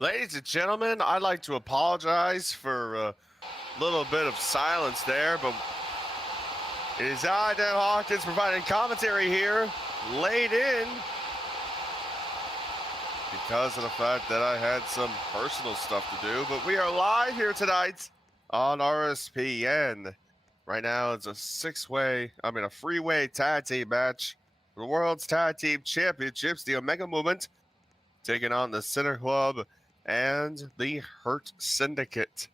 Ladies and gentlemen, I'd like to apologize for a little bit of silence there, but it is I, Dan Hawkins, providing commentary here, laid in, because of the fact that I had some personal stuff to do. But we are live here tonight on RSPN. Right now, it's a freeway tag team match for the World's Tag Team Championships, the Omega Movement, taking on the Center Club and the Hurt Syndicate.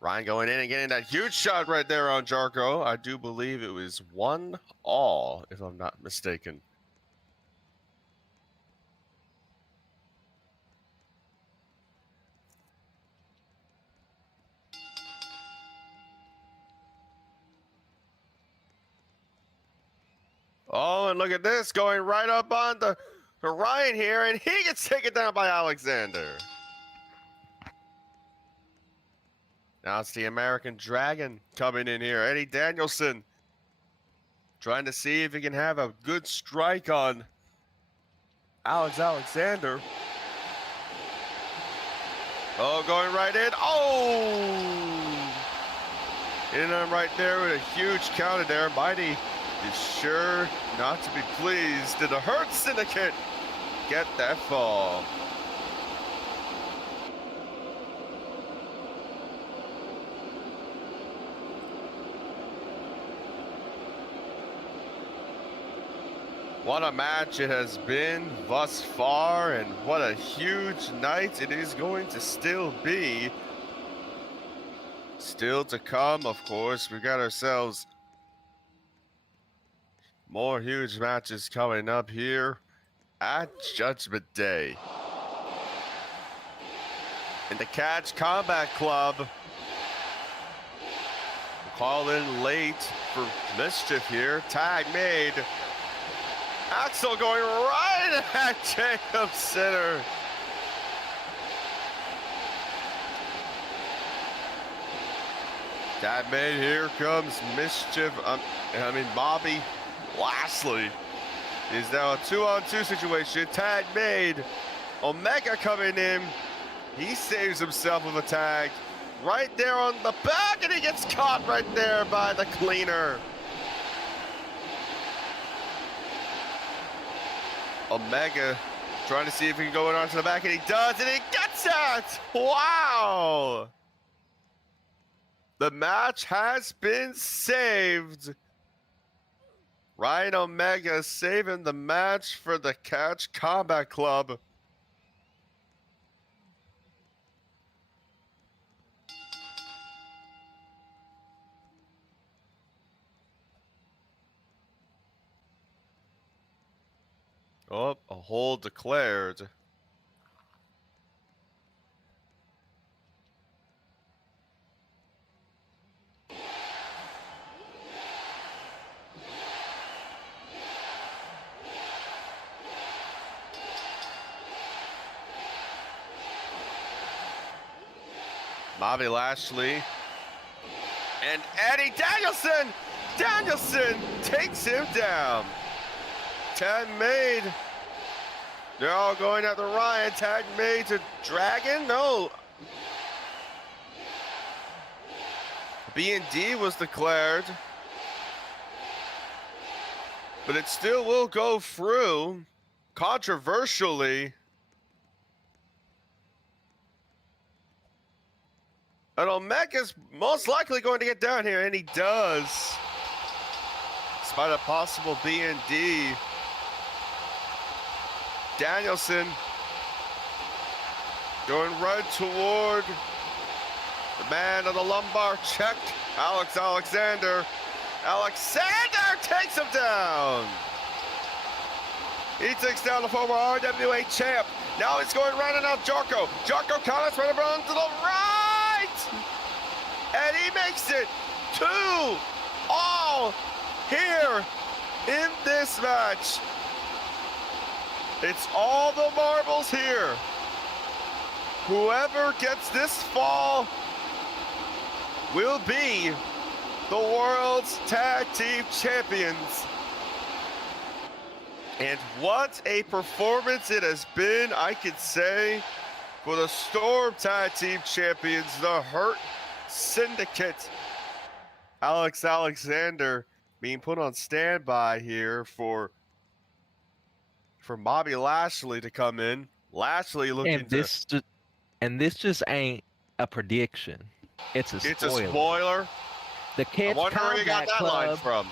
Ryan going in and getting that huge shot right there on Jarko. I do believe it was 1-all, if I'm not mistaken. Oh, and look at this, going right up on the Ryan here, and he gets taken down by Alexander. Now it's the American Dragon coming in here. Eddie Danielson trying to see if he can have a good strike on Alexander. Oh, going right in. Oh! In him right there with a huge counter there. Mighty is sure not to be pleased. Did the Hurt Syndicate get that fall? What a match it has been thus far, and what a huge night it is going to still be. Still to come, of course. We got ourselves more huge matches coming up here at Judgment Day. In the Catch Combat Club, we'll call in late for mischief here. Tag made. Axel going right at Jacob Center. Tag made. Here comes mischief. Bobby Lashley is now a 2-on-2 situation. Tag made. Omega coming in. He saves himself with a tag right there on the back, and he gets caught right there by the cleaner. Omega trying to see if he can go in onto the back, and he does, and he gets it! Wow! The match has been saved. Ryan Omega saving the match for the Catch Combat Club. Oh, a hold declared. Bobby Lashley and Eddie Danielson. Danielson takes him down. Tag made. They're all going at the Ryan. Tag made to Dragon. No. B&D was declared. But it still will go through. Controversially. And Omega's most likely going to get down here, and he does. Despite a possible B&D. Danielson going right toward the man of the lumbar check, Alexander. Alexander takes him down. He takes down the former RWA champ. Now he's going right and out Jarko. Jarko counters right around to the right. And he makes it 2-all here in this match. It's all the marbles here. Whoever gets this fall will be the World's Tag Team Champions. And what a performance it has been, I could say, for the Storm Tag Team Champions, the Hurt Syndicate. Alex Alexander being put on standby here for Bobby Lashley to come in. Lashley looking And this just ain't a prediction. It's a It's a spoiler. spoiler. The I Kids wonder where you got Combat that line Club. from.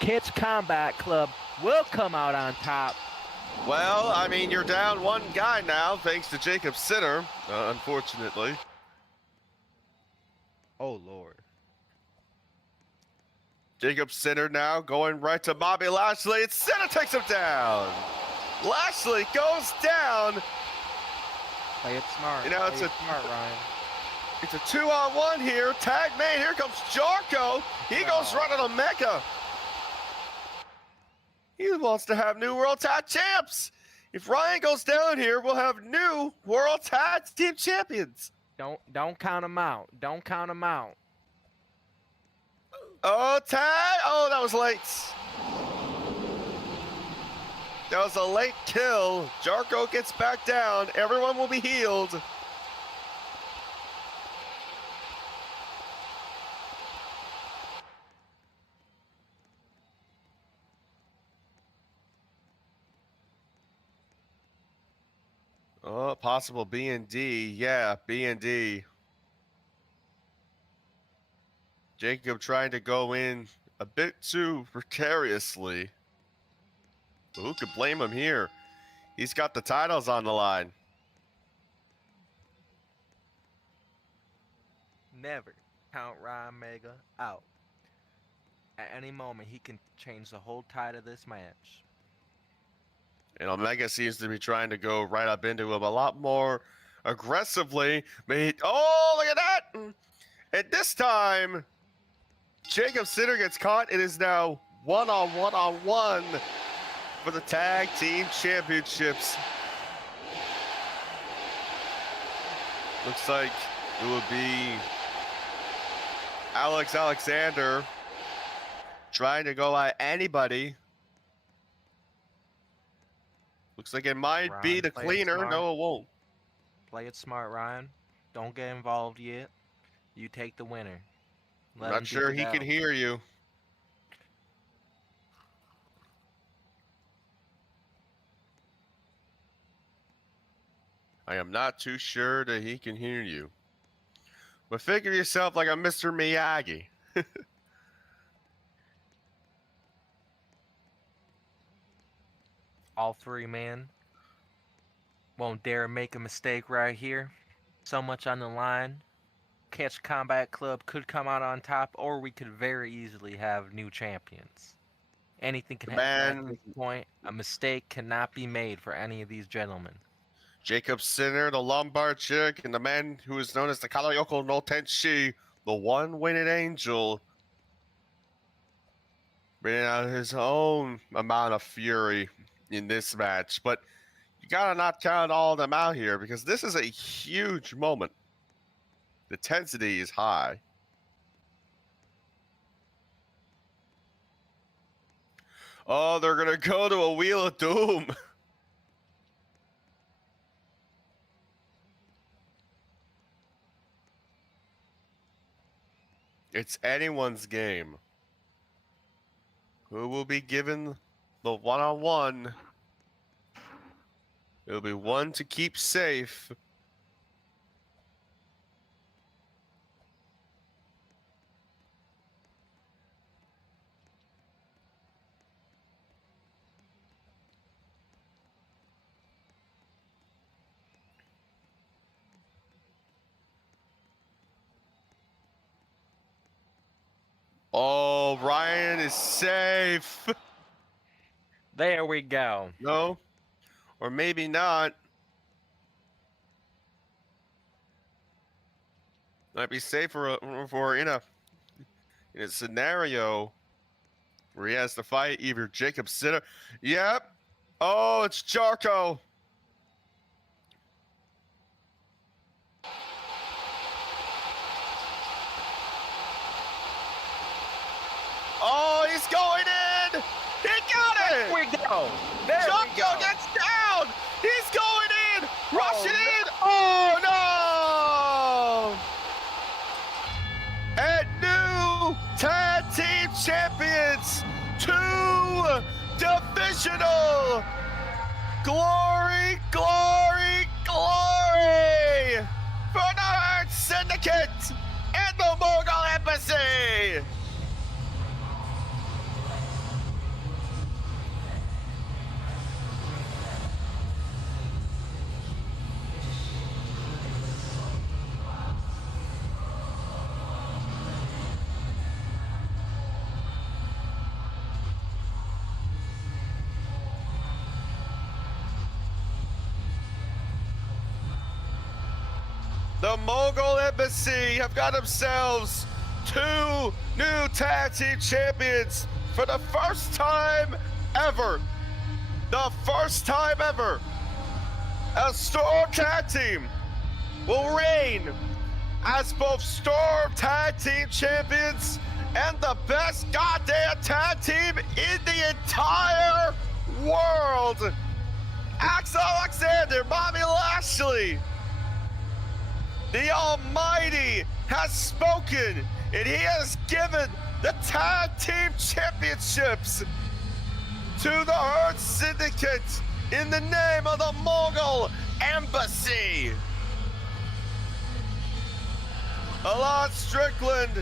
Kids Combat Club will come out on top. Well, I mean, you're down one guy now, thanks to Jacob Sinner, unfortunately. Oh, Lord. Jacob Sinner now going right to Bobby Lashley, and Sinner takes him down. Lashley goes down. Play it smart. You know, it's smart, Ryan. It's a 2-on-1 here. Tag man, here comes Jarko. He goes right on Omega. He wants to have new World Tag Champs. If Ryan goes down here, we'll have new World Tag Team Champions. Don't count them out. Don't count them out. Oh, tag! Oh, that was late. That was a late kill. Jarko gets back down. Everyone will be healed. Oh, possible B&D. Yeah, B&D. Jacob trying to go in a bit too precariously. But who could blame him here? He's got the titles on the line. Never count Ryan Mega out. At any moment, he can change the whole tide of this match. And Omega seems to be trying to go right up into him a lot more aggressively. Oh, look at that! And this time, Jacob Sinner gets caught. It is now one-on-one for the Tag Team Championships. Looks like it will be Alex Alexander trying to go at anybody. Looks like it might Ryan, be the cleaner. No, it won't. Play it smart, Ryan. Don't get involved yet. You take the winner. I'm not sure he can hear you. I am not too sure that he can hear you. But think of yourself like a Mr. Miyagi. All three men won't dare make a mistake right here. So much on the line. Catch Combat Club could come out on top, or we could very easily have new champions. Anything can happen at this point. A mistake cannot be made for any of these gentlemen. Jacob Sinner, the Lombard chick, and the man who is known as the Kalayoko no Tenshi, the one-winged angel, bringing out his own amount of fury in this match. But you gotta not count all of them out here, because this is a huge moment. The intensity is high. Oh, they're gonna go to a Wheel of Doom. It's anyone's game. Who will be given the one-on-one? It'll be one to keep safe. Oh, Ryan is safe. There we go. No, or maybe not. Might be safer for in a scenario where he has to fight either Jacob Sinner. Yep. Oh, it's Jarko. Oh, he's going in. He got it. We got go. There we Jocko go. gets down. He's going in. Rushing no. in. Oh, no. And new tag team champions. 2 divisional. Glory, glory, glory for the Hurt Syndicate and the Mogul Embassy. The Mogul Embassy have got themselves 2 new tag team champions for the first time ever. The first time ever. A Storm tag team will reign as both Storm tag team champions and the best goddamn tag team in the entire world. Axel Alexander, Bobby Lashley. The Almighty has spoken, and He has given the Tag Team Championships to the Hurt Syndicate in the name of the Mogul Embassy. Alon Strickland,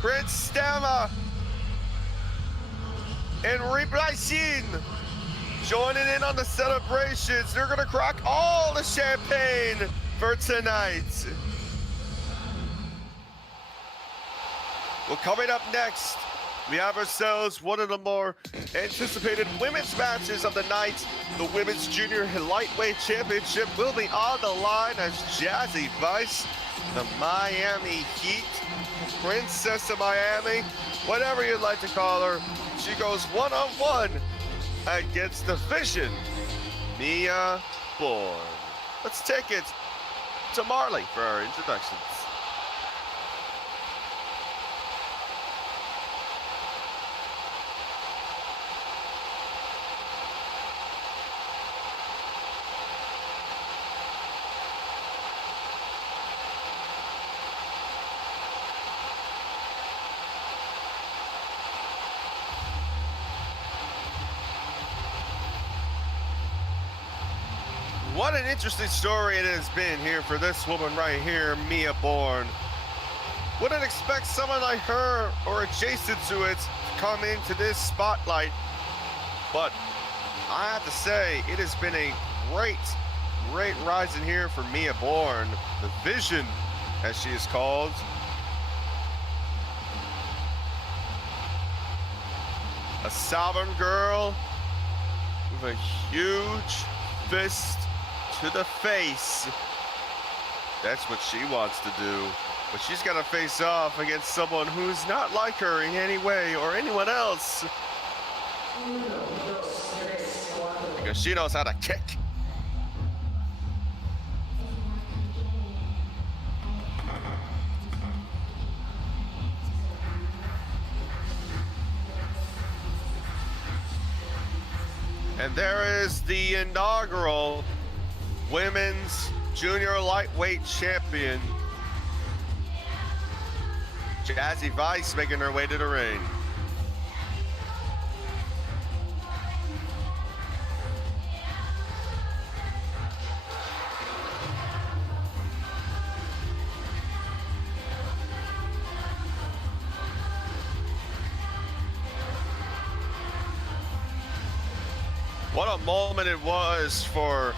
Prince Stamma, and Reblachin joining in on the celebrations. They're gonna crack all the champagne for tonight. Well, coming up next, we have ourselves one of the more anticipated women's matches of the night. The Women's Junior Lightweight Championship will be on the line as Jazzy Vice, the Miami Heat, Princess of Miami, whatever you'd like to call her. She goes one-on-one against the Vision, Mia Bourne. Let's take it to Marley for our introductions. What an interesting story it has been here for this woman right here, Mia Bourne. Wouldn't expect someone like her or adjacent to it to come into this spotlight, but I have to say it has been a great rise in here for Mia Bourne, the Vision, as she is called. A Southern girl with a huge fist to the face. That's what she wants to do. But she's got to face off against someone who's not like her in any way or anyone else. Because she knows how to kick. And there is the inaugural Women's Junior Lightweight Champion, Jazzy Vice, making her way to the ring. What a moment it was for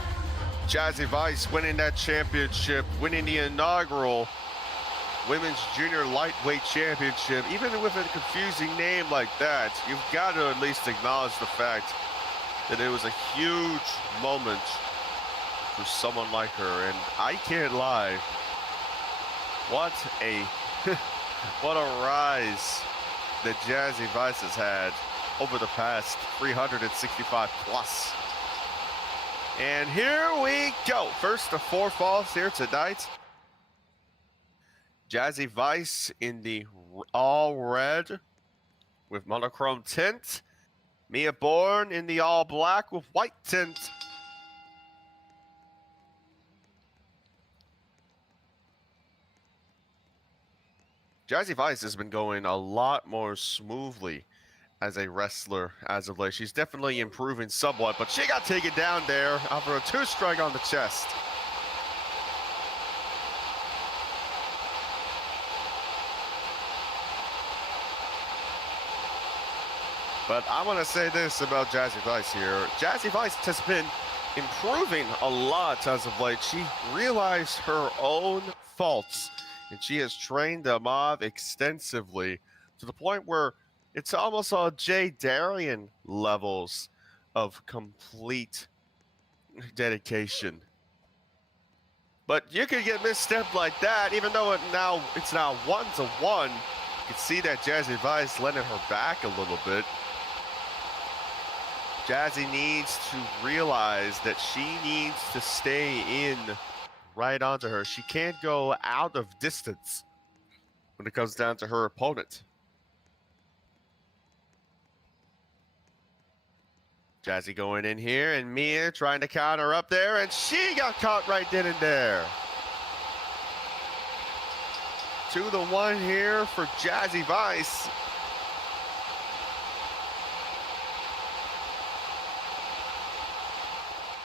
Jazzy Vice winning that championship, winning the inaugural Women's Junior Lightweight Championship. Even with a confusing name like that, you've got to at least acknowledge the fact that it was a huge moment for someone like her. And I can't lie, what a what a rise that Jazzy Vice has had over the past 365 plus. And here we go. First of 4 falls here tonight. Jazzy Vice in the all red with monochrome tint. Mia Bourne in the all black with white tint. Jazzy Vice has been going a lot more smoothly as a wrestler as of late. She's definitely improving somewhat, but she got taken down there after a 2-strike on the chest. But I want to say this about Jazzy Vice here. Jazzy Vice has been improving a lot as of late. She realized her own faults, and she has trained them off extensively to the point where it's almost on Jay Darian levels of complete dedication. But you could get misstepped like that, even though it's now 1-1. You can see that Jazzy Vice letting her back a little bit. Jazzy needs to realize that she needs to stay in right onto her. She can't go out of distance when it comes down to her opponent. Jazzy going in here, and Mia trying to counter up there, and she got caught right then and there. 2-1 here for Jazzy Vice.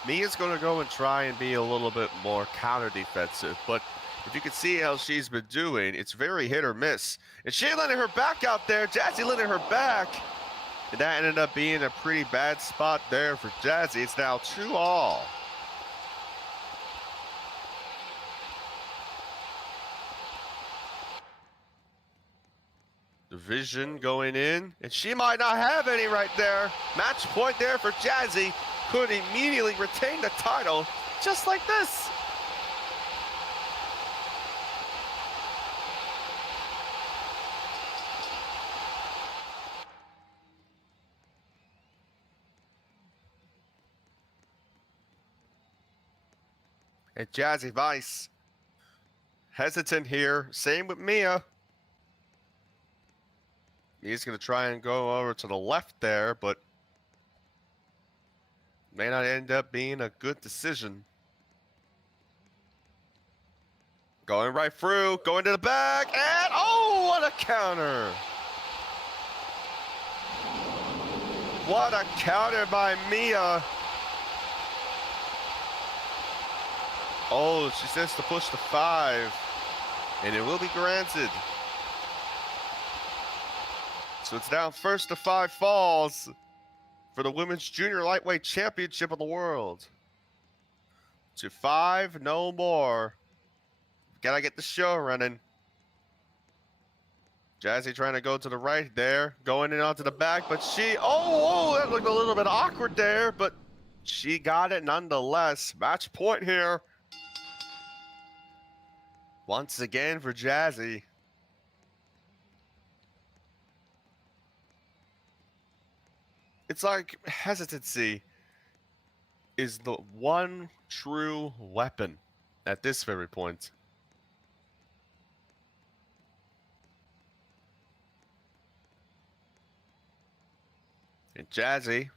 Mia's going to go and try and be a little bit more counter defensive, but if you can see how she's been doing, it's very hit or miss. And she letting her back out there, Jazzy letting her back. And that ended up being a pretty bad spot there for Jazzy. It's now 2-all. Division going in, and she might not have any right there. Match point there for Jazzy. Could immediately retain the title just like this. And Jazzy Vice hesitant here. Same with Mia. Mia's going to try and go over to the left there, but may not end up being a good decision. Going right through, going to the back, and oh, what a counter! What a counter by Mia. Oh, she says to push to 5, and it will be granted. So it's now first to 5 falls for the Women's Junior Lightweight Championship of the World. To 5, no more. Gotta get the show running. Jazzy trying to go to the right there, going in onto the back, but oh, that looked a little bit awkward there, but she got it nonetheless. Match point here. Once again for Jazzy. It's like hesitancy is the one true weapon at this very point. And Jazzy,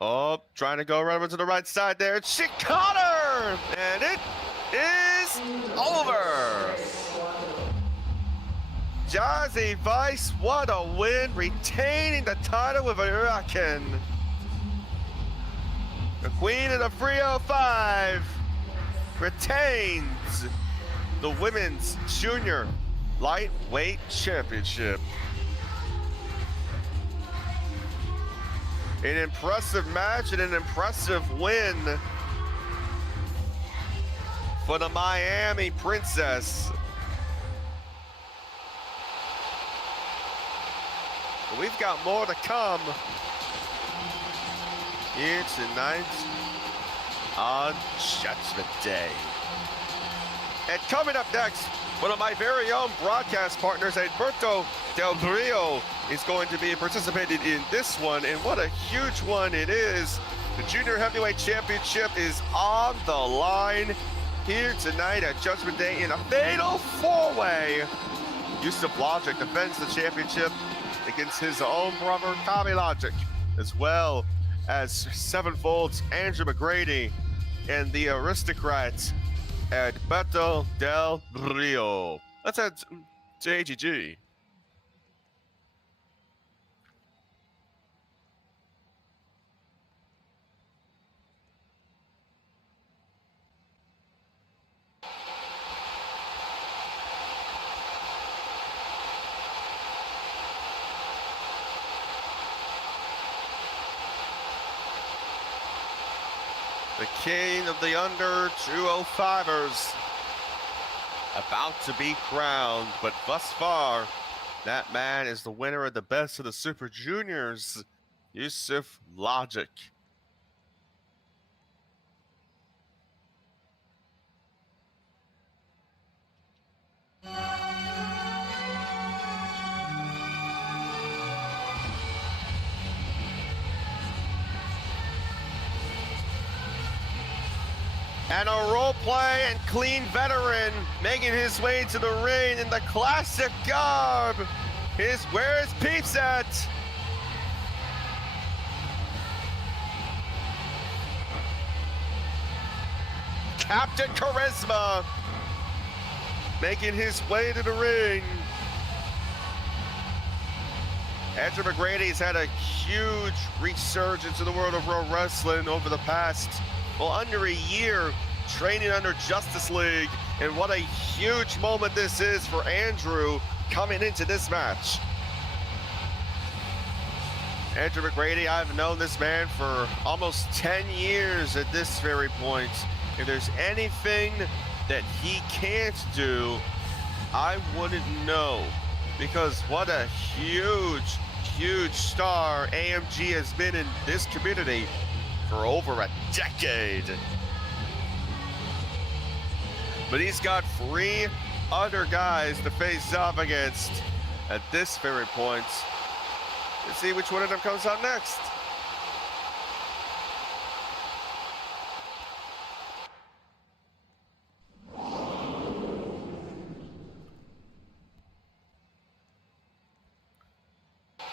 oh, trying to go right over to the right side there. She caught her! And it is over! Jazzy Vice, what a win, retaining the title with a rockin'. The queen of the 305 retains the Women's Junior Lightweight Championship. An impressive match and an impressive win for the Miami Princess. But we've got more to come here tonight on Judgment Day. And coming up next, one of my very own broadcast partners, Alberto Del Rio, is going to be participating in this one, and what a huge one it is. The Junior Heavyweight Championship is on the line here tonight at Judgment Day in a fatal 4-way. Yusuf Logic defends the championship against his own brother, Tommy Logic. as well as Sevenfold's Andrew McGrady and the aristocrat Alberto Del Rio. Let's head to AGG. The king of the under 205ers about to be crowned, but thus far, that man is the winner of the best of the Super Juniors, Yusuf Logic. And a role play and clean veteran making his way to the ring in the classic garb. Where's Peeps at? Captain Charisma making his way to the ring. Andrew McGrady's had a huge resurgence in the world of pro wrestling over the past, well, under a year training under Justice League. And what a huge moment this is for Andrew coming into this match. Andrew McGrady, I've known this man for almost 10 years at this very point. If there's anything that he can't do, I wouldn't know. Because what a huge, huge star AMG has been in this community for over a decade. But he's got 3 other guys to face off against at this very point. Let's see which one of them comes out next.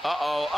Uh-oh.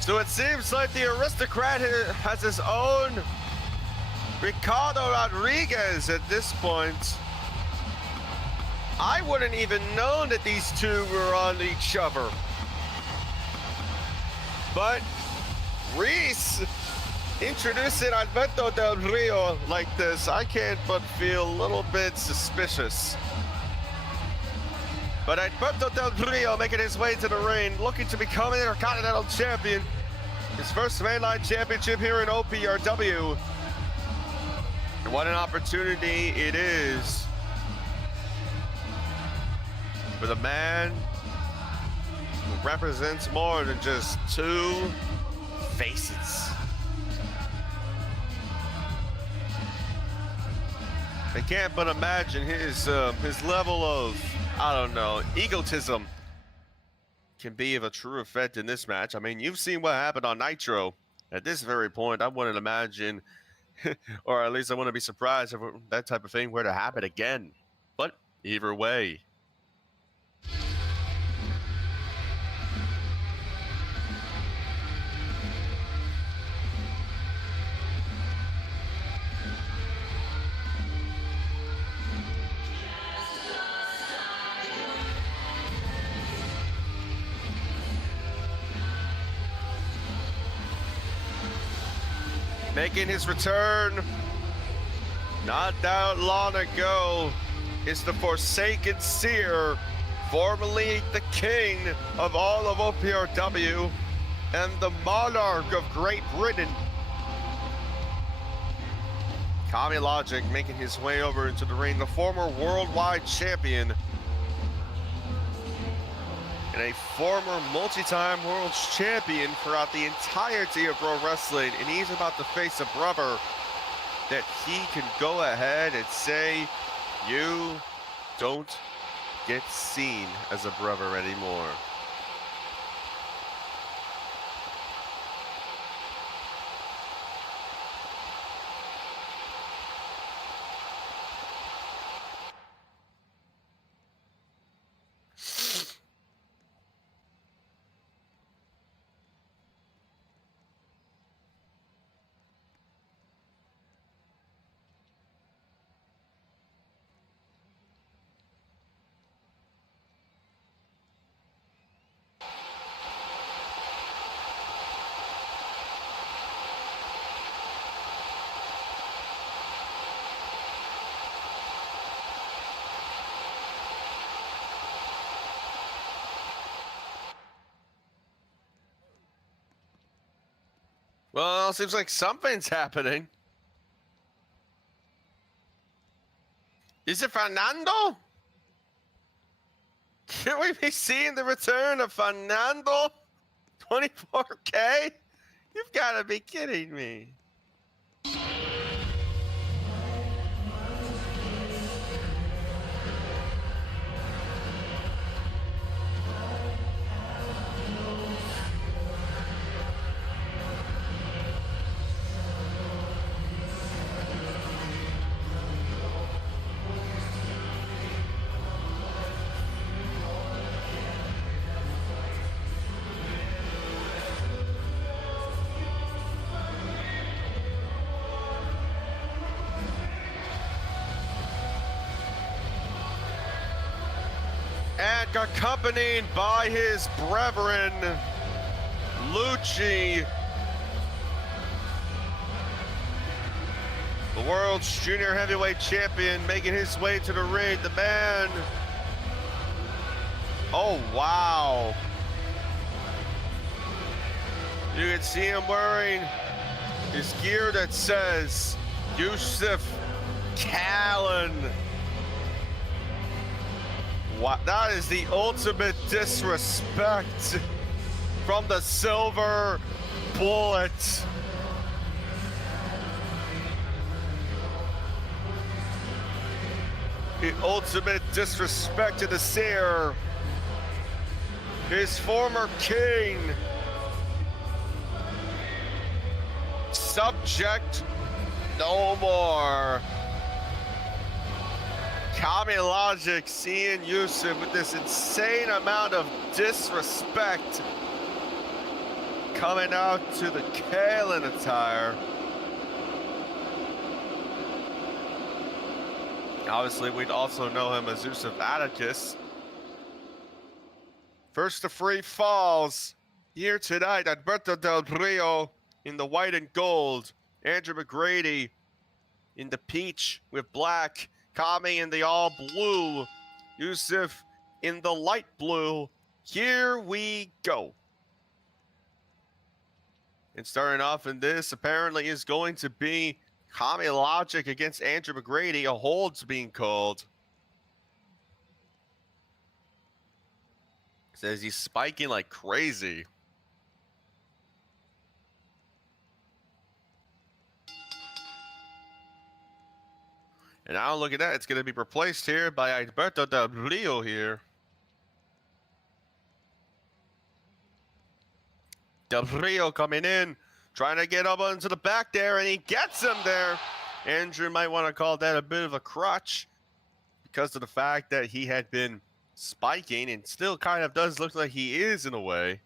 So it seems like the aristocrat has his own Ricardo Rodriguez at this point. I wouldn't even know that these two were on each other. But Reese introducing Alberto Del Rio like this, I can't but feel a little bit suspicious. But Alberto Del Rio making his way to the ring, looking to become an Intercontinental Champion. His first mainline championship here in OPRW. And what an opportunity it is for the man who represents more than just 2 faces. I can't but imagine his level of, I don't know, egotism can be of a true effect in this match. I mean, you've seen what happened on Nitro. At this very point, I wouldn't imagine, or at least I wouldn't be surprised if that type of thing were to happen again. But either way. Making his return not that long ago is the Forsaken Seer, formerly the king of all of OPRW and the monarch of Great Britain. Kami Logic making his way over into the ring, the former worldwide champion and a former multi-time world champion throughout the entirety of pro wrestling, and he's about to face a brother that he can go ahead and say, you don't get seen as a brother anymore. Well, seems like something's happening. Is it Fernando? Can we be seeing the return of Fernando? 24K? You've got to be kidding me. And accompanied by his brethren, Lucci, the world's junior heavyweight champion, making his way to the ring. The man, oh wow. You can see him wearing his gear that says Yusuf Callan. What? That is the ultimate disrespect from the Silver Bullet. The ultimate disrespect to the Seer, his former king. Subject no more. Kami Logic seeing Yusuf with this insane amount of disrespect coming out to the Kalen attire. Obviously, we'd also know him as Yusuf Atticus. First to free falls here tonight, Alberto Del Rio in the white and gold, Andrew McGrady in the peach with black, Kami in the all blue, Yusuf in the light blue. Here we go. And starting off in this, apparently is going to be Kami Logic against Andrew McGrady. A hold's being called. Says he's spiking like crazy. And now look at that, it's going to be replaced here by Alberto Del Rio here. Del Rio coming in, trying to get up onto the back there, and he gets him there. Andrew might want to call that a bit of a crutch because of the fact that he had been spiking, and still kind of does look like he is in a way.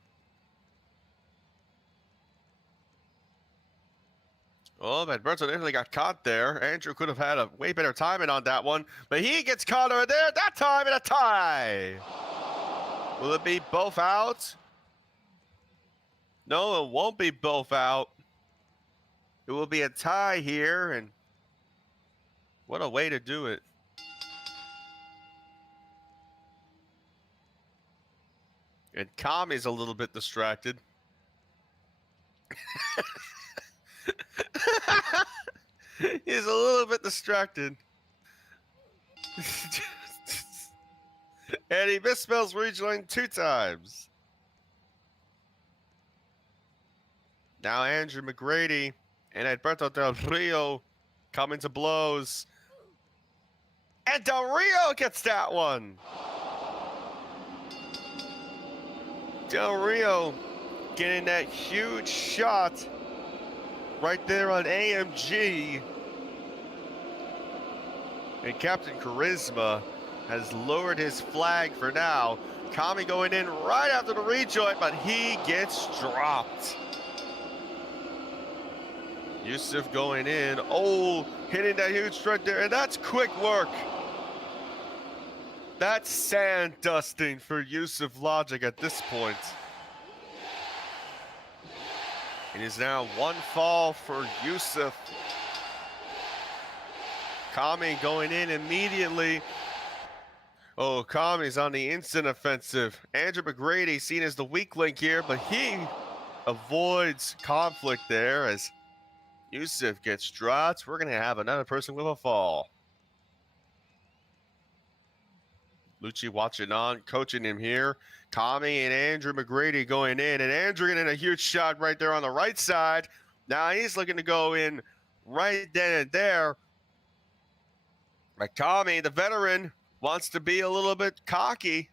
Oh, Alberto definitely got caught there. Andrew could have had a way better timing on that one, but he gets caught over there, that time in a tie. Will it be both out? No, it won't be both out. It will be a tie here, and what a way to do it. And Kami's a little bit distracted. He's a little bit distracted. And he misspells rejoin 2 times. Now Andrew McGrady and Alberto Del Rio coming to blows. And Del Rio gets that one. Del Rio getting that huge shot right there on AMG. And Captain Charisma has lowered his flag for now. Kami going in right after the rejoin, but he gets dropped. Yusuf going in. Oh, hitting that huge strut there, and that's quick work. That's sand dusting for Yusuf Logic at this point. It is now 1 fall for Yusuf. Kami going in immediately. Oh, Kami's on the instant offensive. Andrew McGrady seen as the weak link here, but he avoids conflict there as Yusuf gets dropped. We're going to have another person with a fall. Lucci watching on, coaching him here. Kami and Andrew McGrady going in, and Andrew getting a huge shot right there on the right side. Now he's looking to go in right then and there. But Kami, the veteran, wants to be a little bit cocky.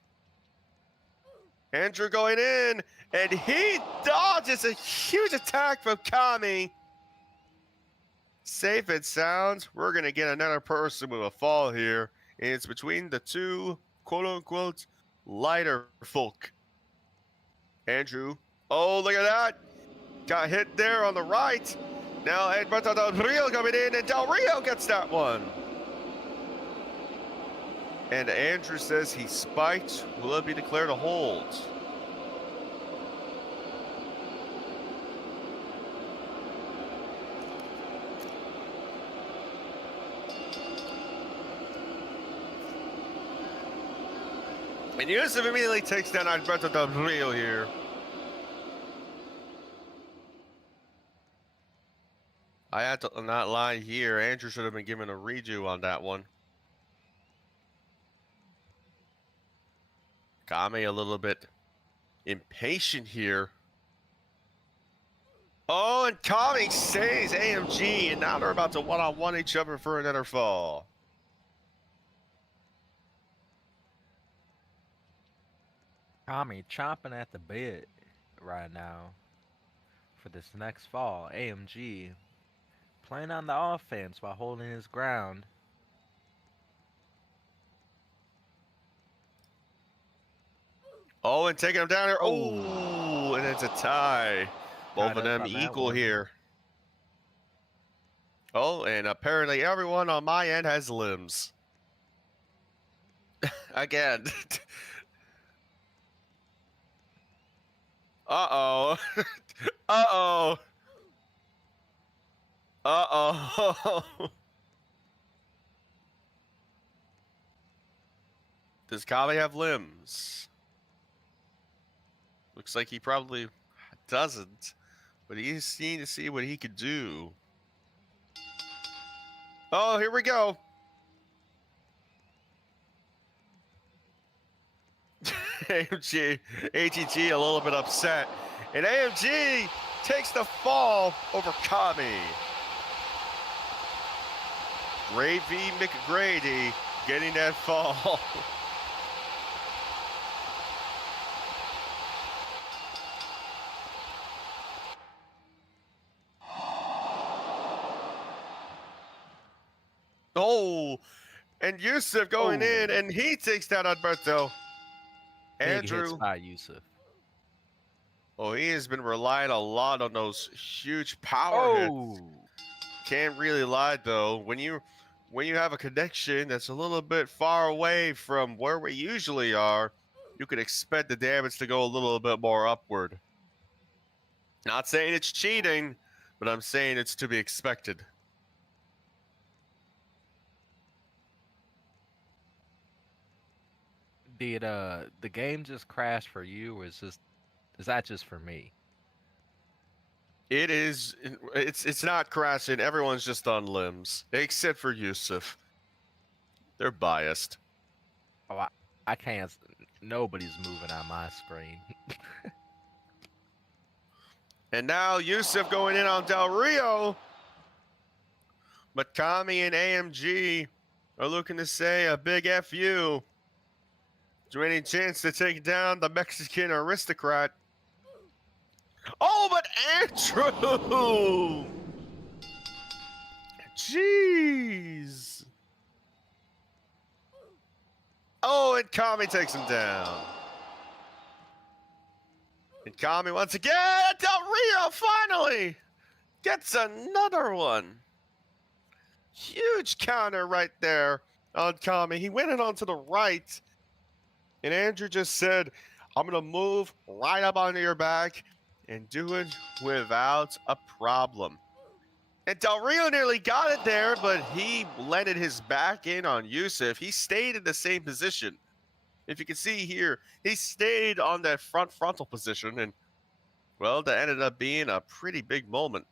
Andrew going in, and he dodges a huge attack from Kami. Safe and sound. We're going to get another person with a fall here. And it's between the two, quote-unquote, lighter folk. Andrew. Oh, look at that. Got hit there on the right. Now Alberto Del Rio coming in, and Del Rio gets that one. And Andrew says he spiked. Will it be declared a hold? And Yusuf immediately takes down Alberto Del Rio here. I had to not lie here. Andrew should have been given a redo on that one. Kami a little bit impatient here. Oh, and Kami saves AMG, and now they're about to one-on-one each other for another fall. Kami chomping at the bit right now for this next fall. AMG playing on the offense while holding his ground. Oh, and taking him down here. Oh, and it's a tie. Both of them equal here. Oh, and apparently everyone on my end has limbs. Again. Uh-oh. Uh-oh. Uh-oh. Does Kami have limbs? Looks like he probably doesn't, but he's keen to see what he could do. Oh, here we go. AMG, ATG a little bit upset. And AMG takes the fall over Kami. Gravy McGrady getting that fall. Oh, and Yusuf going in, and he takes down Alberto. Andrew. Big hits by Yusuf. Oh, he has been relying a lot on those huge power hits. Can't really lie though. When you have a connection that's a little bit far away from where we usually are, you could expect the damage to go a little bit more upward. Not saying it's cheating, but I'm saying it's to be expected. Did the game just crash for you, or is that just for me? It is. It's not crashing. Everyone's just on limbs, except for Yusuf. They're biased. Oh, I can't. Nobody's moving on my screen. And now Yusuf going in on Del Rio. But Kami and AMG are looking to say a big FU. Do any chance to take down the Mexican aristocrat? Oh, but Andrew! Jeez. Oh, and Kami takes him down. And Kami once again, Del Rio finally gets another one. Huge counter right there on Kami. He went in onto the right, and Andrew just said, I'm going to move right up onto your back and do it without a problem. And Del Rio nearly got it there, but he landed his back in on Yusuf. He stayed in the same position. If you can see here, he stayed on that frontal position, and, well, that ended up being a pretty big moment.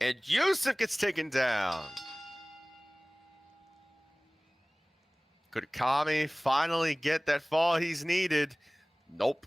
And Yusuf gets taken down. Could Kami finally get that fall he's needed? Nope.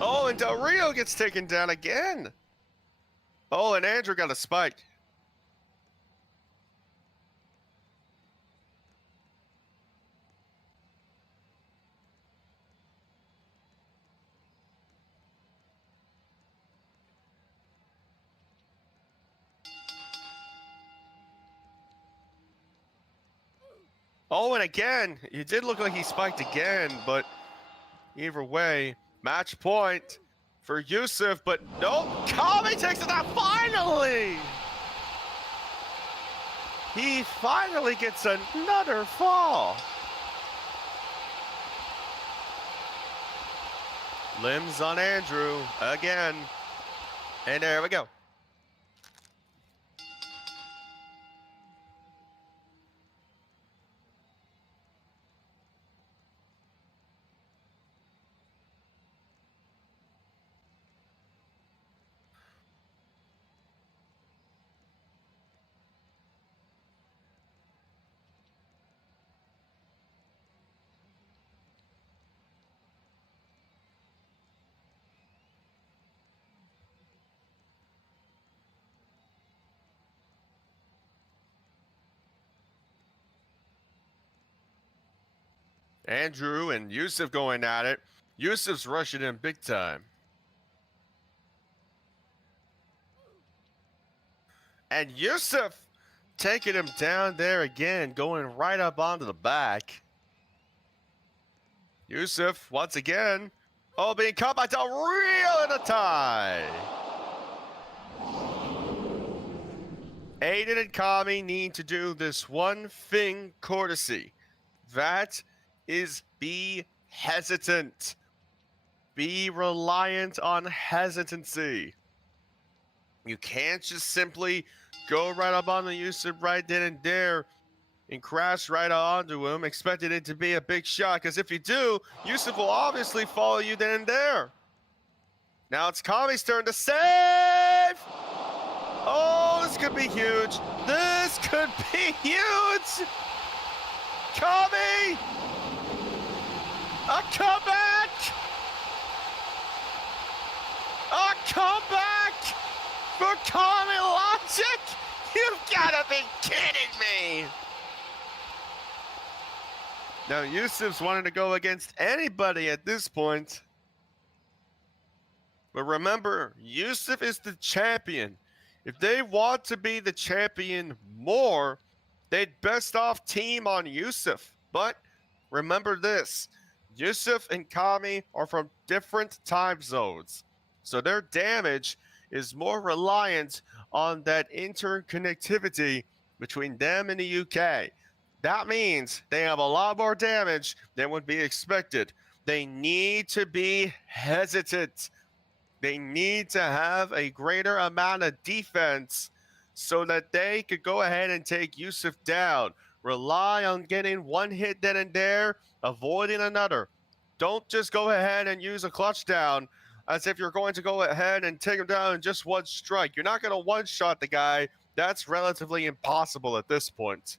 Oh, and Del Rio gets taken down again. Oh, and Andrew got a spike. Oh, and again, it did look like he spiked again, but either way, match point for Yusuf, but nope, Kami takes it out finally! He finally gets another fall. Limbs on Andrew again. And there we go. Andrew and Yusuf going at it. Yusuf's rushing in big time. And Yusuf taking him down there again, going right up onto the back. Yusuf, once again, oh, being caught by Del Rio in a tie. Aiden and Kami need to do this one thing courtesy. That is be hesitant. Be reliant on hesitancy. You can't just simply go right up on the Yusuf right then and there and crash right onto him, expecting it to be a big shot, because if you do, Yusuf will obviously follow you then and there. Now it's Kami's turn to save! Oh, this could be huge. This could be huge! Kami! A comeback! A comeback for Kami Logic? You've gotta be kidding me! Now, Yusuf's wanting to go against anybody at this point. But remember, Yusuf is the champion. If they want to be the champion more, they'd best off team on Yusuf. But remember this, Yusuf and Kami are from different time zones, so their damage is more reliant on that interconnectivity between them and the UK. That means they have a lot more damage than would be expected. They need to be hesitant. They need to have a greater amount of defense so that they could go ahead and take Yusuf down. Rely on getting one hit then and there, avoiding another. Don't just go ahead and use a clutch down as if you're going to go ahead and take him down in just one strike. You're not going to one shot the guy. That's relatively impossible at this point.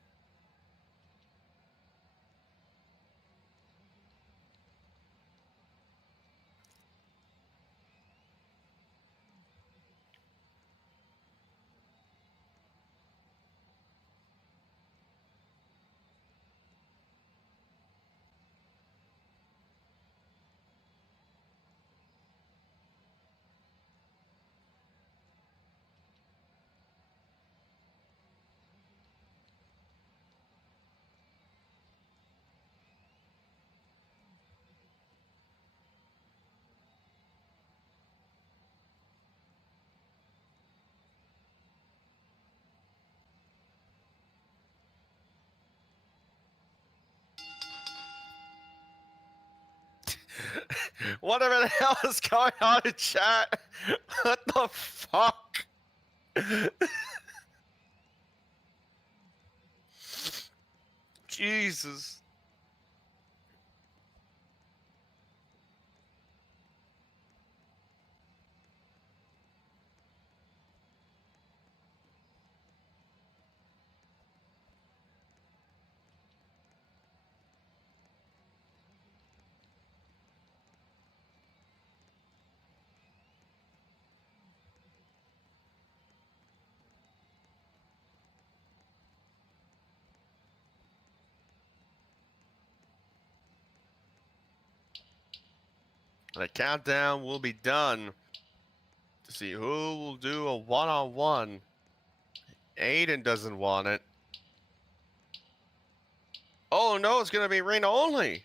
Whatever the hell is going on in chat? What the fuck? Jesus. The countdown will be done to see who will do a one-on-one. Aiden doesn't want it. Oh no, it's gonna be rain only.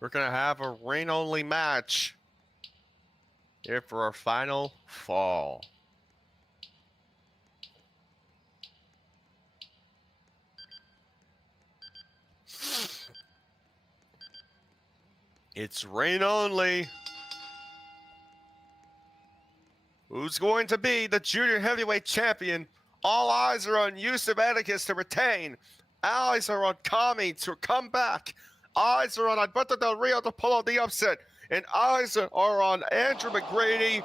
We're gonna have a rain only match here for our final fall. It's rain only. Who's going to be the junior heavyweight champion? All eyes are on Yusuf Atticus to retain. Eyes are on Kami to come back. Eyes are on Alberto Del Rio to pull out the upset. And eyes are on Andrew McGrady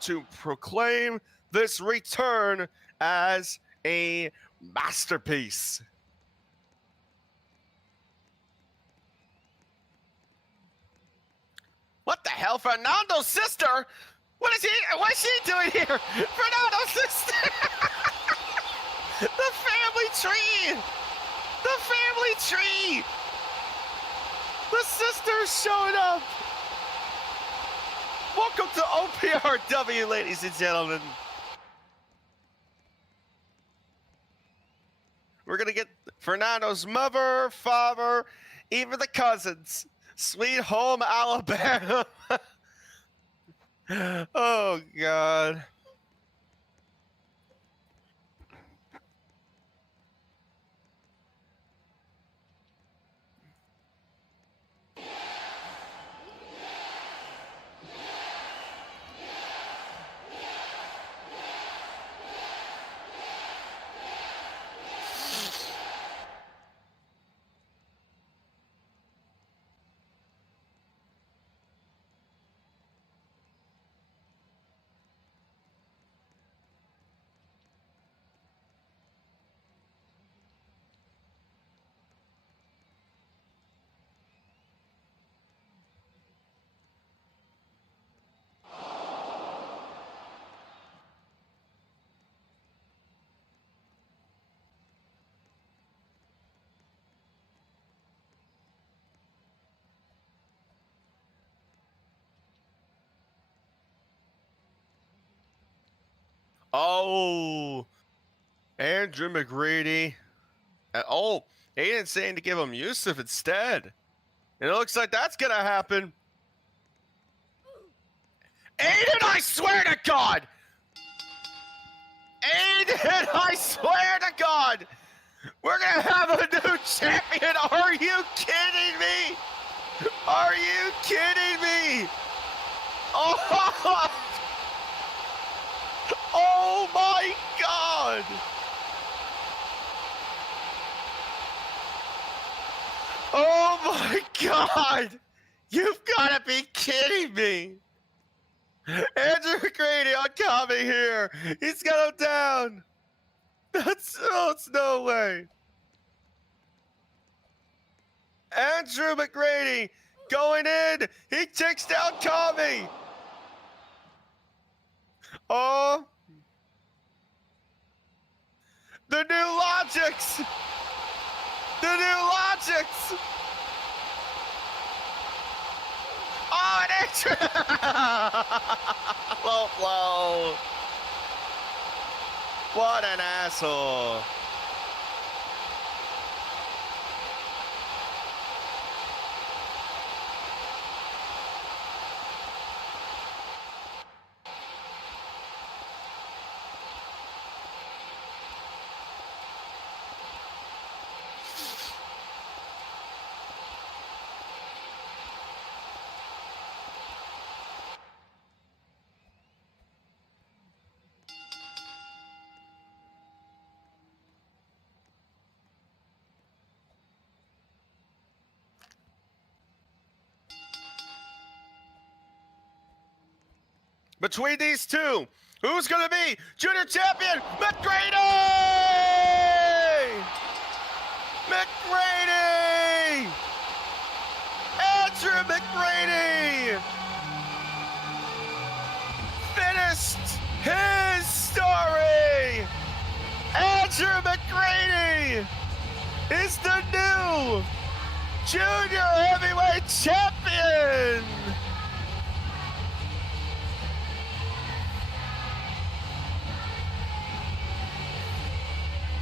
to proclaim this return as a masterpiece. What the hell, Fernando's sister? What is she doing here? Fernando's sister! The family tree! The family tree! The sister's showing up! Welcome to OPRW, ladies and gentlemen. We're gonna get Fernando's mother, father, even the cousins. Sweet home Alabama. Oh, God. Oh, Andrew McGrady Oh, Aiden's saying to give him Yusuf instead. And it looks like that's gonna happen. Aiden, I swear to God! Aiden, I swear to God! We're gonna have a new champion! Are you kidding me? Are you kidding me? Oh, oh my God! Oh my God! You've gotta be kidding me! Andrew McGrady on coming here. He's got him down. That's no way. Andrew McGrady going in. He takes down Kami. Oh. The new logics. The new logics. Oh, an extra. Low blow. What an asshole. Between these two, who's gonna be junior champion? McGrady! McGrady! Andrew McGrady finished his story! Andrew McGrady is the new junior heavyweight champion!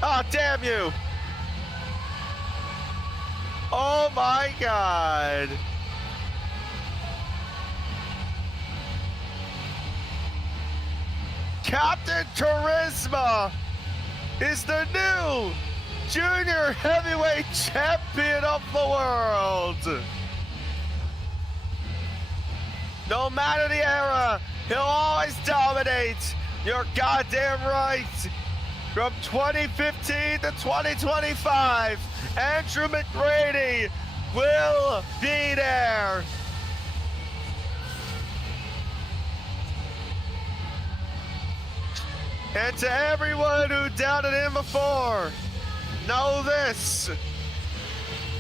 Oh, damn you! Oh my God! Captain Charisma is the new junior heavyweight champion of the world! No matter the era, he'll always dominate! You're goddamn right! From 2015 to 2025, Andrew McGrady will be there. And to everyone who doubted him before, know this,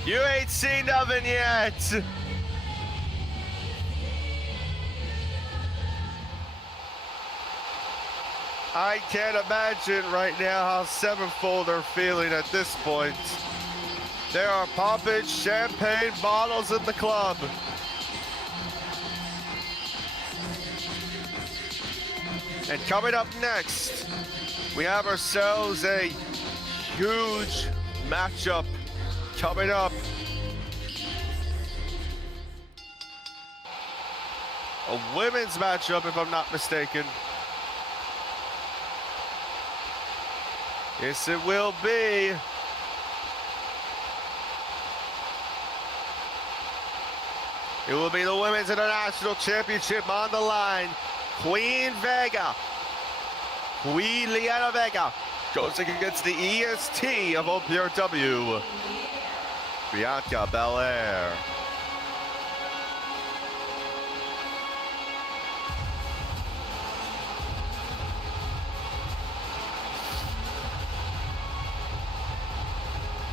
you ain't seen nothing yet. I can't imagine right now how Sevenfold are feeling at this point. There are popping champagne bottles in the club. And coming up next, we have ourselves a huge matchup coming up. A women's matchup, if I'm not mistaken. Yes, it will be. It will be the Women's International Championship on the line. Queen Liana Vega goes against the EST of OPRW, Bianca Belair.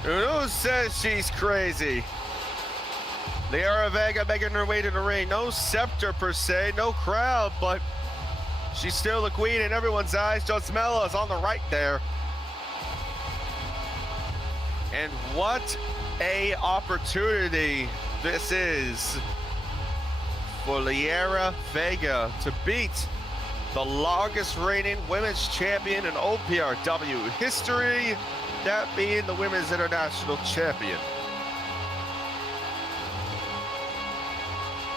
Who says she's crazy? Liana Vega making her way to the ring. No scepter per se, no crowd, but she's still the queen in everyone's eyes. Josmela is on the right there. And what a opportunity this is for Liana Vega to beat the longest reigning women's champion in OPRW history, that being the Women's International Champion.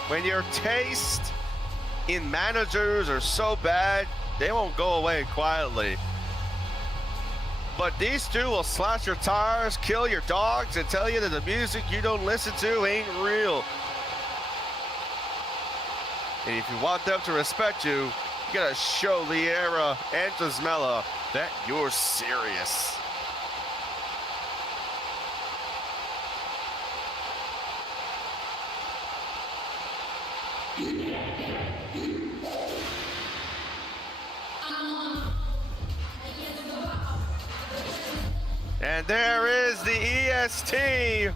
When your taste in managers are so bad, they won't go away quietly. But these two will slash your tires, kill your dogs, and tell you that the music you don't listen to ain't real. And if you want them to respect you, you gotta show Liera and Tazmela that you're serious. And there is the EST.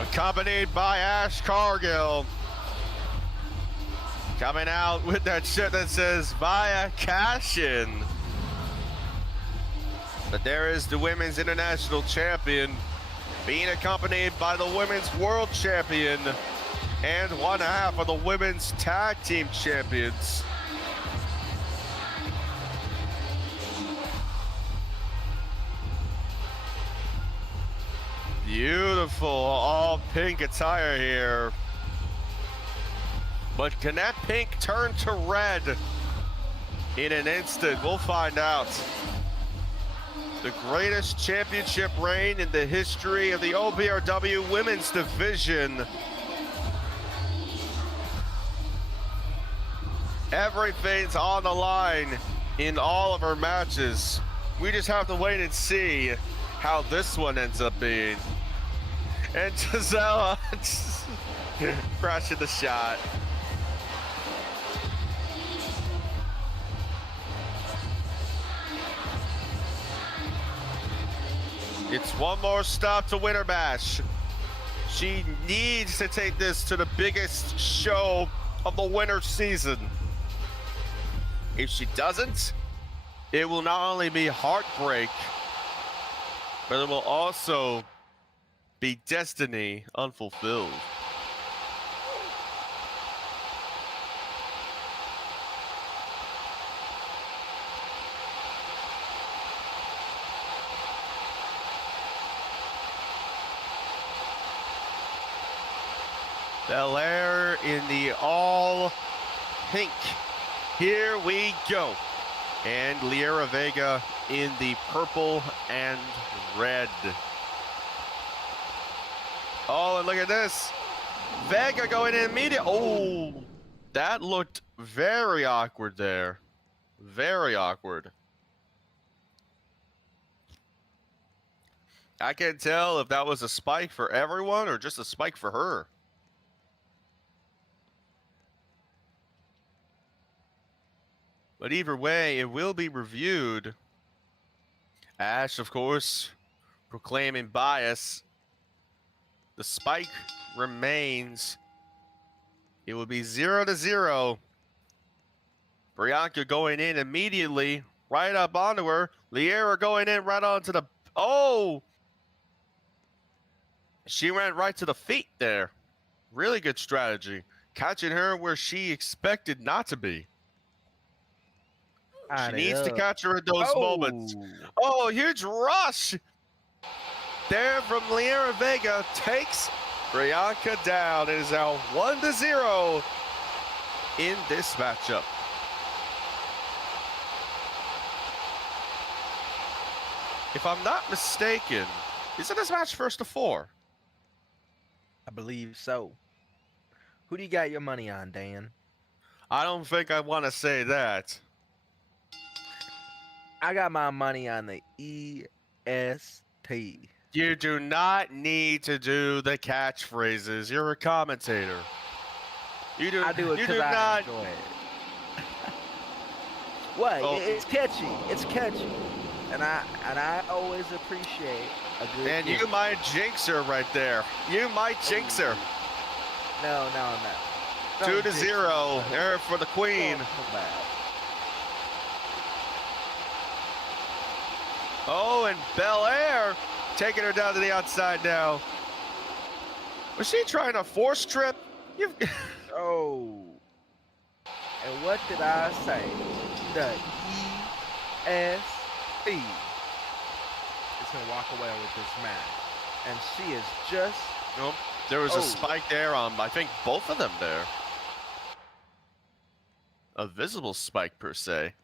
Accompanied by Ash Cargill. Coming out with that shirt that says via cash-in. But there is the Women's International Champion being accompanied by the Women's World Champion and one half of the Women's Tag Team Champions. Beautiful all pink attire here. But can that pink turn to red in an instant? We'll find out. The greatest championship reign in the history of the OPRW Women's Division. Everything's on the line in all of her matches. We just have to wait and see how this one ends up being. And Gisela crashing the shot. It's one more stop to Winter Bash. She needs to take this to the biggest show of the winter season. If she doesn't, it will not only be heartbreak, but it will also be destiny unfulfilled. Belair in the all pink. Here we go. And Liera Vega in the purple and red. Oh, and look at this. Vega going in immediately. Oh, that looked very awkward there. Very awkward. I can't tell if that was a spike for everyone or just a spike for her. But either way, it will be reviewed. Ash, of course, proclaiming bias. The spike remains. It will be 0-0. Bianca going in immediately, right up onto her. Liera going in right onto the... Oh! She went right to the feet there. Really good strategy. Catching her where she expected not to be. She needs to catch her in those moments. Oh, huge rush. There from Liera Vega takes Bianca down. It is now 1-0 in this matchup. If I'm not mistaken, isn't this match first to 4? I believe so. Who do you got your money on, Dan? I don't think I want to say that. I got my money on the EST. You do not need to do the catchphrases. You're a commentator. You do. I do it because I enjoy it. What? Oh. It's catchy. It's catchy, and I always appreciate a good. And you might jinx her right there. You might jinx her. No. 2-0. There for the queen. Oh, and Belair taking her down to the outside now. Was she trying to force trip? Oh. And what what did I say? The ESP is going to walk away with this match. And she is just... Nope. There was a spike there on, I think, both of them there. A visible spike, per se.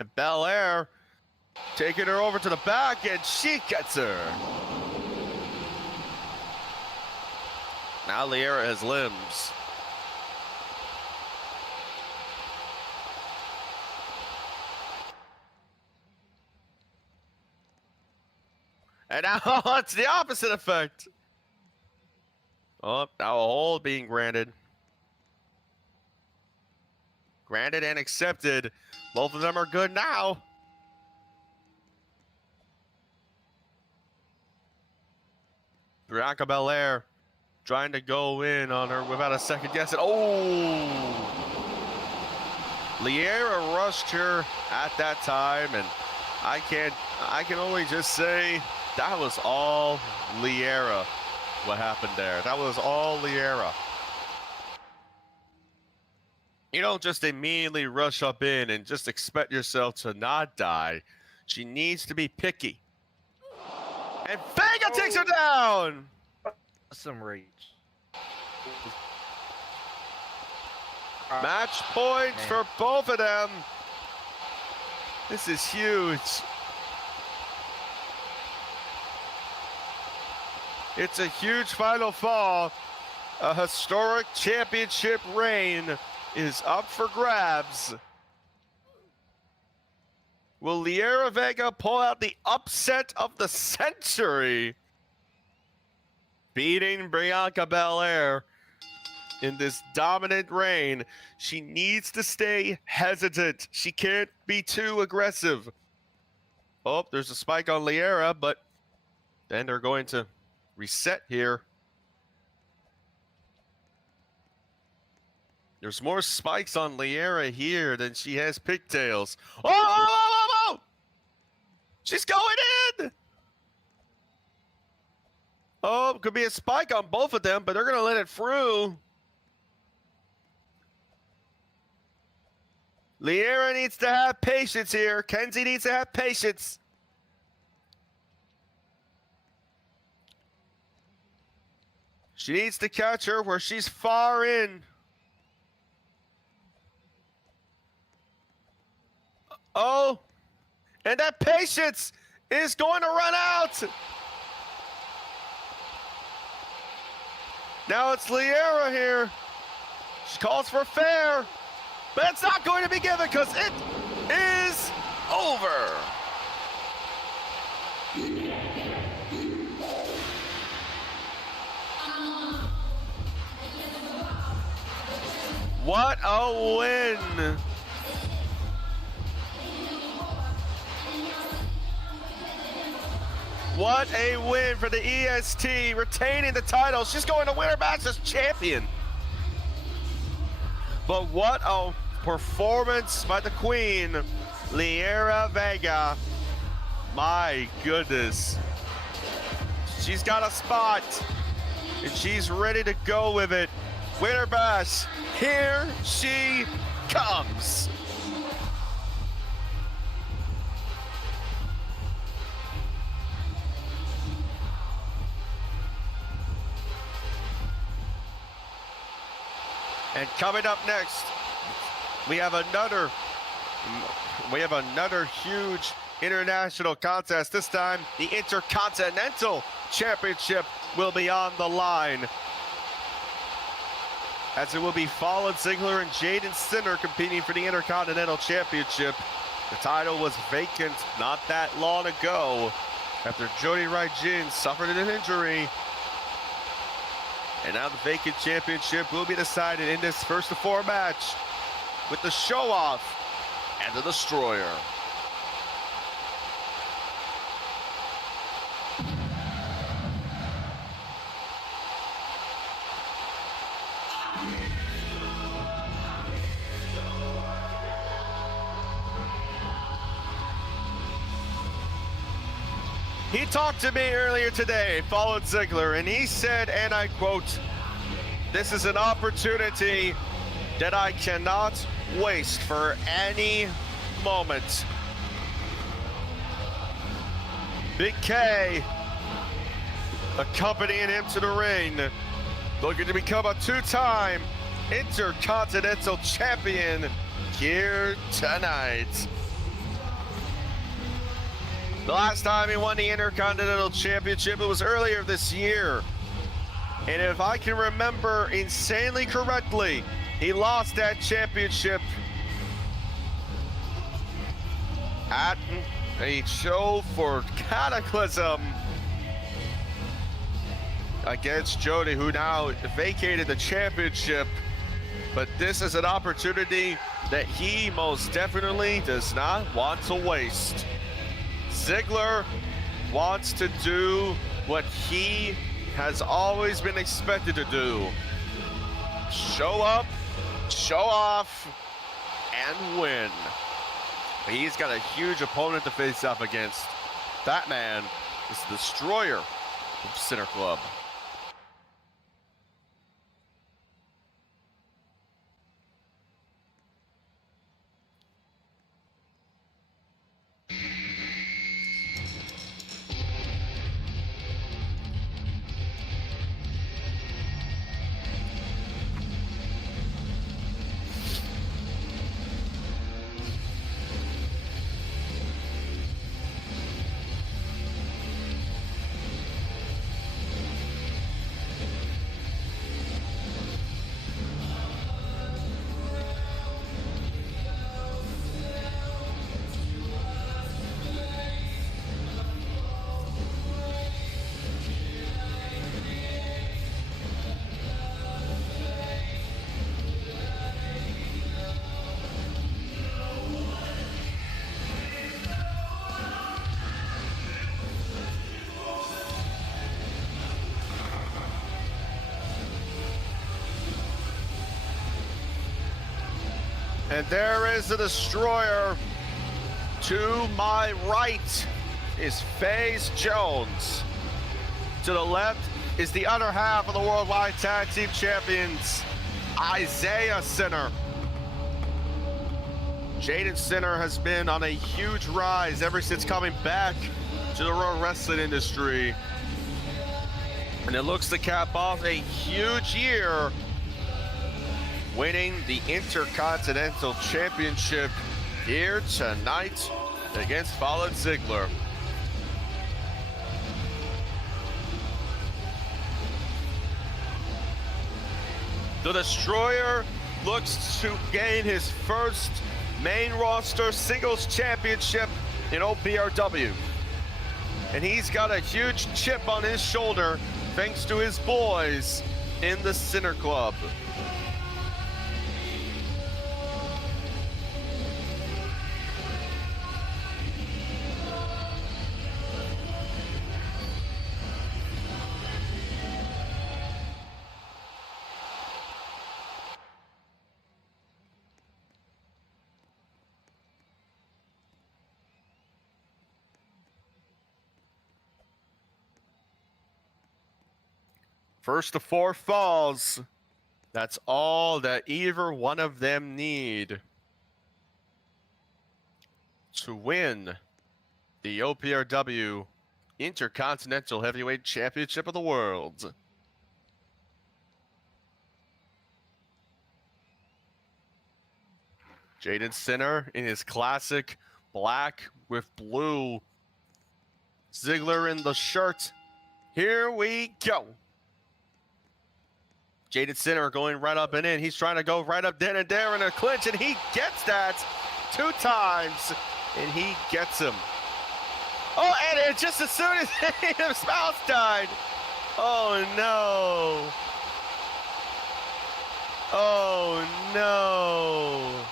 And Belair taking her over to the back, and she gets her. Now Liera has limbs. And now it's the opposite effect. Oh, now a hold being granted. Granted and accepted. Both of them are good now. Bianca Belair trying to go in on her without a second guess. Oh! Liera rushed her at that time, and I can only just say that was all Liera what happened there. That was all Liera. You don't just immediately rush up in and just expect yourself to not die. She needs to be picky. And Vega takes her down! Some reach. Match points for both of them. This is huge. It's a huge final fall. A historic championship reign is up for grabs. Will Liera Vega pull out the upset of the century? Beating Bianca Belair in this dominant reign. She needs to stay hesitant. She can't be too aggressive. Oh, there's a spike on Liera, but then they're going to reset here. There's more spikes on Liera here than she has pigtails. Oh! She's going in! Oh, could be a spike on both of them, but they're going to let it through. Liera needs to have patience here. Kenzie needs to have patience. She needs to catch her where she's far in. Oh, and that patience is going to run out. Now it's Liera here. She calls for fair, but it's not going to be given because it is over. What a win. What a win for the EST, retaining the title. She's going to win her match as champion. But what a performance by the queen, Liera Vega. My goodness. She's got a spot, and she's ready to go with it. Winner bash, here she comes. And coming up next, we have another huge international contest. This time, the Intercontinental Championship will be on the line, as it will be Fallen Ziggler and Jaden Sinner competing for the Intercontinental Championship. The title was vacant not that long ago after Jody Raijin suffered an injury. And now the vacant championship will be decided in this first of four match with the Show-Off and the Destroyer. He talked to me earlier today, followed Ziggler, and he said, and I quote, "This is an opportunity that I cannot waste for any moment." Big K accompanying him to the ring, looking to become a two-time Intercontinental Champion here tonight. The last time he won the Intercontinental Championship, it was earlier this year. And if I can remember insanely correctly, he lost that championship at a show for Cataclysm against Jody, who now vacated the championship. But this is an opportunity that he most definitely does not want to waste. Ziggler wants to do what he has always been expected to do. Show up, show off, and win. He's got a huge opponent to face off against. That man is the destroyer of Center Club. And there is the destroyer. To my right is FaZe Jones. To the left is the other half of the Worldwide Tag Team Champions, Isaiah Sinner. Jaden Sinner has been on a huge rise ever since coming back to the pro wrestling industry. And it looks to cap off a huge year, winning the Intercontinental Championship here tonight against Fallen Ziggler. The Destroyer looks to gain his first main roster singles championship in OPRW. And he's got a huge chip on his shoulder thanks to his boys in the Center Club. First to four falls. That's all that either one of them need to win the OPRW Intercontinental Heavyweight Championship of the World. Jaden Sinner in his classic black with blue. Ziggler in the shirt. Here we go. Jaden Sinner going right up and in. He's trying to go right up then and there in a clinch, and he gets that 2 times, and he gets him. Oh, and it just as soon as his mouse died. Oh, no. Oh, no.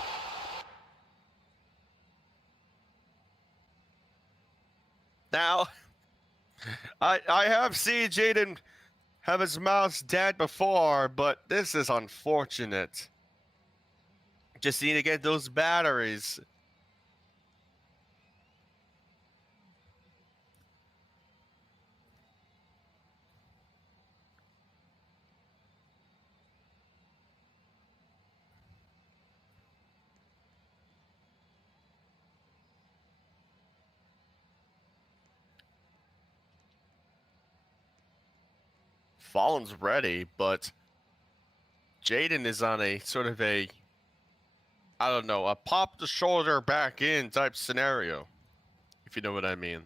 Now, I have seen Jaden have his mouse dead before, but this is unfortunate. Just need to get those batteries. Fallen's ready, but Jaden is on a sort of a, I don't know, a pop the shoulder back in type scenario, if you know what I mean.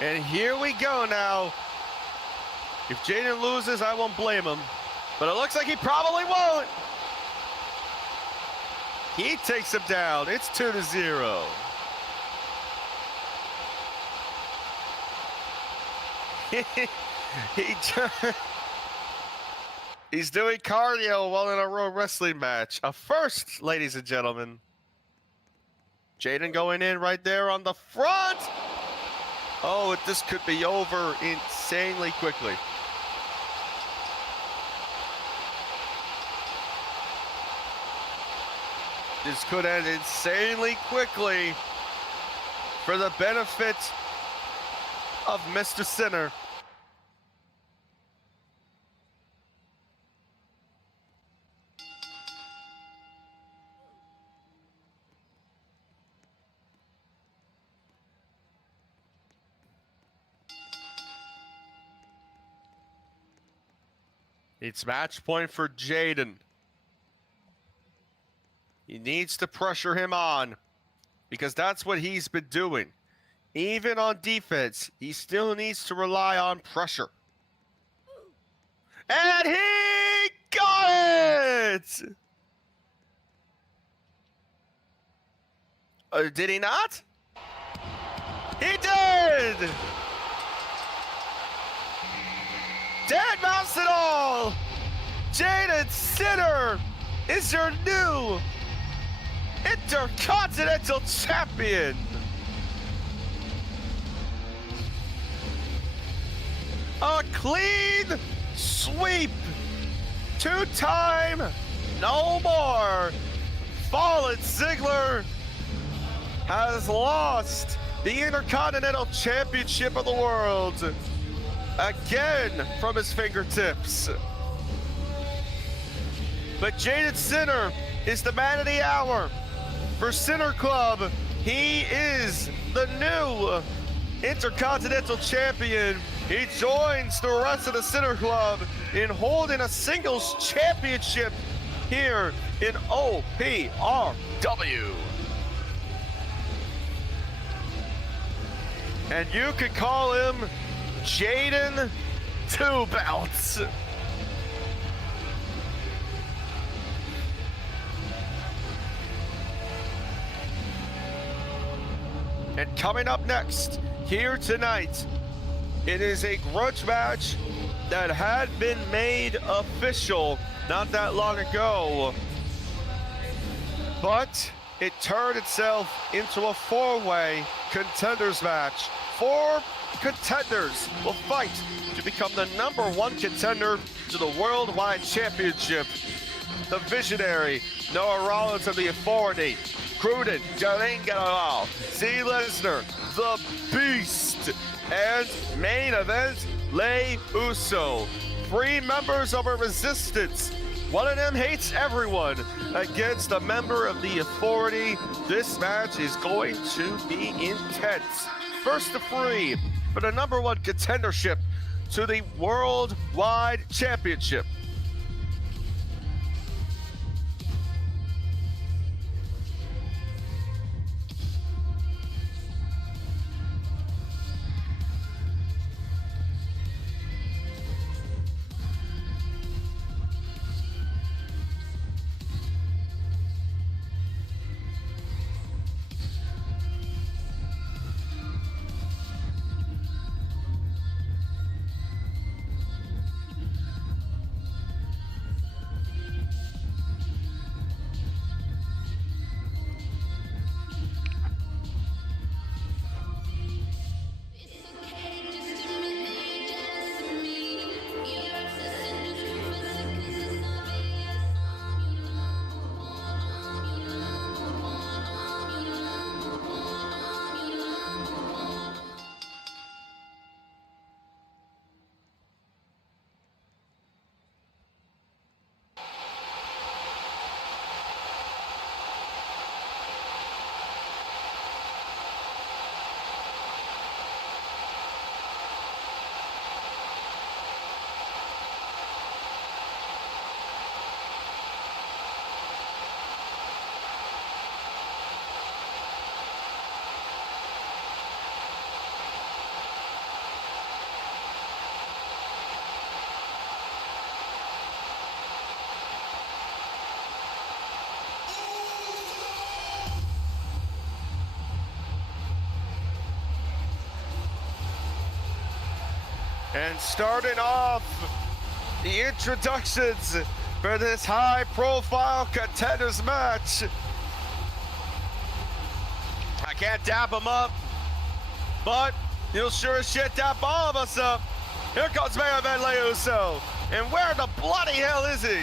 And here we go now. If Jaden loses, I won't blame him. But it looks like he probably won't. He takes him down. It's 2-0. He's doing cardio while in a Raw Wrestling match. A first, ladies and gentlemen. Jaden going in right there on the front. Oh, this could be over insanely quickly. This could end insanely quickly for the benefit of Mr. Sinner. It's match point for Jaden. He needs to pressure him on because that's what he's been doing. Even on defense, he still needs to rely on pressure. And he got it! Did he not? He did! Dead mouse it all! Jaden Sinner is your new Intercontinental Champion! A clean sweep! Two-time, no more! Fallen Ziggler has lost the Intercontinental Championship of the world again from his fingertips. But Jaden Sinner is the man of the hour. For Sinner Club, he is the new Intercontinental Champion. He joins the rest of the Sinner Club in holding a singles championship here in OPRW. And you could call him Jaden Two Belts. And coming up next, here tonight, it is a grudge match that had been made official not that long ago. But it turned itself into a four-way contenders match. 4 contenders will fight to become the #1 contender to the Worldwide Championship. The visionary Noah Rollins of the Authority, Cruden, Jaringalal, Z. Lesnar, The Beast, and main event, Lei Uso. 3 members of a resistance. One of them hates everyone against a member of the Authority. This match is going to be intense. First of 3 for the #1 contendership to the Worldwide Championship. And starting off the introductions for this high-profile contenders match. I can't dap him up, but he'll sure as shit dap all of us up. Here comes main event Lay Uso. And where the bloody hell is he?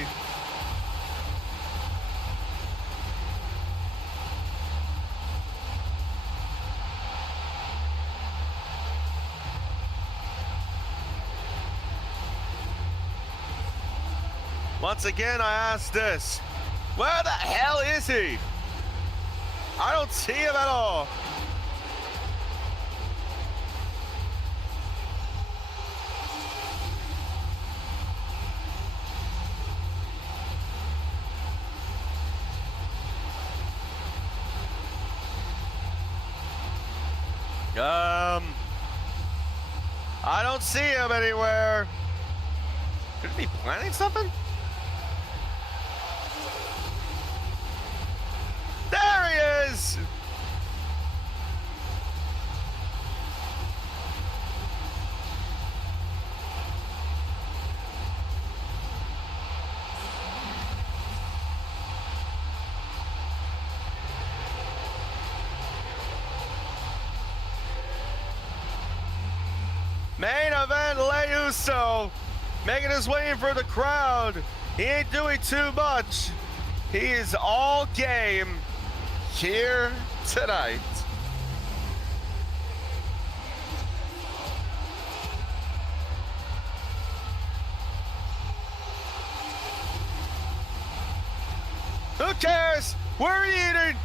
Once again, I ask this. Where the hell is he? I don't see him at all. I don't see him anywhere. Could he be planning something? There he is! Main event Lay Uso making his way in for the crowd. He ain't doing too much. He is all game here tonight. Who cares? We're eating.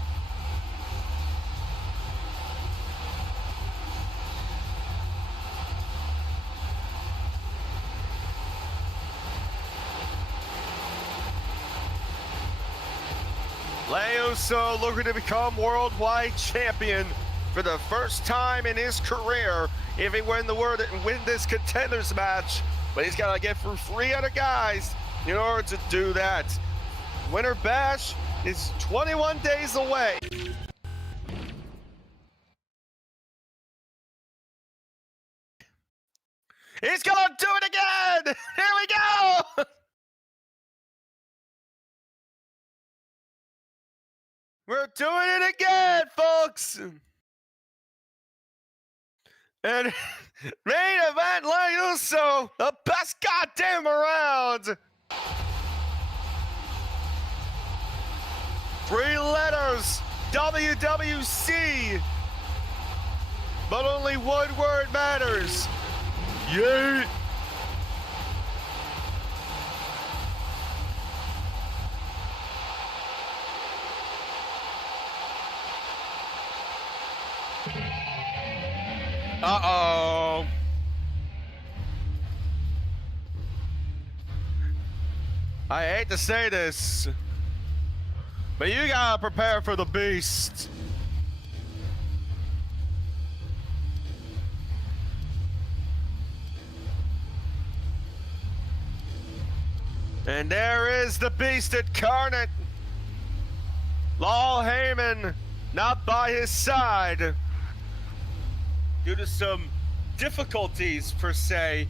Lay Uso looking to become worldwide champion for the first time in his career if he win this contenders match. But he's got to get through 3 other guys in order to do that. Winter Bash is 21 days away. He's gonna do it again! Here we go! We're doing it again, folks! And main event Lay Uso, the best goddamn around! 3 letters, WWC. But only one word matters. Yeet! Uh-oh. I hate to say this, but you gotta prepare for the beast. And there is the beast incarnate. Lal Heyman, not by his side, due to some difficulties, per se,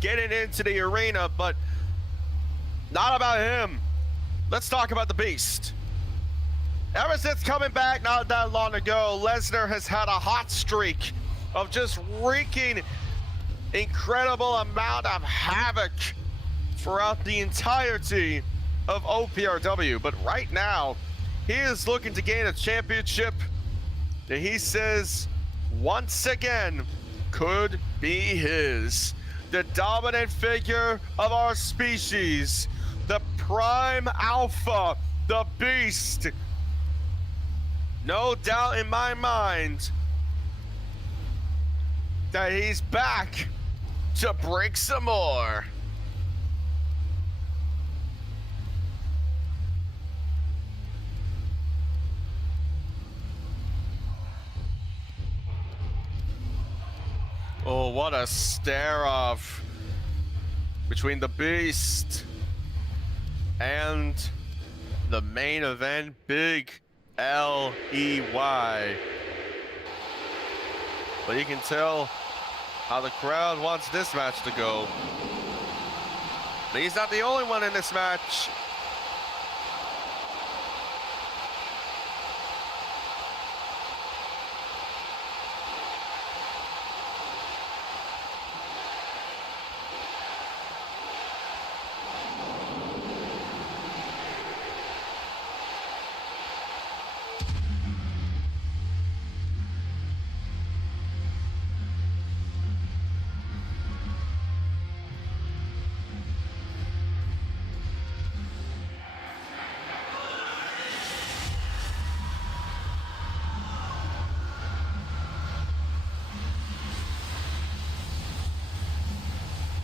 getting into the arena, but not about him. Let's talk about the beast. Ever since coming back not that long ago, Lesnar has had a hot streak of just wreaking incredible amount of havoc throughout the entirety of OPRW. But right now, he is looking to gain a championship that he says, once again, could be his. The dominant figure of our species, the prime alpha, the beast. No doubt in my mind that he's back to break some more. Oh, what a stare-off between the Beast and the main event, Big L-E-Y. But you can tell how the crowd wants this match to go. But he's not the only one in this match.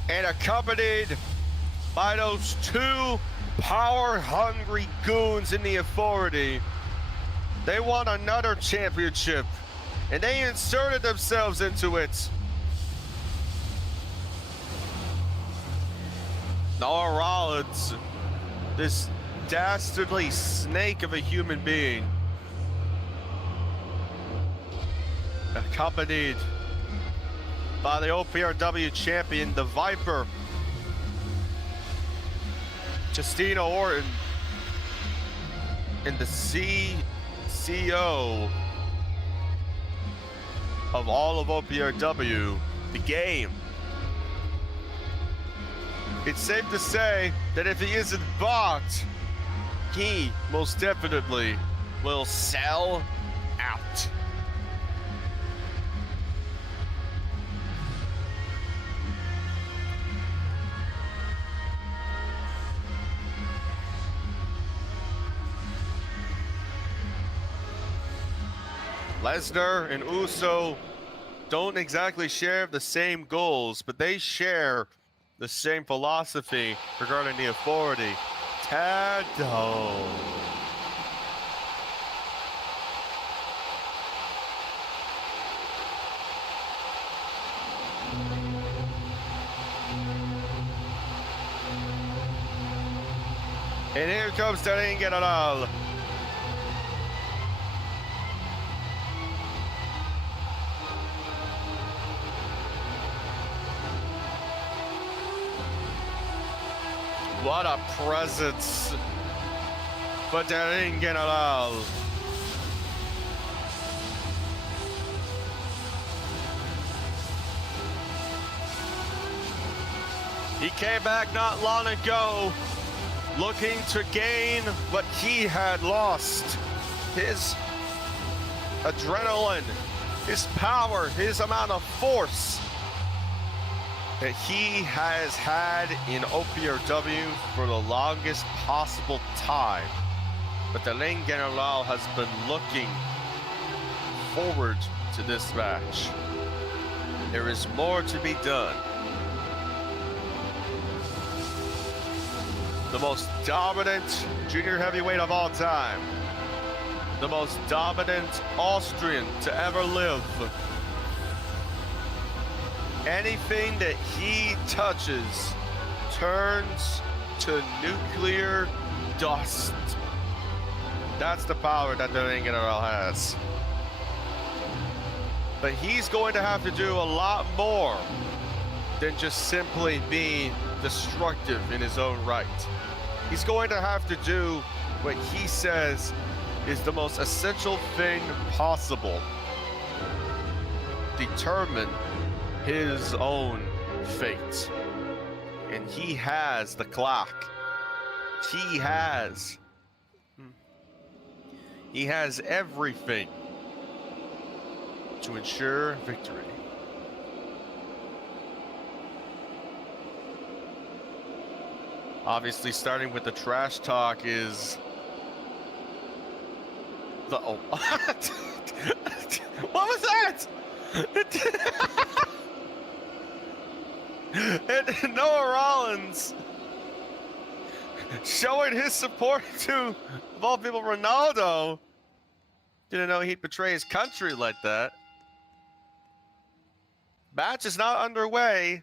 And accompanied by those two power-hungry goons in the Authority. They won another championship, and they inserted themselves into it. Noah Rollins, this dastardly snake of a human being, accompanied by the OPRW champion, the Viper, Justina Orton, and the CCO of all of OPRW, the Game. It's safe to say that if he isn't bought, he most definitely will sell out. Lesnar and Uso don't exactly share the same goals, but they share the same philosophy regarding the Authority. Tado. And here comes the ring general. What a presence for the ring general. He came back not long ago looking to gain what he had lost. His adrenaline, his power, his amount of force that he has had in OPRW for the longest possible time. But the Ring General has been looking forward to this match. There is more to be done. The most dominant junior heavyweight of all time. The most dominant Austrian to ever live. Anything that he touches turns to nuclear dust. That's the power that the Ring General has. But he's going to have to do a lot more than just simply being destructive in his own right. He's going to have to do what he says is the most essential thing possible. Determine his own fate. And he has the clock. He has everything to ensure victory. Obviously, starting with the trash talk is the what was that? And Noah Rollins showing his support to, of all people, Ronaldo. Didn't know he'd betray his country like that. Match is not underway.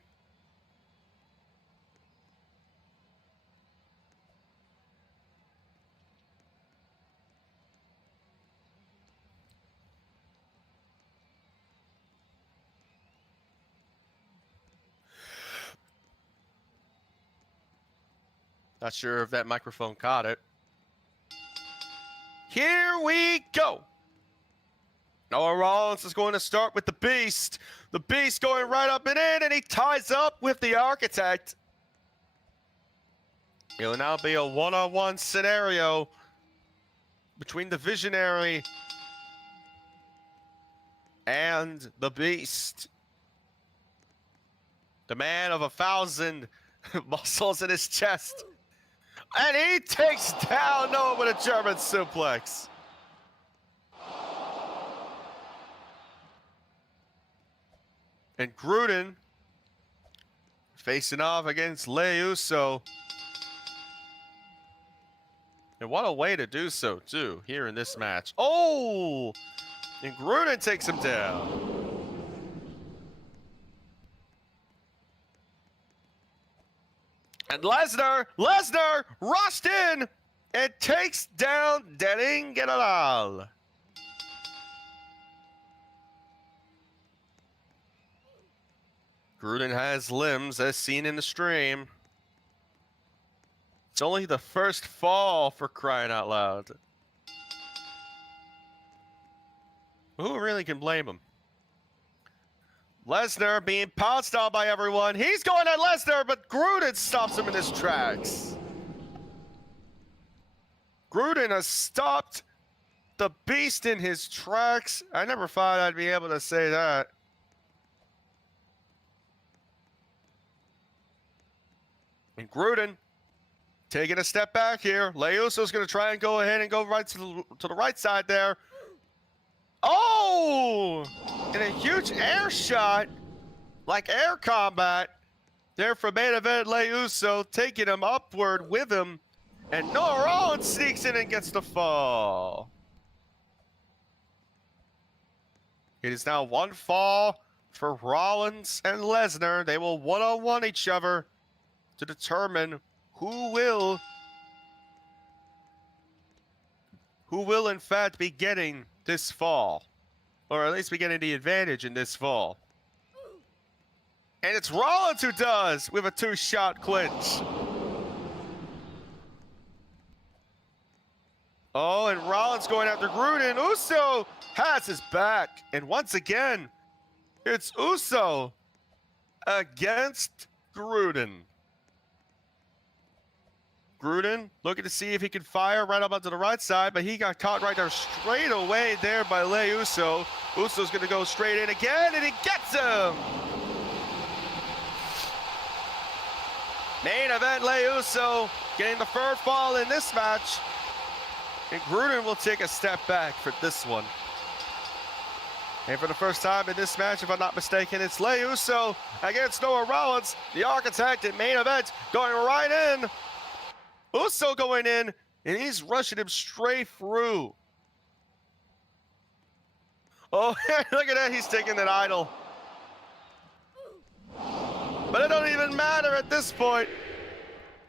Not sure if that microphone caught it. Here we go. Noah Rollins is going to start with the Beast. The Beast going right up and in, and he ties up with the Architect. It'll now be a one-on-one scenario between the Visionary and the Beast. The man of 1,000 muscles in his chest. And he takes down Noah with a German suplex. And Gruden facing off against Lei Uso. And what a way to do so, too, here in this match. Oh! And Gruden takes him down. And Lesnar rushed in and takes down Dering General. Gruden has limbs as seen in the stream. It's only the first fall for crying out loud. Who really can blame him? Lesnar being pounced on by everyone. He's going at Lesnar, but Gruden stops him in his tracks. Gruden has stopped the Beast in his tracks. I never thought I'd be able to say that. And Gruden taking a step back here. Lei Uso's going to try and go ahead and go right to the right side there. Oh! And a huge air shot, like air combat, there for main event Lei Uso, taking him upward with him. And Noah Rollins sneaks in and gets the fall. It is now one fall for Rollins and Lesnar. They will one-on-one each other to determine who will in fact be getting this fall, or at least be getting the advantage in this fall. And it's Rollins who does with a two-shot clinch. Oh, and Rollins going after Gruden. Uso has his back, and once again, it's Uso against Gruden. Gruden looking to see if he can fire right up onto the right side, but he got caught right there straight away there by Lei Uso. Uso's going to go straight in again, and he gets him! Main event, Lei Uso getting the third fall in this match. And Gruden will take a step back for this one. And for the first time in this match, if I'm not mistaken, it's Lei Uso against Noah Rollins, the Architect in main event, going right in. Uso going in, and he's rushing him straight through. Oh, look at that, he's taking an idol. But it don't even matter at this point.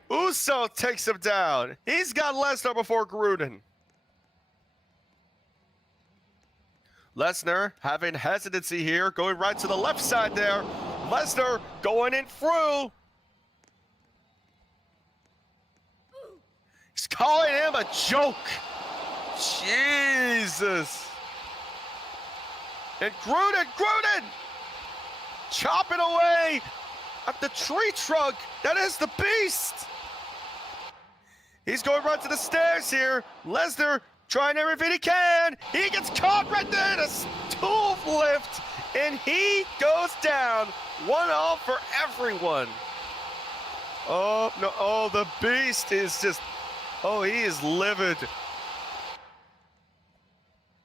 Uso takes him down. He's got Lesnar before Gruden. Lesnar having hesitancy here, going right to the left side there. Lesnar going in through. He's calling him a joke. Jesus. And Gruden chopping away at the tree trunk. That is the Beast. He's going right to the stairs here. Lesnar trying everything he can. He gets caught right there in a stool lift, and he goes down. 1-0 for everyone. Oh, no. Oh, the Beast is just... Oh, he is livid.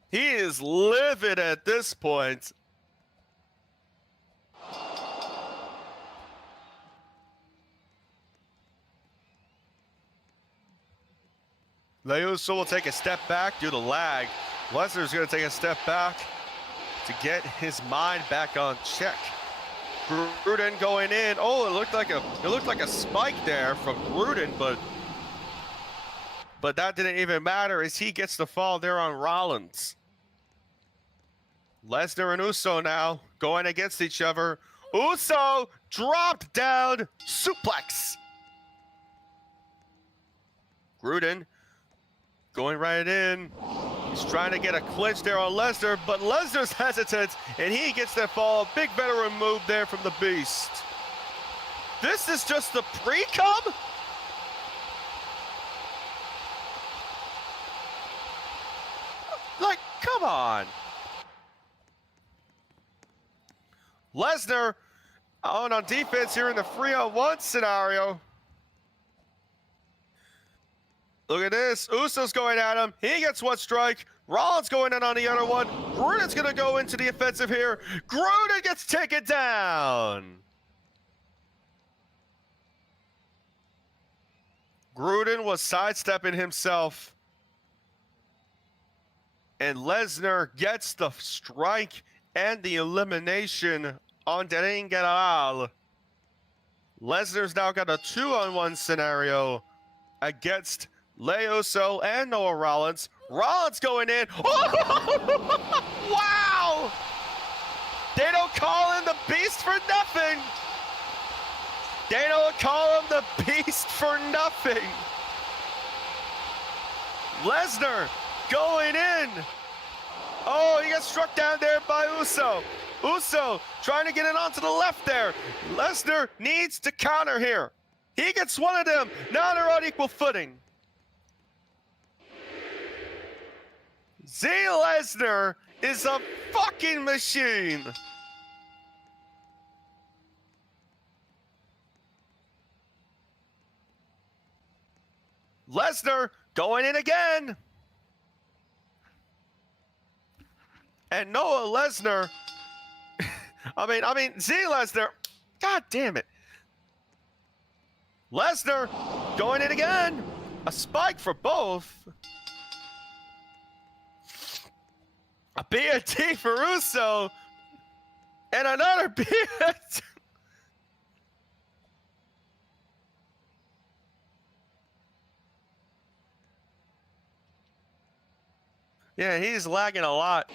He is livid at this point. Lei Uso will take a step back due to lag. Lesnar's going to take a step back to get his mind back on check. Gruden going in. Oh, it looked like a spike there from Gruden, but that didn't even matter as he gets the fall there on Rollins. Lesnar and Uso now going against each other. Uso dropped down suplex. Gruden going right in. He's trying to get a clinch there on Lesnar, but Lesnar's hesitant, and he gets that fall. Big veteran move there from the Beast. This is just the pre-cum? Like, come on. Lesnar on defense here in the 3-on-1 scenario. Look at this. Uso's going at him. He gets one strike. Rollins going in on the other one. Gruden's going to go into the offensive here. Gruden gets taken down. Gruden was sidestepping himself. And Lesnar gets the strike and the elimination on Deringalal. Lesnar's now got a 2-on-1 scenario against Uso and Noah Rollins. Rollins going in. Oh, wow! They don't call him the Beast for nothing. They don't call him the Beast for nothing. Lesnar going in. Oh, he got struck down there by Uso. Uso trying to get it onto the left there. Lesnar needs to counter here. He gets one of them. Now they're on equal footing. Z Lesnar is a fucking machine. Lesnar going in again. And Noah Lesnar, I mean, Z Lesnar, god damn it. Lesnar going in again. A spike for both. A BNT for Uso. And another BNT. Yeah, he's lagging a lot.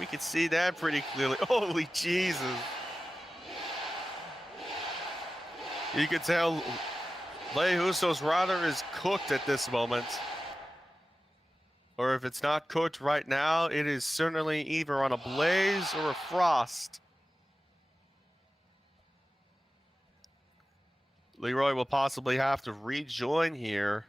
We can see that pretty clearly. Holy Jesus. You can tell Rey Uso's router is cooked at this moment. Or if it's not cooked right now, it is certainly either on a blaze or a frost. Leroy will possibly have to rejoin here.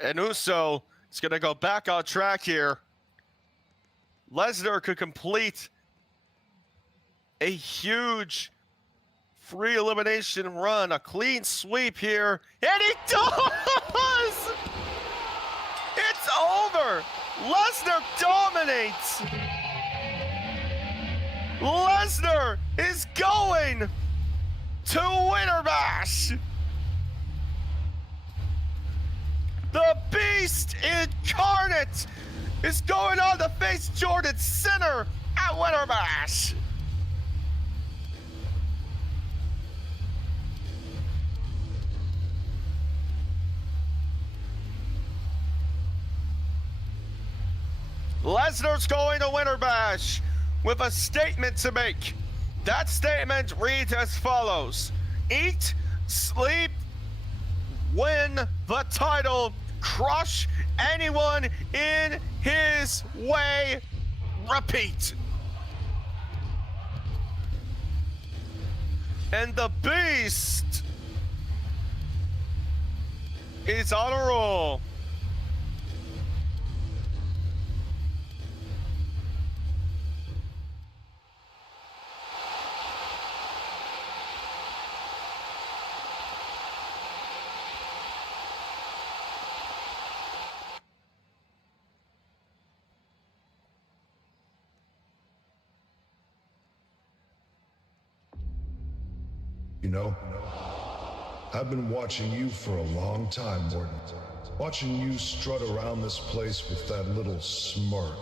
And Uso is going to go back on track here. Lesnar could complete a huge free elimination run, a clean sweep here, and he does! It's over! Lesnar dominates! Lesnar is going to Winter Bash! The Beast incarnate is going on to face Jordan Center at Winter Bash. Lesnar's going to Winter Bash with a statement to make. That statement reads as follows: eat, sleep, win the title, crush anyone in his way, repeat. And the Beast is on a roll. You know, I've been watching you for a long time, Morton. Watching you strut around this place with that little smirk.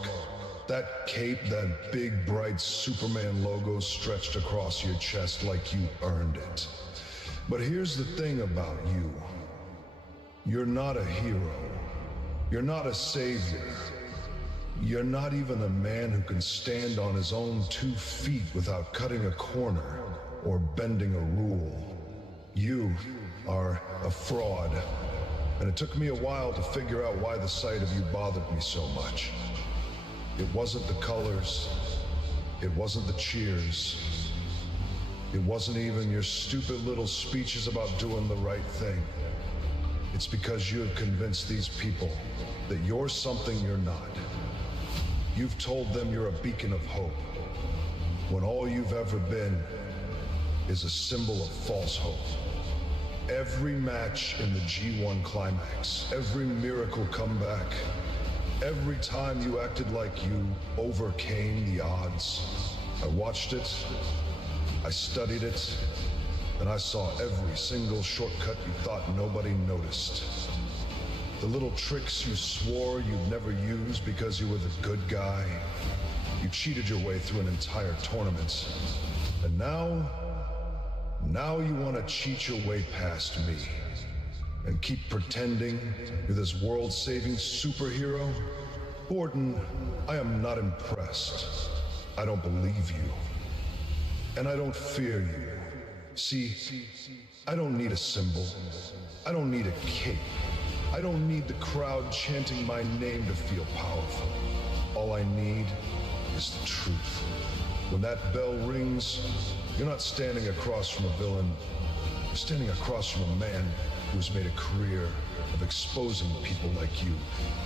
That cape, that big, bright Superman logo stretched across your chest like you earned it. But here's the thing about you. You're not a hero. You're not a savior. You're not even a man who can stand on his own 2 feet without cutting a corner or bending a rule. You are a fraud. And it took me a while to figure out why the sight of you bothered me so much. It wasn't the colors. It wasn't the cheers. It wasn't even your stupid little speeches about doing the right thing. It's because you have convinced these people that you're something you're not. You've told them you're a beacon of hope, when all you've ever been is a symbol of false hope. Every match in the G1 climax, every miracle comeback, every time you acted like you overcame the odds. I watched it, I studied it, and I saw every single shortcut you thought nobody noticed. The little tricks you swore you'd never use because you were the good guy. You cheated your way through an entire tournament. And now you want to cheat your way past me and keep pretending you're this world-saving superhero? Gordon, I am not impressed. I don't believe you. And I don't fear you. See, I don't need a symbol. I don't need a cape. I don't need the crowd chanting my name to feel powerful. All I need is the truth. When that bell rings, you're not standing across from a villain. You're standing across from a man who's made a career of exposing people like you,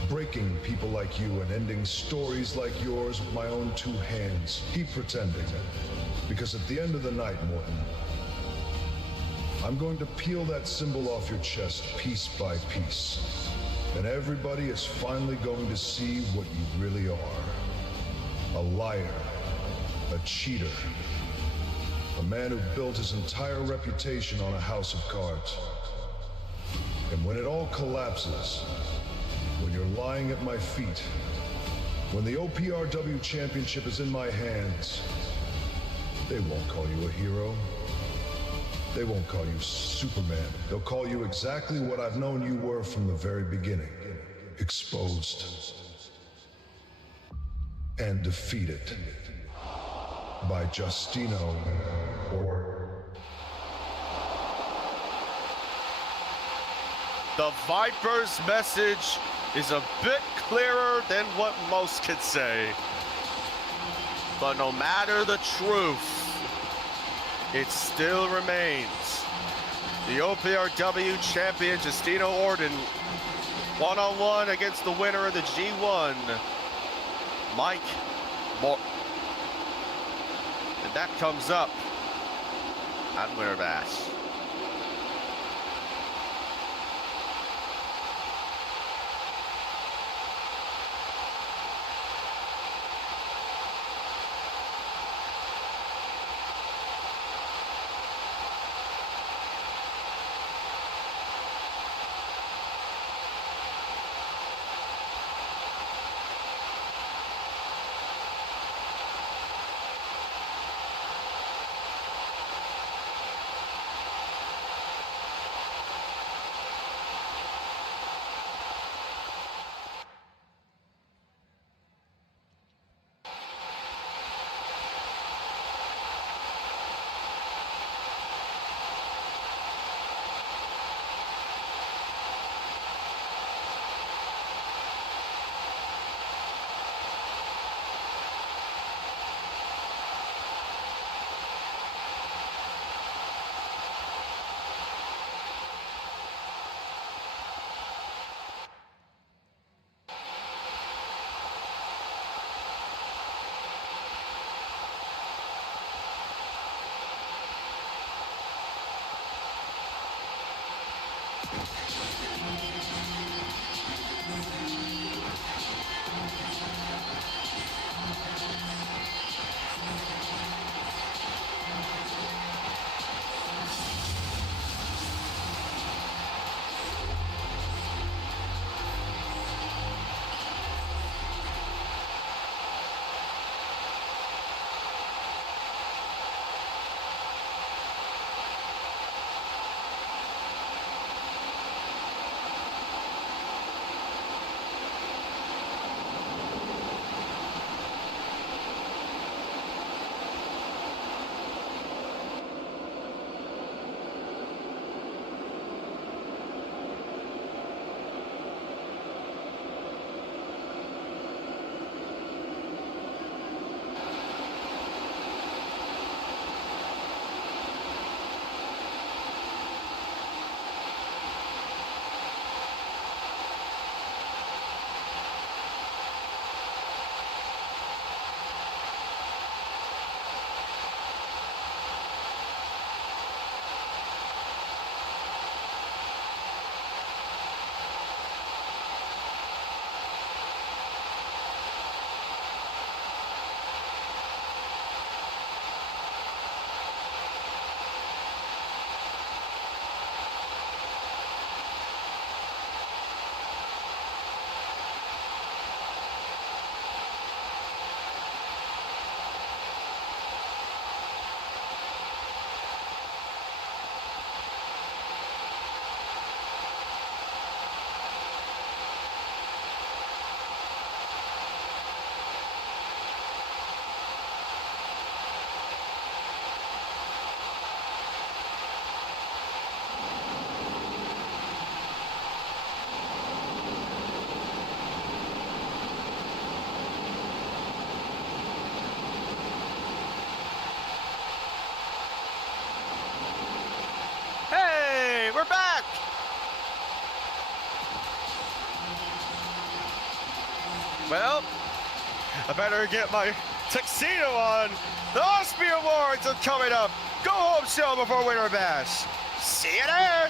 breaking people like you, and ending stories like yours with my own 2 hands. Keep pretending, because at the end of the night, Morton, I'm going to peel that symbol off your chest piece by piece. And everybody is finally going to see what you really are. A liar, a cheater, a man who built his entire reputation on a house of cards. And when it all collapses, when you're lying at my feet, when the OPRW championship is in my hands, they won't call you a hero. They won't call you Superman. They'll call you exactly what I've known you were from the very beginning. Exposed. And defeated. By Justino or... The Viper's message is a bit clearer than what most could say. But no matter the truth, it still remains. The OPRW champion, Justino Orton, one-on-one against the winner of the G1, Mike Morton. And that comes up on Winter Bash. Well, I better get my tuxedo on. The RSPN Awards are coming up. Go home show before Winter Bash. See you there.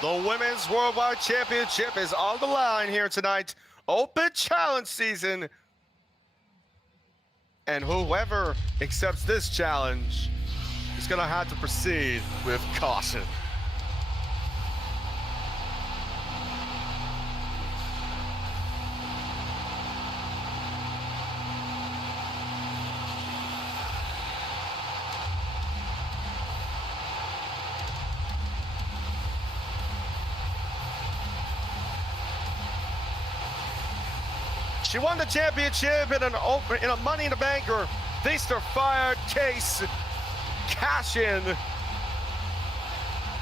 The Women's Worldwide Championship is on the line here tonight. Open challenge season. And whoever accepts this challenge is going to have to proceed with caution. She won the championship in a Money in the Bank or Feast or Fire case cash-in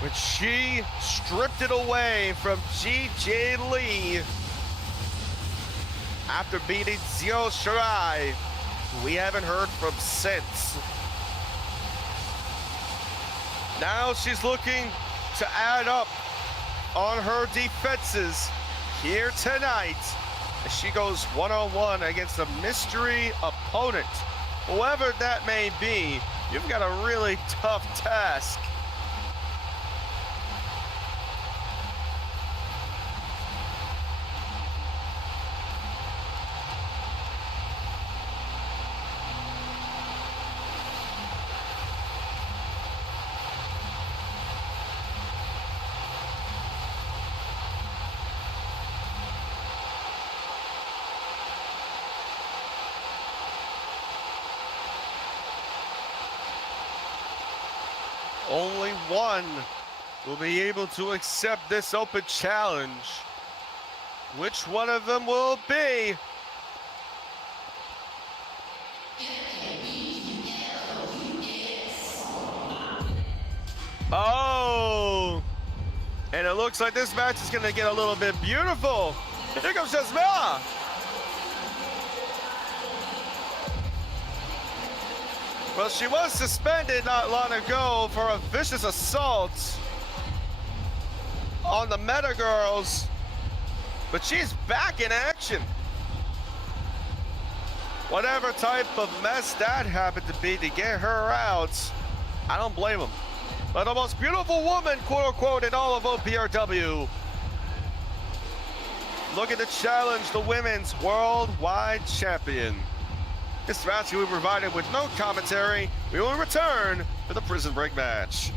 when she stripped it away from G.J. Lee after beating Zio Shirai, who we haven't heard from since. Now she's looking to add up on her defenses here tonight as she goes one-on-one against a mystery opponent. Whoever that may be, you've got a really tough task. Only one will be able to accept this open challenge. Which one of them will it be? Oh! And it looks like this match is gonna get a little bit beautiful. Here comes Jasmine. Well, she was suspended not long ago for a vicious assault on the Meta Girls, but she's back in action. Whatever type of mess that happened to be to get her out, I don't blame them. But the most beautiful woman, quote unquote, in all of OPRW. Looking to challenge the Women's Worldwide Champion. This match will be provided with no commentary. We will return to the Prison Break match.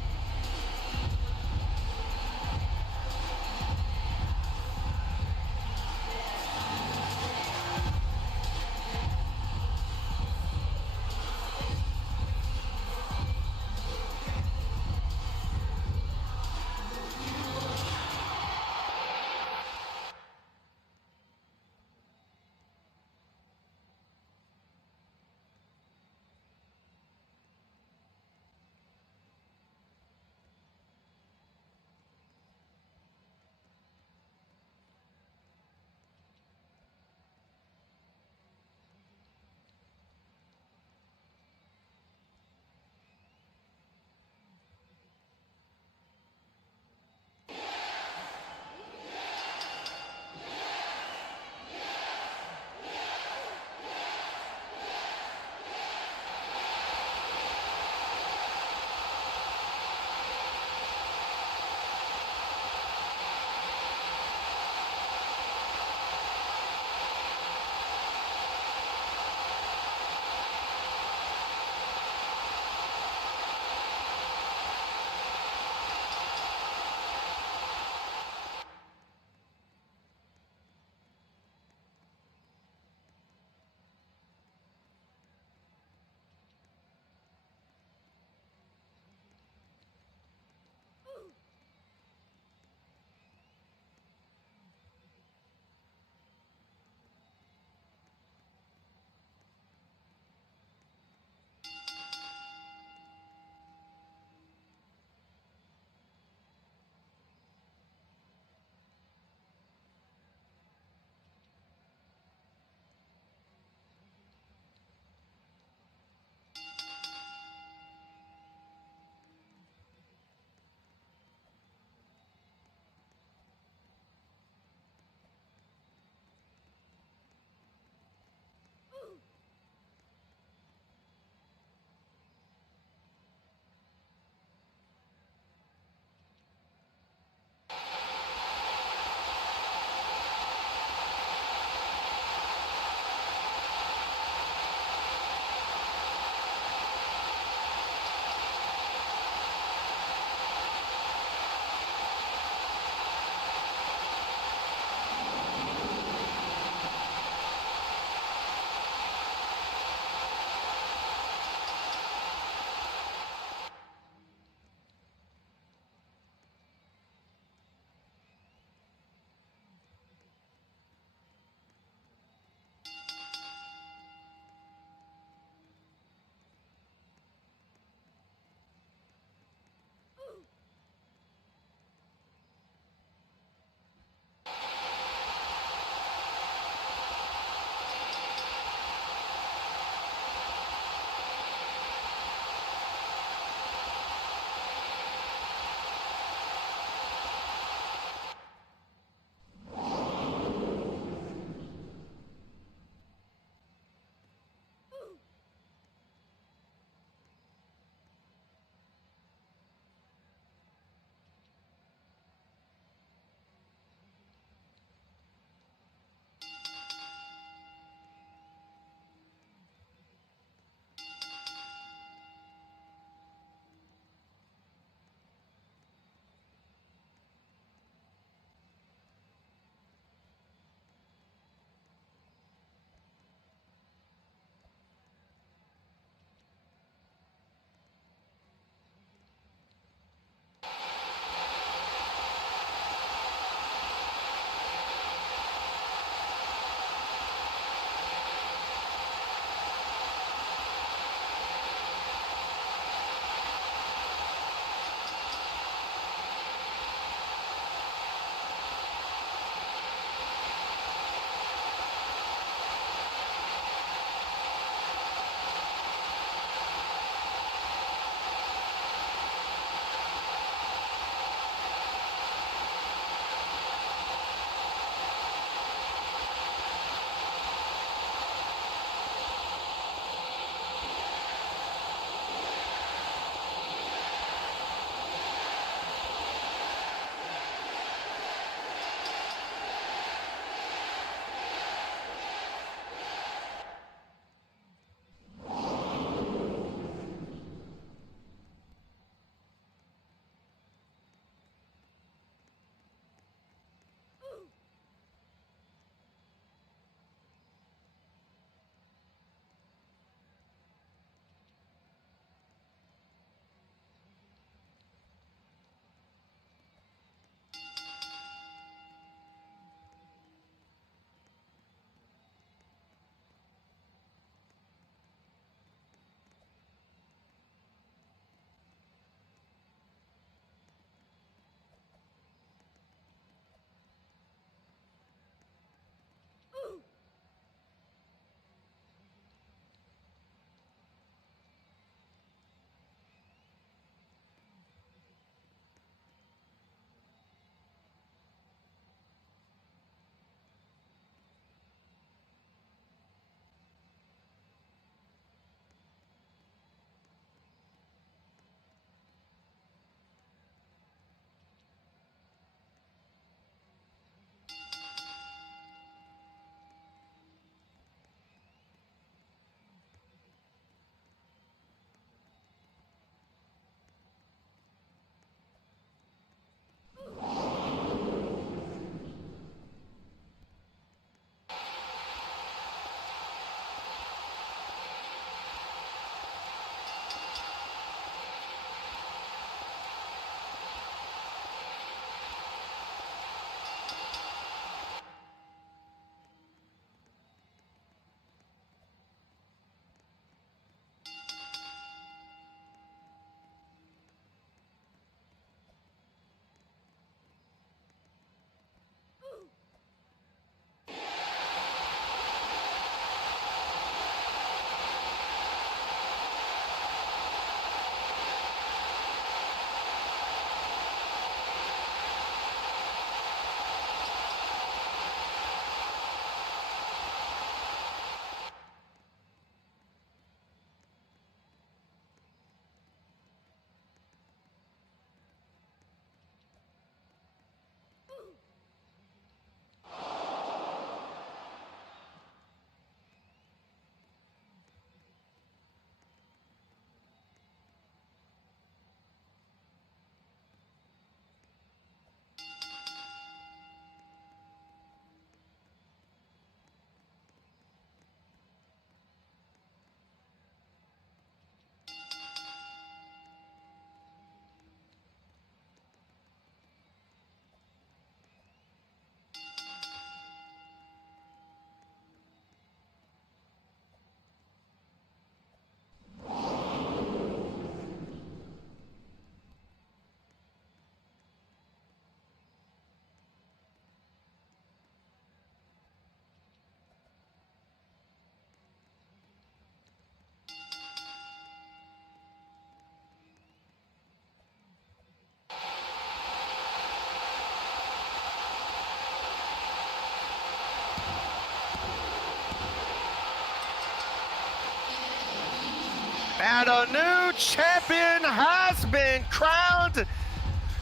And a new champion has been crowned.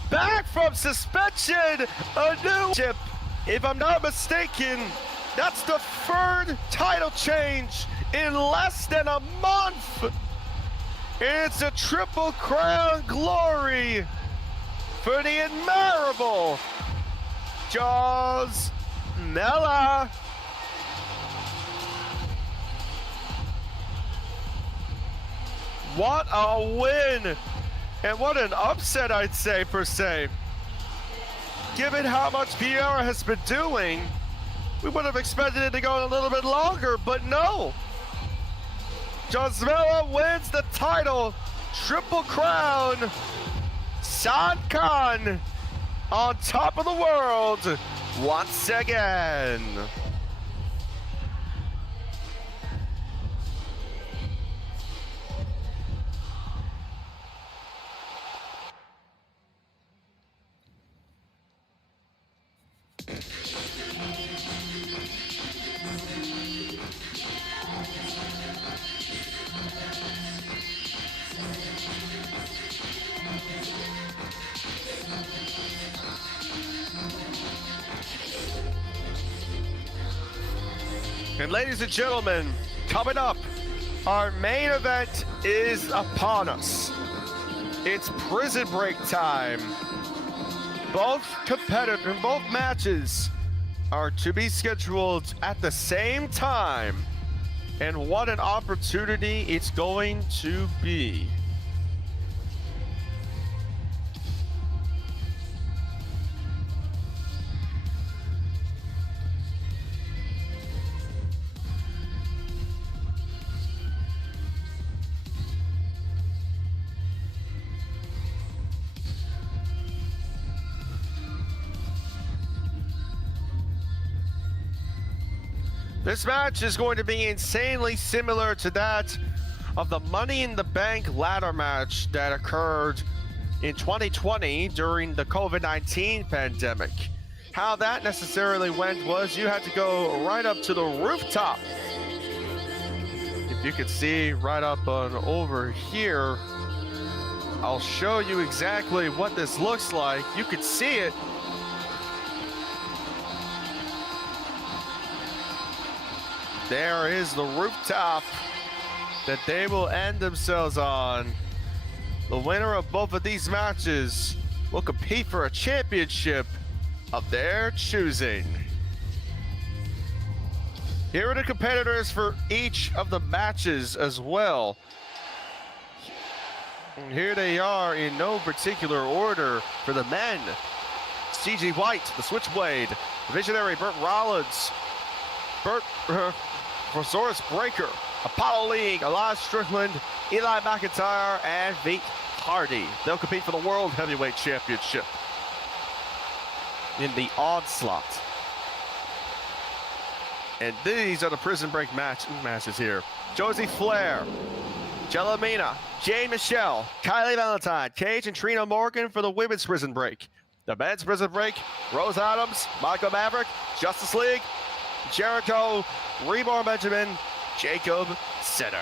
Back from suspension, a new chip. If I'm not mistaken, that's the third title change in less than a month. It's a triple crown glory for the admirable Jaws Mella. What a win! And what an upset, I'd say, per se. Given how much Pierre has been doing, we would have expected it to go a little bit longer, but no. Josmela wins the title, Triple Crown. San Khan on top of the world once again. And ladies and gentlemen, coming up, our main event is upon us. It's prison break time. Both matches are to be scheduled at the same time. And what an opportunity it's going to be. This match is going to be insanely similar to that of the Money in the Bank ladder match that occurred in 2020 during the COVID-19 pandemic. How that necessarily went was you had to go right up to the rooftop. If you could see right up on over here, I'll show you exactly what this looks like. You could see it. There is the rooftop that they will end themselves on. The winner of both of these matches will compete for a championship of their choosing. Here are the competitors for each of the matches as well. And here they are in no particular order. For the men, CG White, the Switchblade, the Visionary Burt Rollins, Resource Breaker, Apollo League, Elias Strickland, Eli McIntyre, and Veet Hardy. They'll compete for the World Heavyweight Championship in the Onslaught. And these are the prison break matches here. Josie Flair, Jellamina, Jane Michelle, Kylie Valentine, Cage and Trina Morgan for the women's prison break. The men's prison break, Rose Adams, Michael Maverick, Justice League, Jericho, Reborn Benjamin, Jacob Sitter.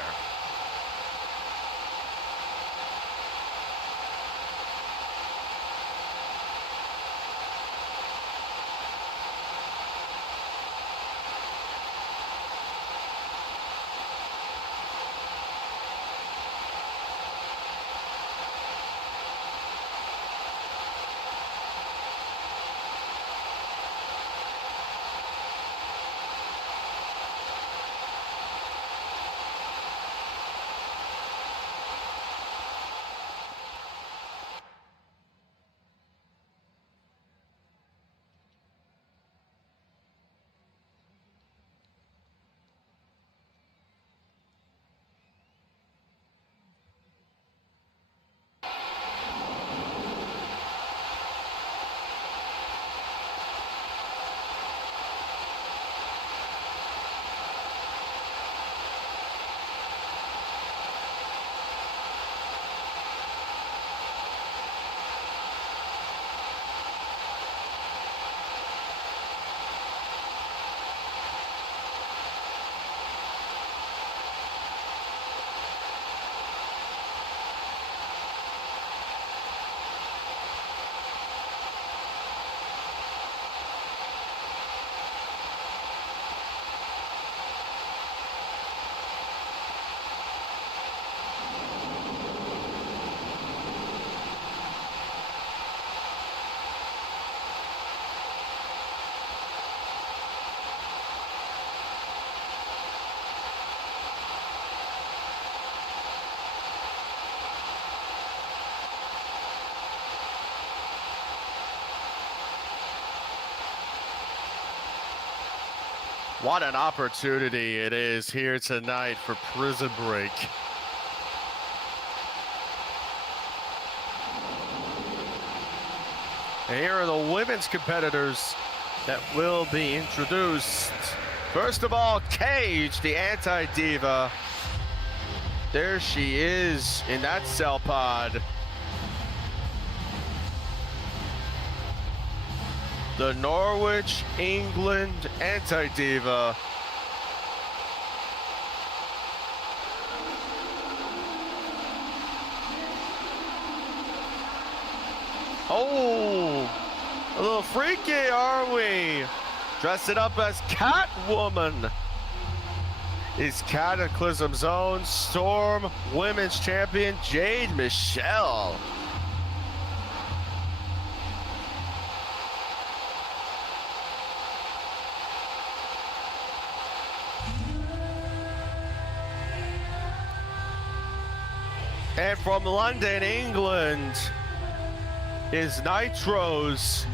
What an opportunity it is here tonight for Prison Break. And here are the women's competitors that will be introduced. First of all, Cage, the anti-diva. There she is in that cell pod. The Norwich, England anti-diva. Oh, a little freaky, are we? Dressing up as Catwoman is Cataclysm's own Storm Women's Champion, Jade Michelle. And from London, England, is Nitro's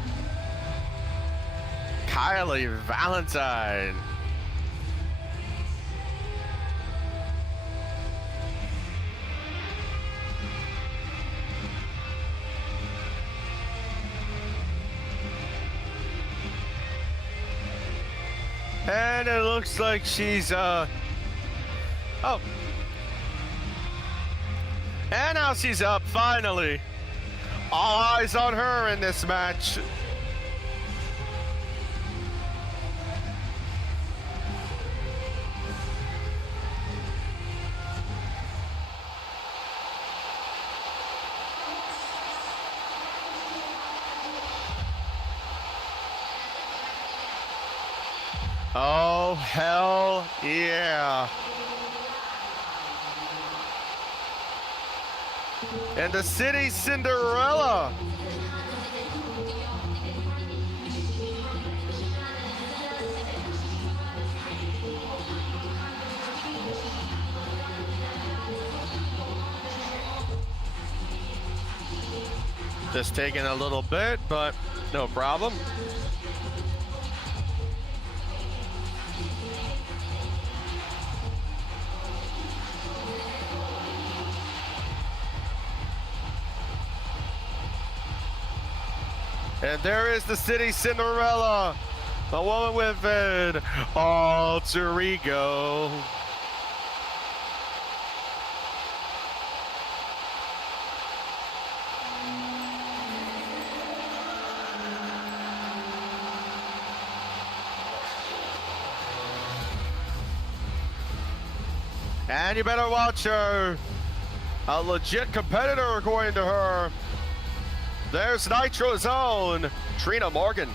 Kylie Valentine. And it looks like she's oh. And now she's up, finally. All eyes on her in this match. Oh, hell yeah. And the City Cinderella. Just taking a little bit, but no problem. And there is the City Cinderella, the woman with an alter ego. And you better watch her. A legit competitor, according to her. There's Nitro's own Trina Morgan.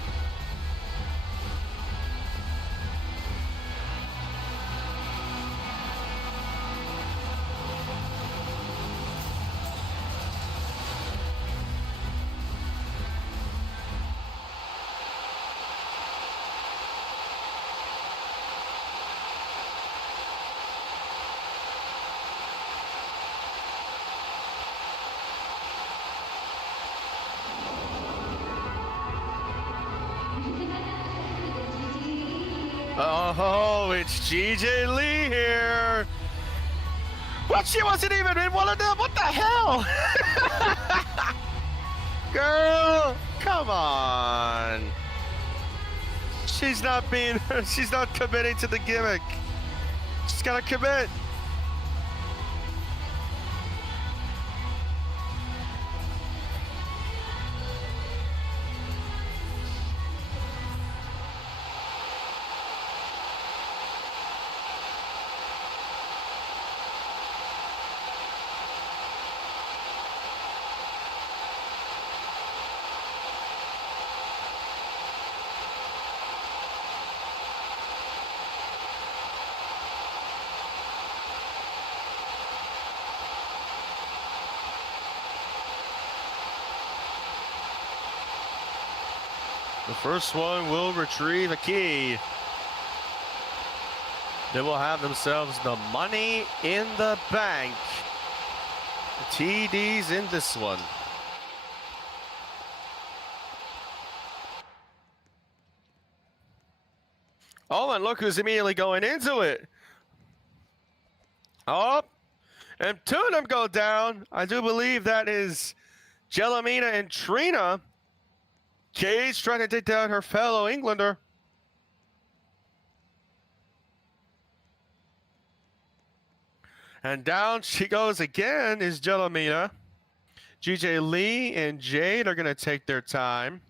Oh, it's GJ Lee here. What? She wasn't even in one of them? What the hell? Girl, come on. She's not committing to the gimmick. She's gotta commit. The first one will retrieve a key. They will have themselves the Money in the Bank. The TD's in this one. Oh, and look who's immediately going into it. Oh, and two of them go down. I do believe that is Jellamina and Trina. Cage trying to take down her fellow Englander. And down she goes again is Jellamina. GJ Lee and Jade are going to take their time.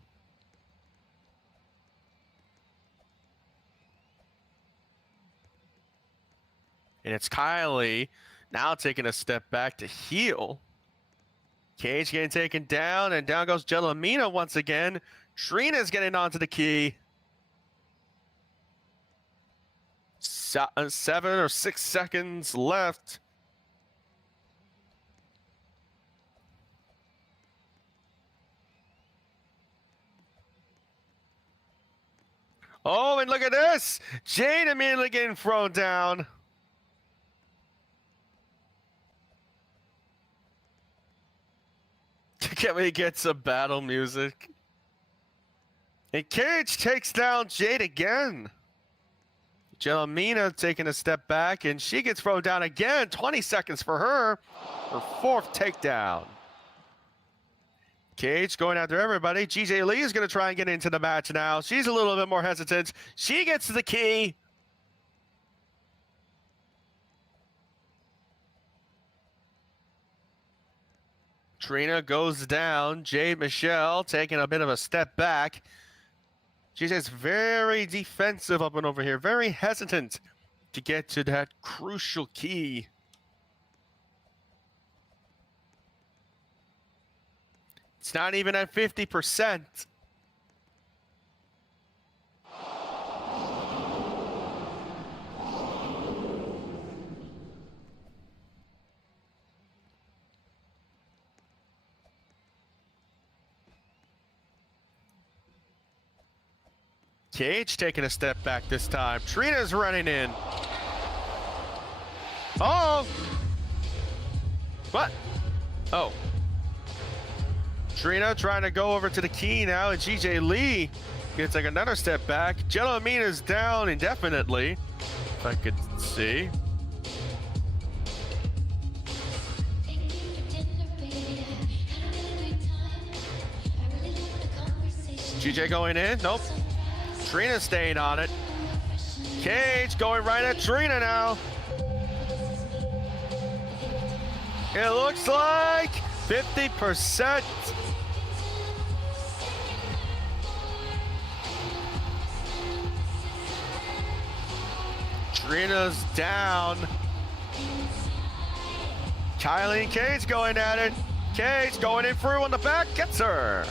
And it's Kylie now taking a step back to heal. Cage getting taken down, and down goes Jellamina once again. Trina's getting onto the key. 7 or 6 seconds left. Oh, and look at this! Jade immediately getting thrown down. Can we get some battle music? And Cage takes down Jade again. Jellamina taking a step back, and she gets thrown down again. 20 seconds for her fourth takedown. Cage going after everybody. GJ Lee is going to try and get into the match now. She's a little bit more hesitant. She gets to the key. Trina goes down. Jade Michelle taking a bit of a step back. She's just very defensive up and over here. Very hesitant to get to that crucial key. It's not even at 50%. Cage taking a step back this time. Trina's running in. Oh! What? Oh. Trina trying to go over to the key now, and GJ Lee gets like another step back. Jellamina's down indefinitely, if I could see. GJ going in? Nope. Trina staying on it. Cage going right at Trina now. It looks like 50%. Trina's down. Kylie and Cage going at it. Cage going in through on the back, gets her.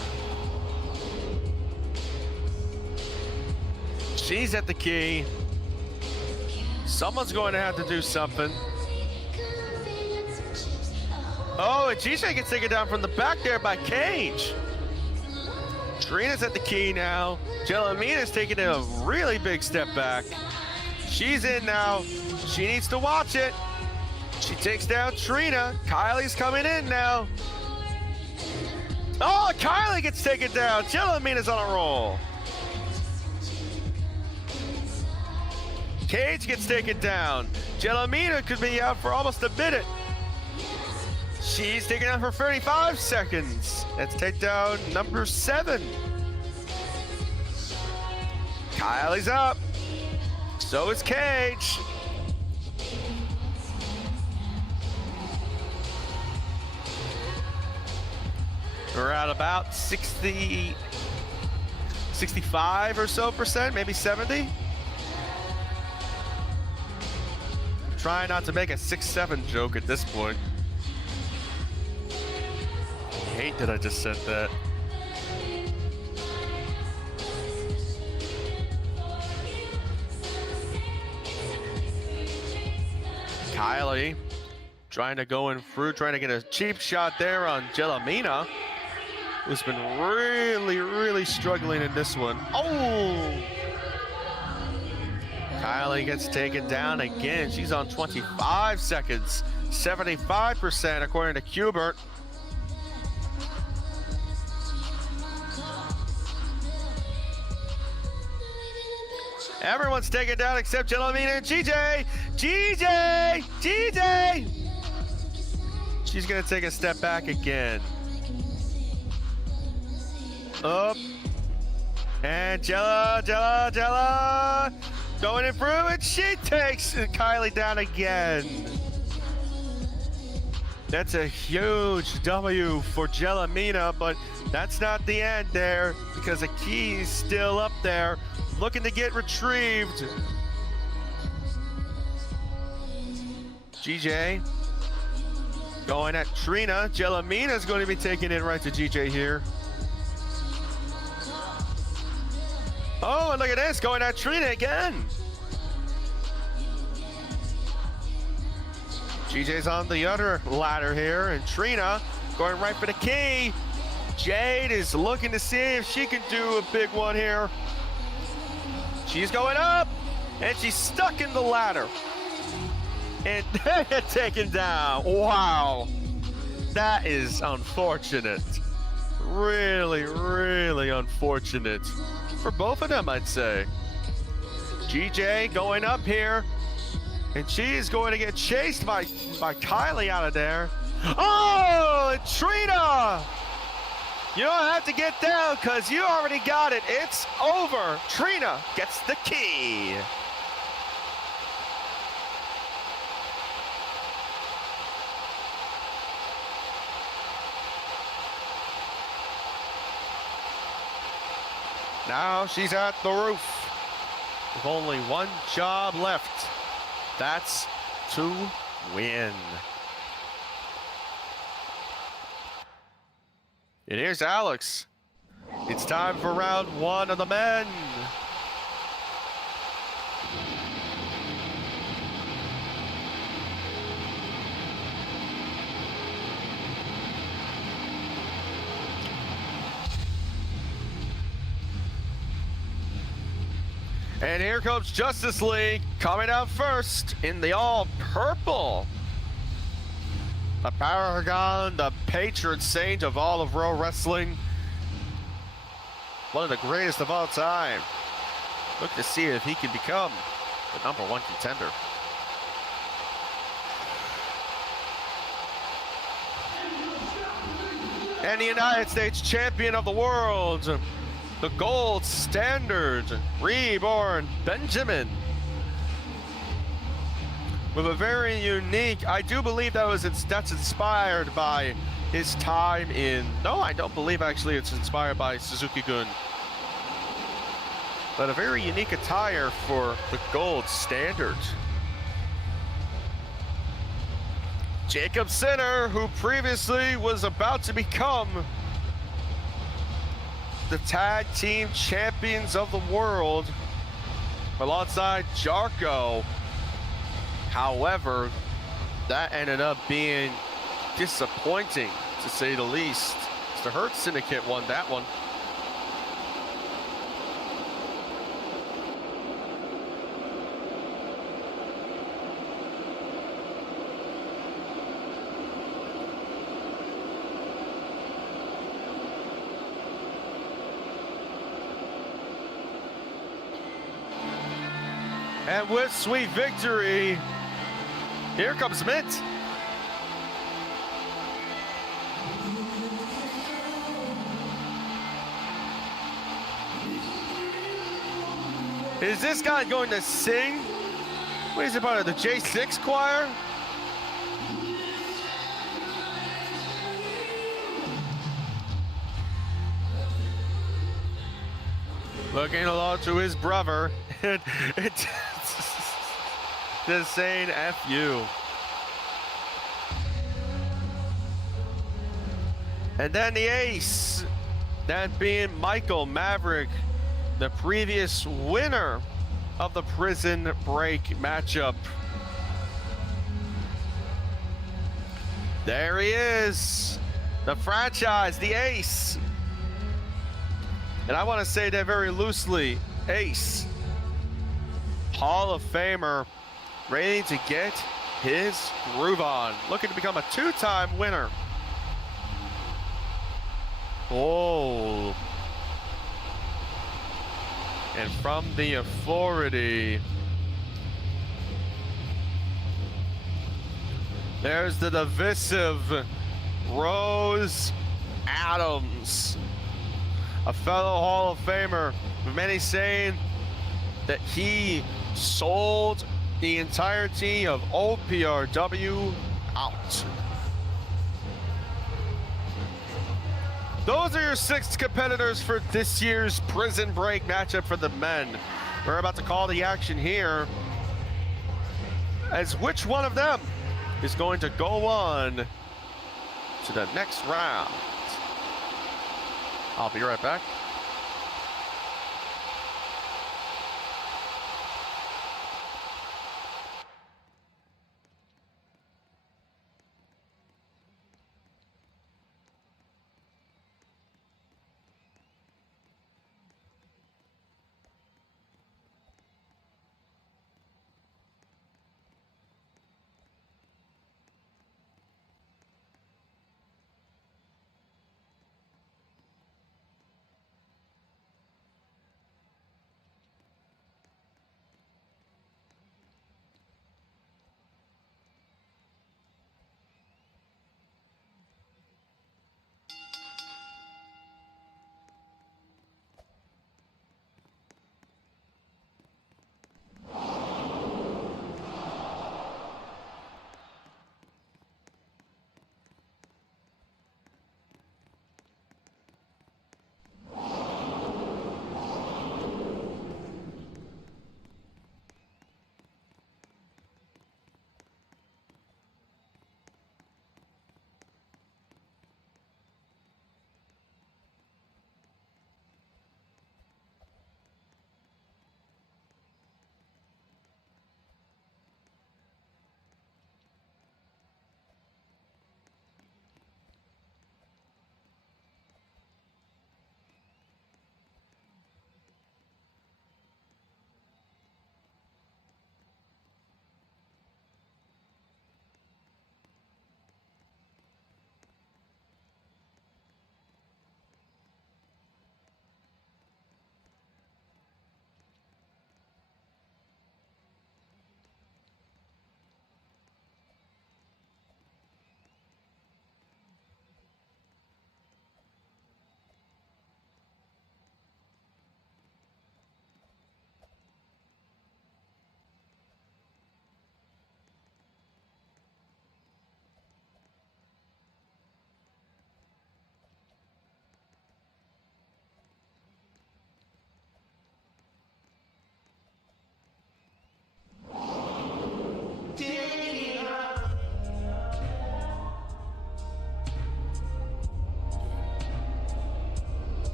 She's at the key. Someone's going to have to do something. Oh, and GJ gets taken down from the back there by Cage. Trina's at the key now. Jellamina's taking a really big step back. She's in now. She needs to watch it. She takes down Trina. Kylie's coming in now. Oh, Kylie gets taken down. Jellamina's on a roll. Cage gets taken down. Jellamina could be out for almost a minute. She's taken down for 35 seconds. That's takedown number 7. Kylie's up. So is Cage. We're at about 65 or so percent, maybe 70. Trying not to make a 6-7 joke at this point. I hate that I just said that. Kylie trying to go in through, trying to get a cheap shot there on Jellamina, who's been really struggling in this one. Oh! Kylie gets taken down again. She's on 25 seconds, 75% according to Qbert. Everyone's taken down except Jellamina and GJ. GJ! She's gonna take a step back again. Up. And Jella. Going in through, and she takes Kylie down again. That's a huge W for Jellamina, but that's not the end there, because the key's still up there, looking to get retrieved. GJ going at Trina. Jellamina's going to be taking it right to GJ here. Oh, and look at this, going at Trina again. GJ's on the other ladder here, and Trina going right for the key. Jade is looking to see if she can do a big one here. She's going up, and she's stuck in the ladder. And taken down. Wow. That is unfortunate. Really, really unfortunate. For both of them, I'd say. GJ going up here. And she's going to get chased by Kylie out of there. Oh, Trina! You don't have to get down because you already got it. It's over. Trina gets the key. Now she's at the roof with only one job left. That's to win. And here's Alex. It's time for round one of the men. And here comes Justice League coming out first in the all purple. The paragon, the patron saint of all of Raw Wrestling. One of the greatest of all time. Look to see if he can become the #1 contender. And the United States champion of the world, the gold standard, reborn Benjamin. With a very unique, I do believe that's inspired by his time in, no, I don't believe actually it's inspired by Suzuki-gun. But a very unique attire for the gold standard. Jacob Sinner, who previously was about to become the tag team champions of the world alongside Jarko. However, that ended up being disappointing, to say the least. The Hurt Syndicate won that one. And with sweet victory, here comes Mint. Is this guy going to sing? What is it, part of the J6 choir? Looking along to his brother. Just saying F you. And then the ace, that being Michael Maverick, the previous winner of the Prison Break matchup. There he is, the franchise, the ace. And I want to say that very loosely, ace. Hall of Famer, ready to get his groove on. Looking to become a two-time winner. Oh. And from the Authority, there's the divisive Rose Adams, a fellow Hall of Famer, with many saying that he sold the entirety of OPRW out. Those are your 6 competitors for this year's Prison Break matchup for the men. We're about to call the action here, as which one of them is going to go on to the next round. I'll be right back.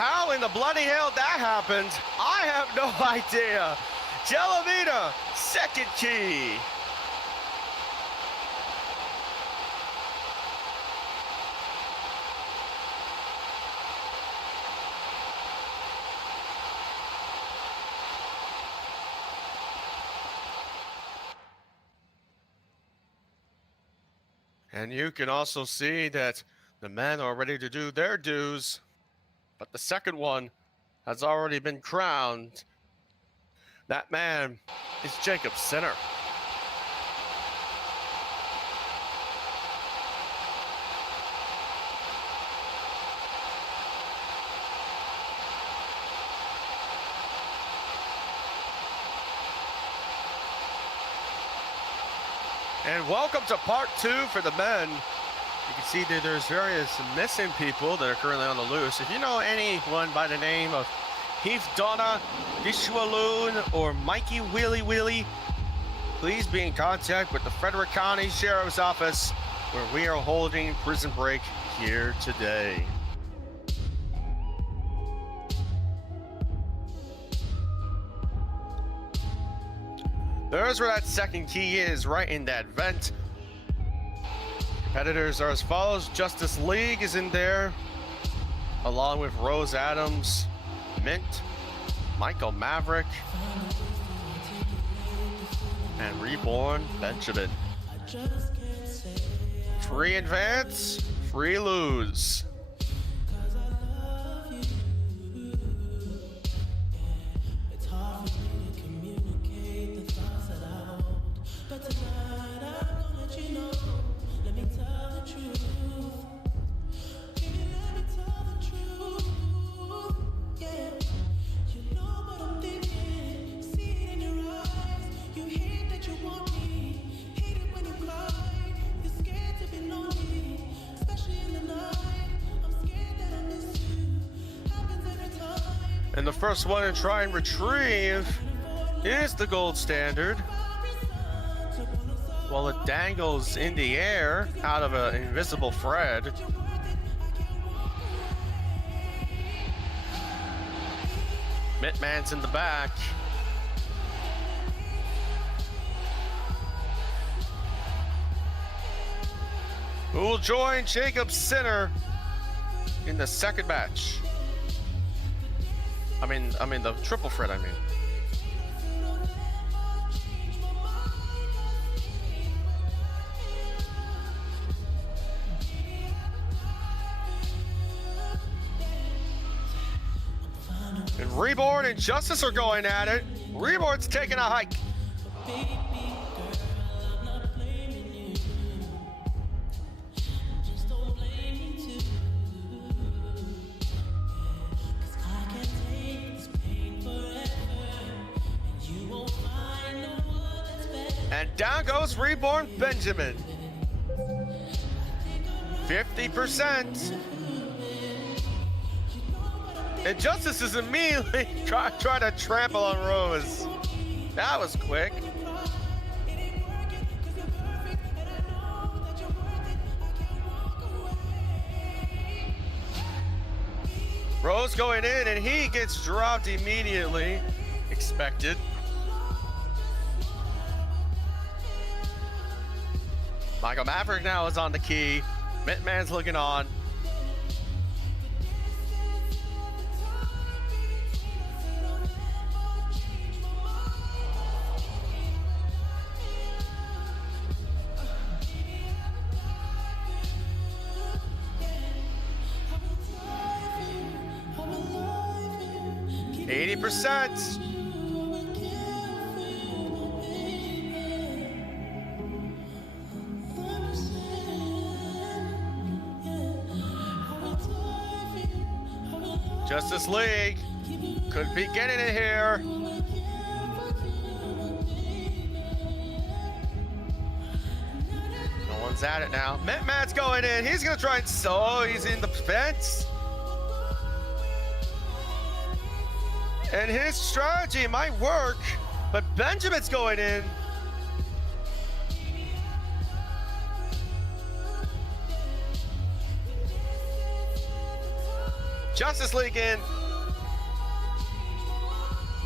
how in the bloody hell that happened, I have no idea. Jelavita, second key. And you can also see that the men are ready to do their dues, but the second one has already been crowned. That man is Jacob Sinner. And welcome to part 2 for the men. You can see that there's various missing people that are currently on the loose. If you know anyone by the name of Heath Donna, Dishwaloon, or Mikey Willy Willy, please be in contact with the Frederick County Sheriff's Office, where we are holding prison break here today. There's where that second key is, right in that vent. Competitors are as follows. Justice League is in there, along with Rose Adams, Mint, Michael Maverick, and Reborn Benjamin. Free advance, free lose. And the first one to try and retrieve is the gold standard. While it dangles in the air out of an invisible thread. Mitman's in the back. Who will join Jacob Sinner in the second match? I mean the triple threat, I mean. And Reborn and Justice are going at it. Reborn's taking a hike. And down goes Reborn Benjamin. 50%. And Justice is immediately trying to trample on Rose. That was quick. Rose going in, and he gets dropped immediately. Expected. Michael Maverick now is on the key. Mitman's looking on. %. Justice League could be getting it here. No one's at it now. Matt's going in. He's gonna try and he's in the fence. And his strategy might work, but Benjamin's going in. Justice League in.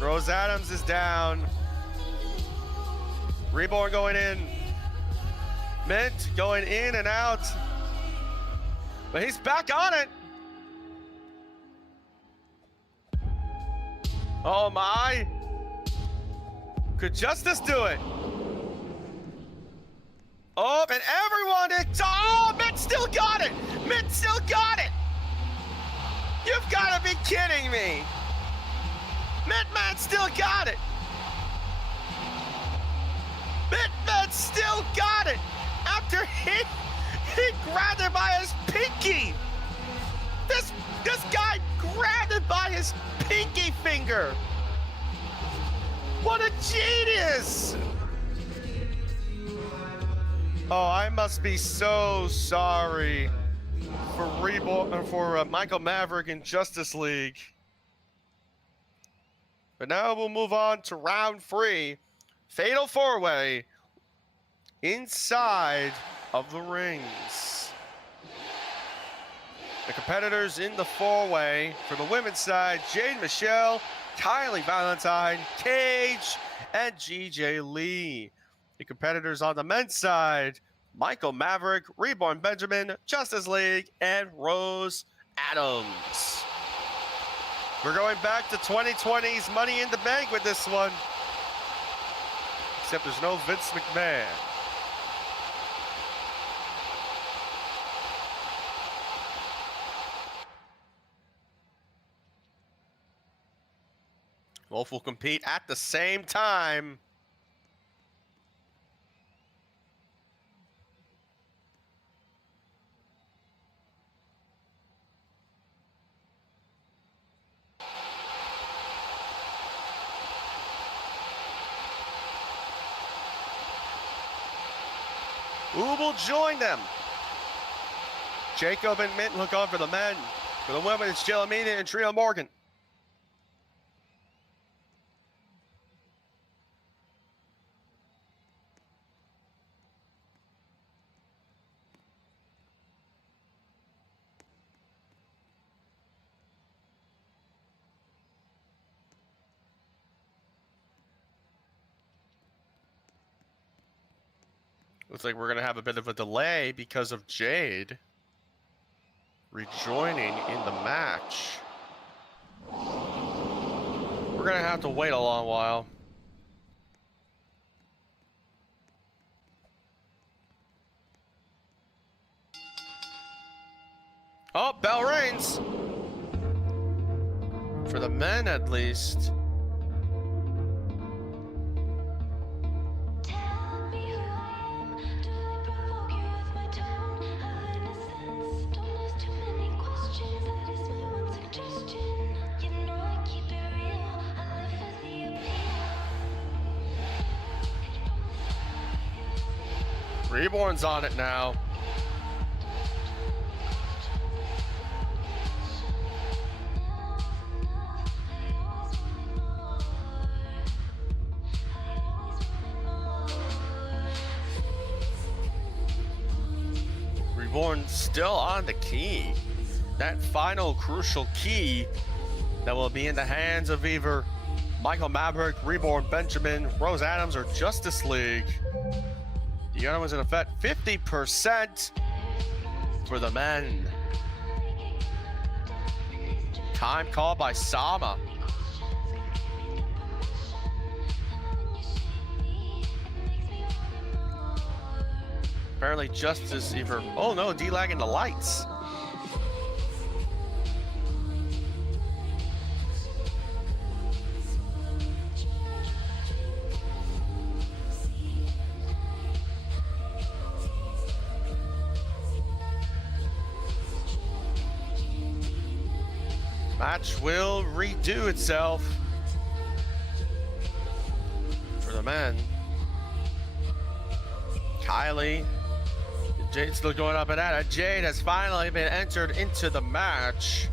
Rose Adams is down. Reborn going in. Mint going in and out. But he's back on it. Oh my. Could Justice do it? Oh, and everyone is. Oh, Mint still got it. Mint still got it. You've got to be kidding me. Mint Man still got it. Mint Man still got it. After he grabbed it by his pinky. This guy grabbed it by his pinky finger. What a genius. Oh, I must be so sorry for Michael Maverick in Justice League. But now we'll move on to round 3. Fatal 4-way inside of the rings. The competitors in the 4-way for the women's side, Jade Michelle, Kylie Valentine, Cage, and GJ Lee. The competitors on the men's side, Michael Maverick, Reborn Benjamin, Justice League, and Rose Adams. We're going back to 2020's Money in the Bank with this one. Except there's no Vince McMahon. Both will compete at the same time. Who will join them? Jacob and Mint look on for the men. For the women, it's Jellamina and Tria Morgan. Looks like we're going to have a bit of a delay because of Jade rejoining in the match. We're going to have to wait a long while. Oh, bell rings. For the men, at least. Reborn's on it now. Reborn still on the key. That final crucial key that will be in the hands of either Michael Maverick, Reborn Benjamin, Rose Adams, or Justice League. The other one's in effect 50% for the men. Time called by Sama. Apparently Justice either... Oh no, D-lagging the lights. Match will redo itself for the men. Kylie, Jade's still going up and at it. Jade has finally been entered into the match.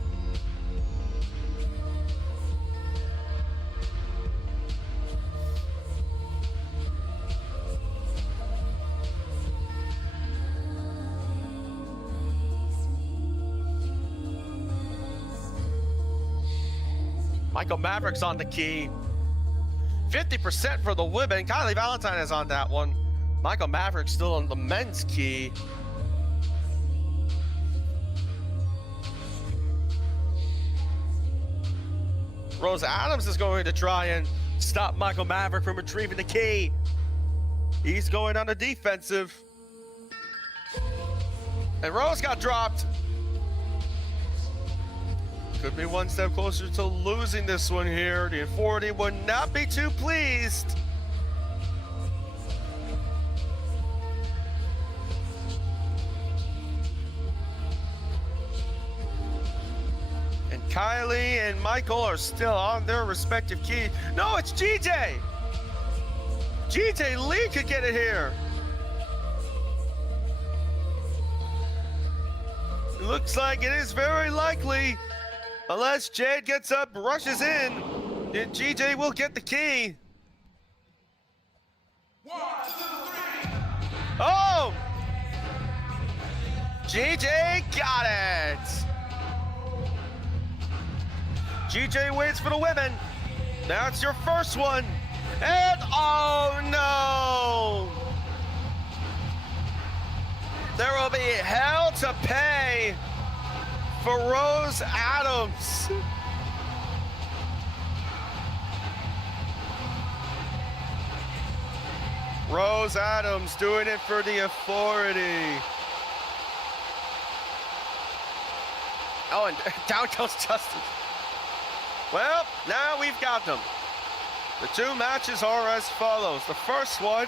Michael Maverick's on the key. 50% for the women. Kylie Valentine is on that one. Michael Maverick still on the men's key. Rose Adams is going to try and stop Michael Maverick from retrieving the key. He's going on the defensive. And Rose got dropped. Could be one step closer to losing this one here. The authority would not be too pleased. And Kylie and Michael are still on their respective keys. No, it's GJ. GJ Lee could get it here. It looks like it is very likely, unless Jade gets up, rushes in, then GJ will get the key. 1, 2, 3. Oh! GJ got it. GJ wins for the women. That's your first one. And oh no! There will be hell to pay for Rose Adams. Rose Adams doing it for the authority. Oh, and down goes Justin. Well, now we've got them. The two matches are as follows. The first one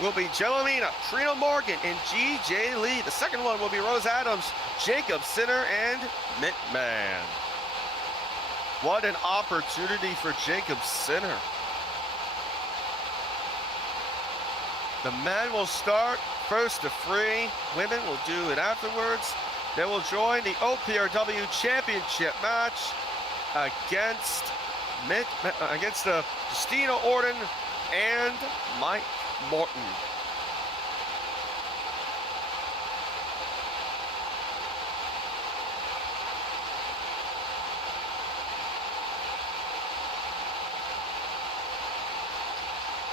will be Jelena, Trina Morgan, and GJ Lee. The second one will be Rose Adams, Jacob Sinner, and Mint Man. What an opportunity for Jacob Sinner. The men will start first to free. Women will do it afterwards. They will join the OPRW Championship match against Justina Orton and Mike Morton.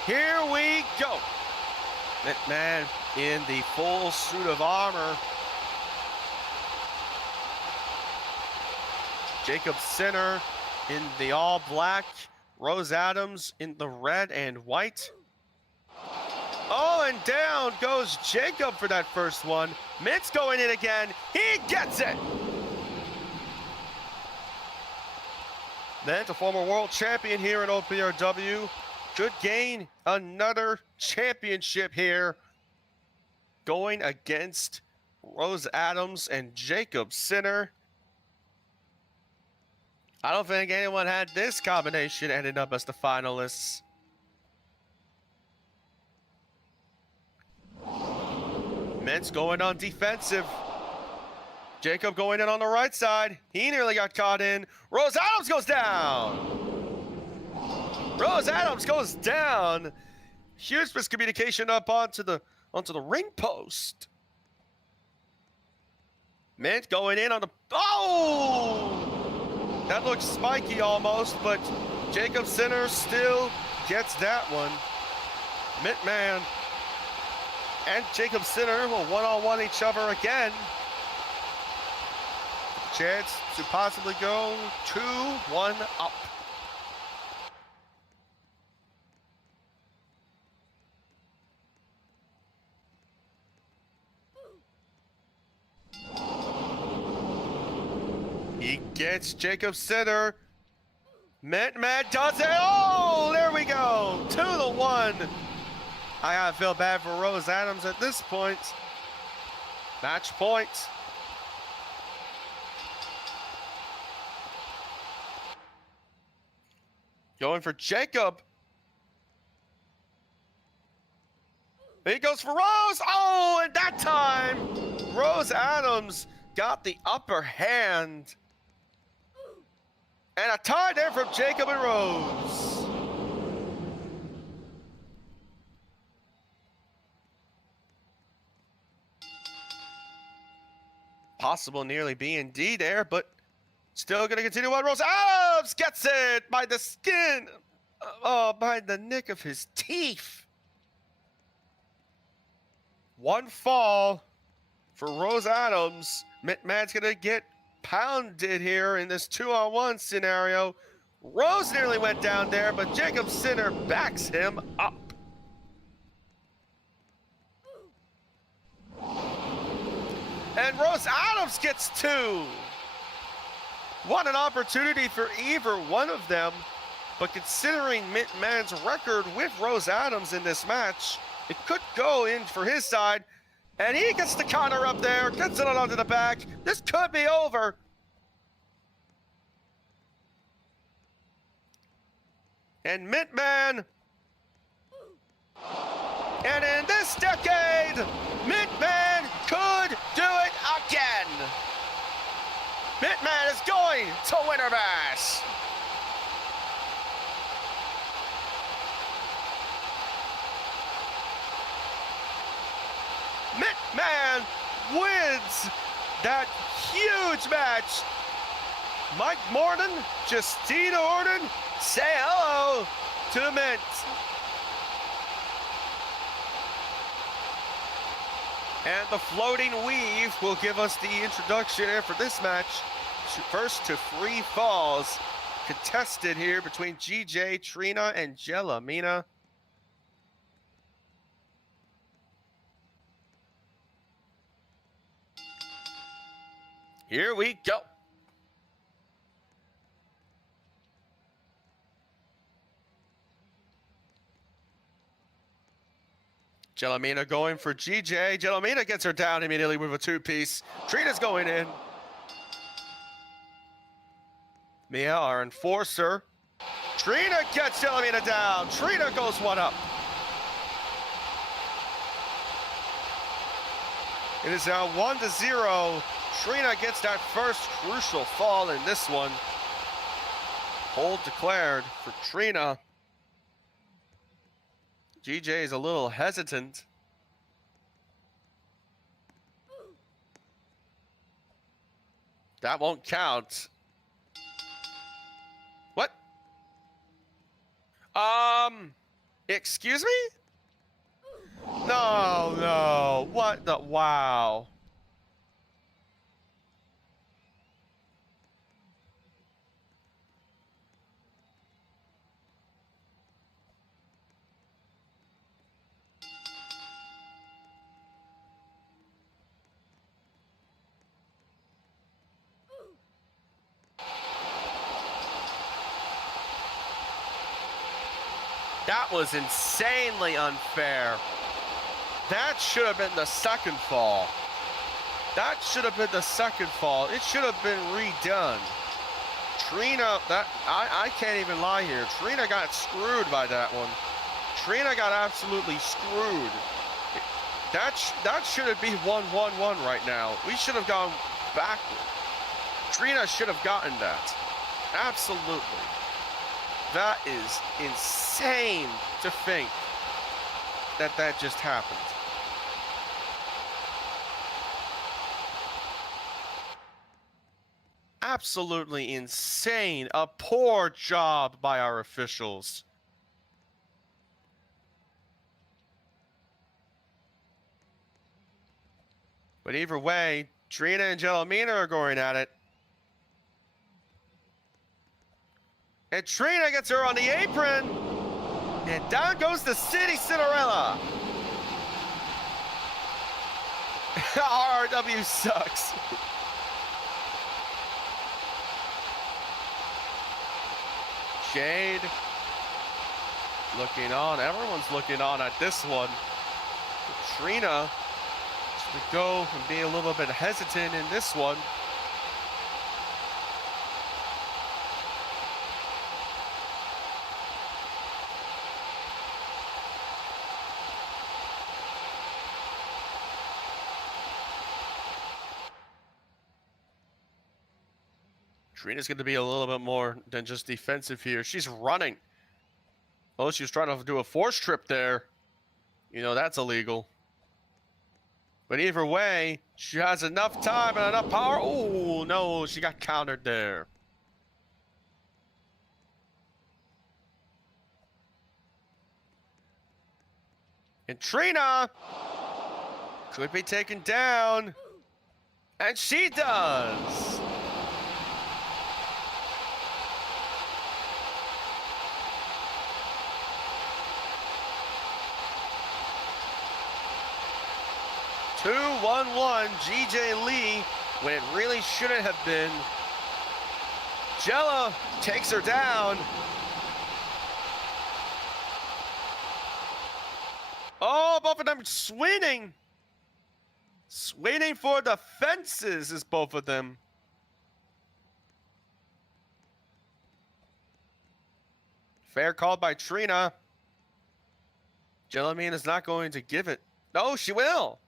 Here we go. McMahon in the full suit of armor. Jacob Sinner in the all black. Rose Adams in the red and white. Oh, and down goes Jacob for that first one. Mint's going in again. He gets it. Then the former world champion here in OPRW could gain another championship here, going against Rose Adams and Jacob Sinner. I don't think anyone had this combination ending up as the finalists. Mint's going on defensive. Jacob going in on the right side. He nearly got caught in. Rose Adams goes down. Rose Adams goes down. Huge miscommunication up onto the ring post. Mint going in on the... Oh! That looks spiky almost, but Jacob Sinner still gets that one. Mint Man and Jacob Sinner will one-on-one each other again. Chance to possibly go 2-1 up. He gets Jacob Sinner. Mint Man does it. Oh, there we go. 2-1. I gotta feel bad for Rose Adams at this point. Match point. Going for Jacob. He goes for Rose. Oh, and that time, Rose Adams got the upper hand. And a tie there from Jacob and Rose. Possible nearly B&D there, but Still gonna continue on. Rose Adams gets it by the skin. Oh, by the nick of his teeth. One fall for Rose Adams. Mittman's gonna get pounded here in this 2-on-1 scenario. Rose nearly went down there, but Jacob Sinner backs him up. And Rose Adams gets 2. What an opportunity for either one of them. But considering Mittman's record with Rose Adams in this match, it could go in for his side. And he gets the counter up there, gets it onto the back. This could be over. And Mittman. And in this decade, Mittman could do it again. Mittman is going to Winter Bash. Mittman wins that huge match. Mike Morton, Justina Orden, say hello to Mitt. And the floating weave will give us the introduction here for this match. First to 3 falls contested here between GJ, Trina, and Jellamina. Here we go. Jellamina going for GJ. Jellamina gets her down immediately with a 2-piece. Trina's going in. Mia, our enforcer. Trina gets Jellamina down. Trina goes 1 up. It is now 1-0. Trina gets that first crucial fall in this one. Hold declared for Trina. GJ is a little hesitant. That won't count. What? Excuse me? No. What the? Wow. That was insanely unfair. That should have been the second fall. That should have been the second fall. It should have been redone. Trina, I can't even lie here. Trina got screwed by that one. Trina got absolutely screwed. That shouldn't be 1-1-1 right now. We should have gone backward. Trina should have gotten that. Absolutely. That is insane to think that just happened. Absolutely insane. A poor job by our officials. But either way, Trina and Jellamina are going at it. And Trina gets her on the apron. And down goes the City Cinderella. RRW sucks. Jade looking on. Everyone's looking on at this one. But Trina to go and be a little bit hesitant in this one. Trina's going to be a little bit more than just defensive here. She's running. Oh, she was trying to do a force trip there. You know, that's illegal. But either way, she has enough time and enough power. Oh, no, she got countered there. And Trina could be taken down. And she does. Two, 1-1, GJ Lee, when it really shouldn't have been. Jella takes her down. Oh, both of them swinging. Swinging for the fences is both of them. Fair called by Trina. Jellamine is not going to give it. No, she will.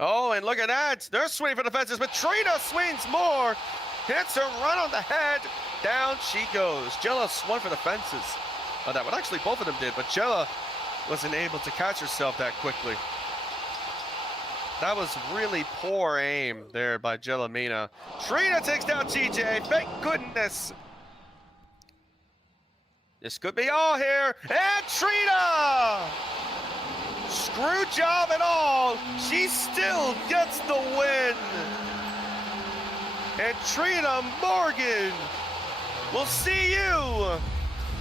Oh, and look at that. They're swinging for the fences, but Trina swings more. Hits her right on the head. Down she goes. Jella swung for the fences. Oh, that one actually both of them did, but Jella wasn't able to catch herself that quickly. That was really poor aim there by Jellamina. Trina takes down TJ. Thank goodness. This could be all here. And Trina! Screw job and all, she still gets the win. And Trina Morgan will see you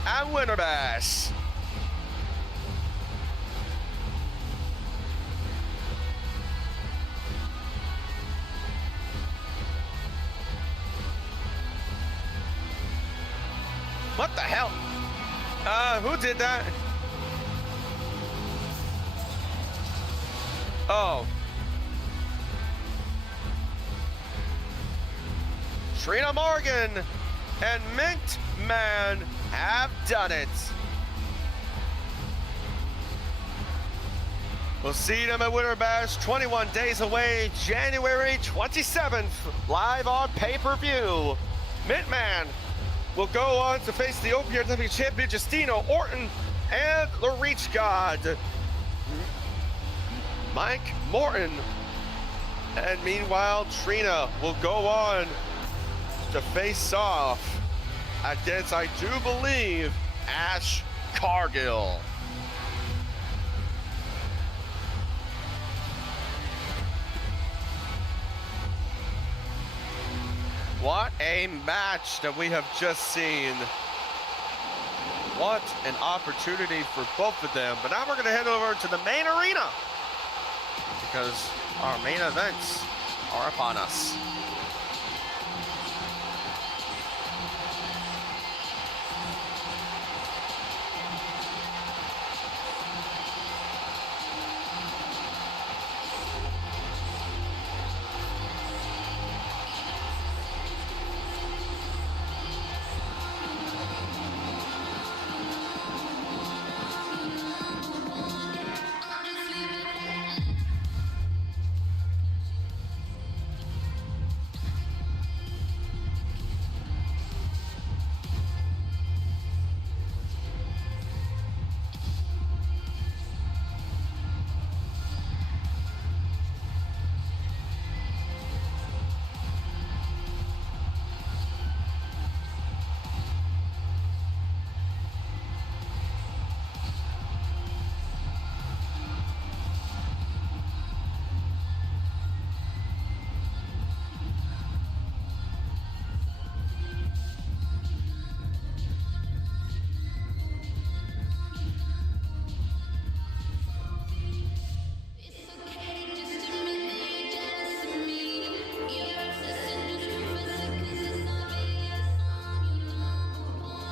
at Winter Bash. What the hell? Who did that? Oh. Trina Morgan and Mint Man have done it. We'll see them at Winter Bash 21 days away, January 27th, live on pay-per-view. Mint Man will go on to face the OPRW champion Justino Orton and the Reach God, Mike Morton. And meanwhile, Trina will go on to face off against, I do believe, Ash Cargill. What a match that we have just seen. What an opportunity for both of them. But now we're going to head over to the main arena, because our main events are upon us.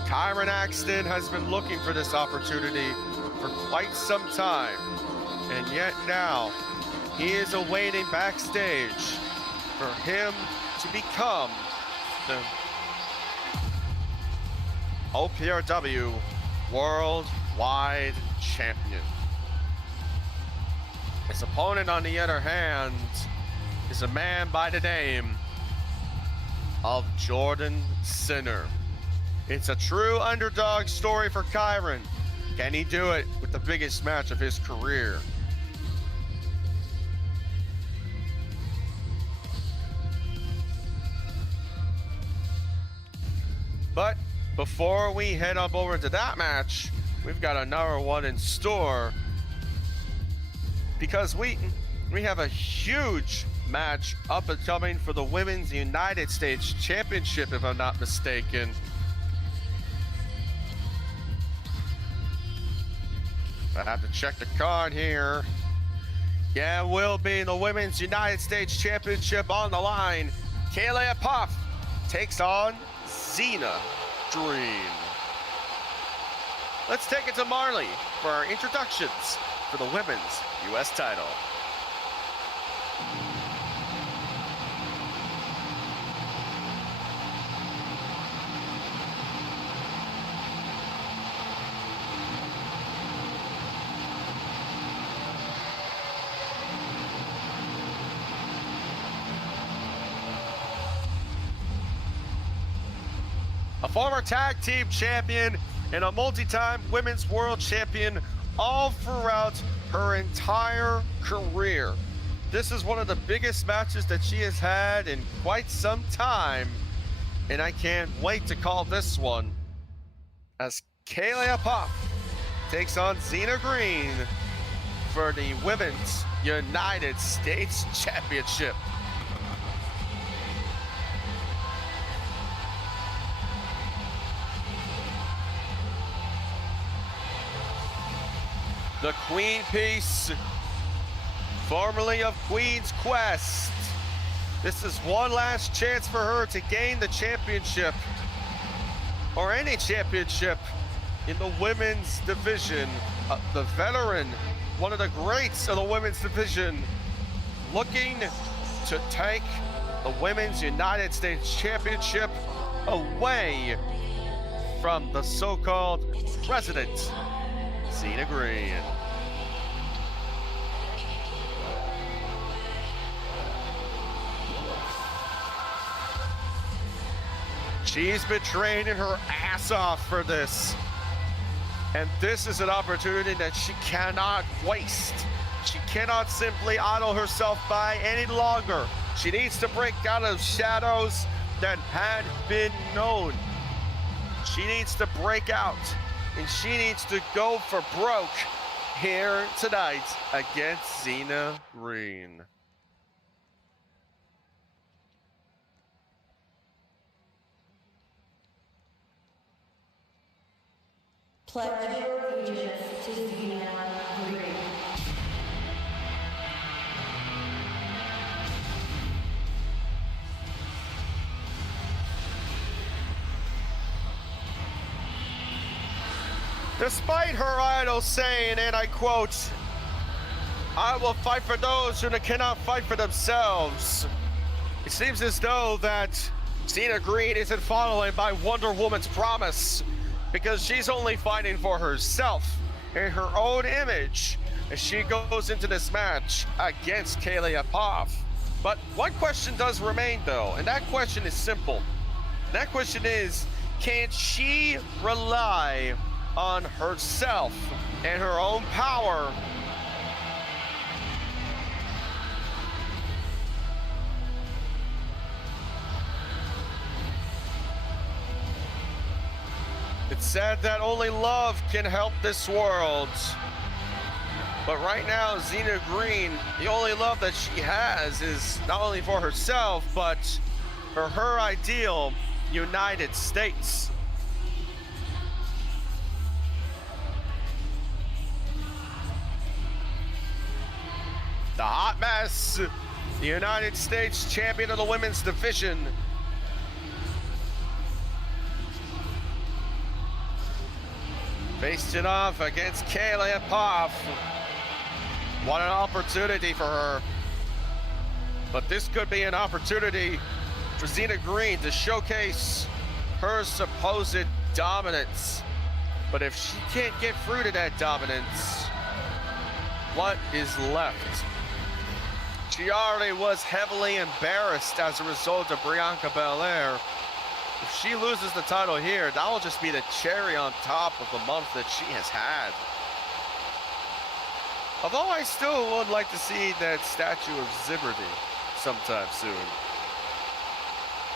Tyron Axton has been looking for this opportunity for quite some time, and yet now he is awaiting backstage for him to become the OPRW World Worldwide Champion. His opponent, on the other hand, is a man by the name of Jordan Sinner. It's a true underdog story for Kyron. Can he do it with the biggest match of his career? But before we head up over to that match, we've got another one in store, because we have a huge match up and coming for the Women's United States Championship, if I'm not mistaken. I have to check the card here. Yeah, will be the Women's United States Championship on the line. Kayla Puff takes on Xena Green. Let's take it to Marley for our introductions for the women's U.S. title. A former tag team champion and a multi-time women's world champion all throughout her entire career. This is one of the biggest matches that she has had in quite some time, and I can't wait to call this one, as Kayla Puff takes on Xena Green for the Women's United States Championship. The Queen Piece, formerly of Queen's Quest. This is one last chance for her to gain the championship, or any championship, in the women's division. The veteran, one of the greats of the women's division, looking to take the Women's United States Championship away from the so-called president, Xena Green. She's been training her ass off for this. And this is an opportunity that she cannot waste. She cannot simply idle herself by any longer. She needs to break out of shadows that had been known. She needs to break out, and she needs to go for broke here tonight against Xena Green. Pledge your allegiance to Xena Green. Despite her idol saying, and I quote, "I will fight for those who cannot fight for themselves," it seems as though that Xena Green isn't following by Wonder Woman's promise, because she's only fighting for herself and her own image as she goes into this match against Kayla Puff. But one question does remain, though, and that question is simple. That question is, can she rely on herself and her own power It's said that only love can help this world. But right now, Xena Green, the only love that she has is not only for herself, but for her ideal United States. The Hot Mess, the United States champion of the women's division, faced it off against Kayla Puff. What an opportunity for her. But this could be an opportunity for Xena Green to showcase her supposed dominance But if she can't get through to that dominance, what is left? She already was heavily embarrassed as a result of Bianca Belair. If she loses the title here, that will just be the cherry on top of the month that she has had. Although I still would like to see that statue of Zibberty sometime soon.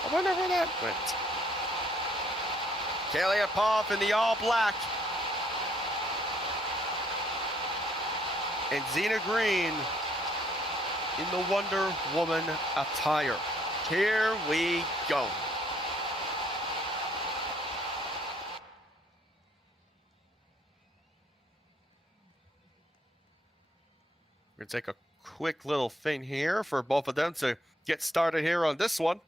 I wonder where that went. Kalia Poff in the all black. And Xena Green in the Wonder Woman attire. Here we go. We're gonna take a quick little thing here for both of them to get started here on this one.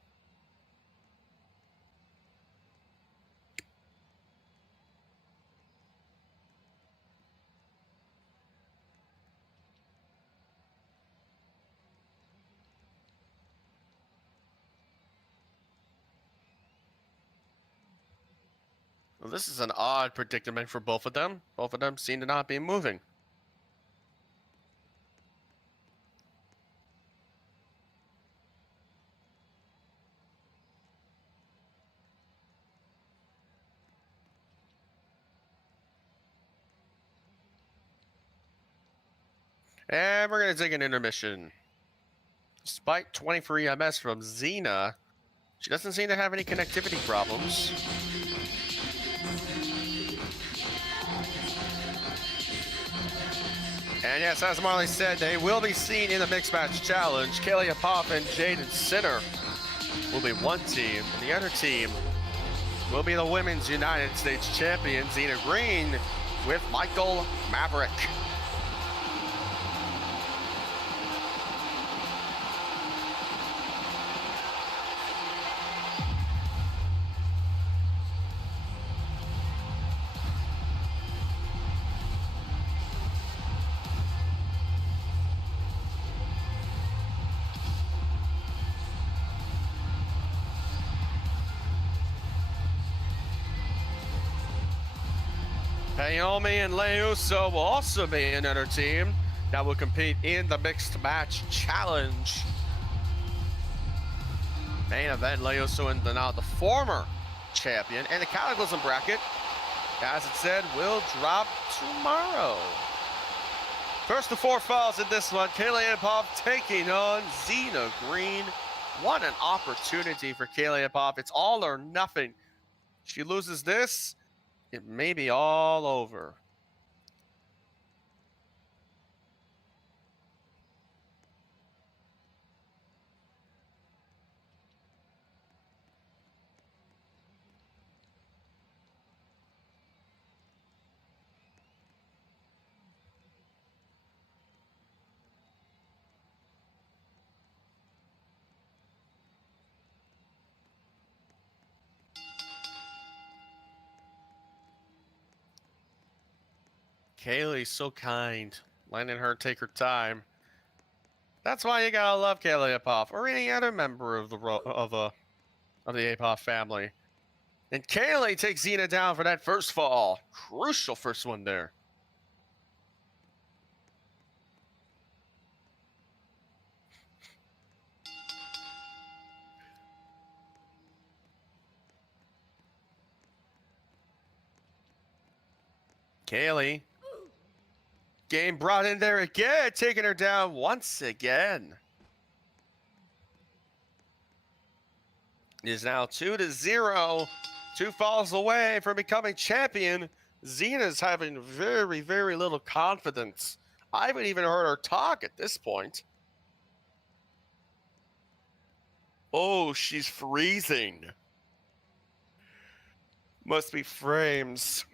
Well, this is an odd predicament for both of them. Both of them seem to not be moving. And we're going to take an intermission. Despite 23 MS from Xena, she doesn't seem to have any connectivity problems. And yes, as Marley said, they will be seen in the Mixed Match Challenge. Kalia Poff and Jaden Sinner will be one team, and the other team will be the Women's United States Champion, Xena Green, with Michael Maverick. Naomi and Leuso will also be another team that will compete in the Mixed Match Challenge. Main event, Leuso and now the former champion, and the Cataclysm bracket, as it said, will drop tomorrow. First to four falls in this one, Kalia Poff taking on Xena Green. What an opportunity for Kalia Poff. It's all or nothing. She loses this, it may be all over. Kaylee's so kind, letting her take her time. That's why you gotta love Kalia Poff, or any other member of the APOF family. And Kaylee takes Xena down for that first fall. Crucial first one there. Kaylee. Game brought in there again, taking her down once again. It is now 2-0. 2 falls away from becoming champion. Xena's having very, very little confidence. I haven't even heard her talk at this point. Oh, she's freezing. Must be frames.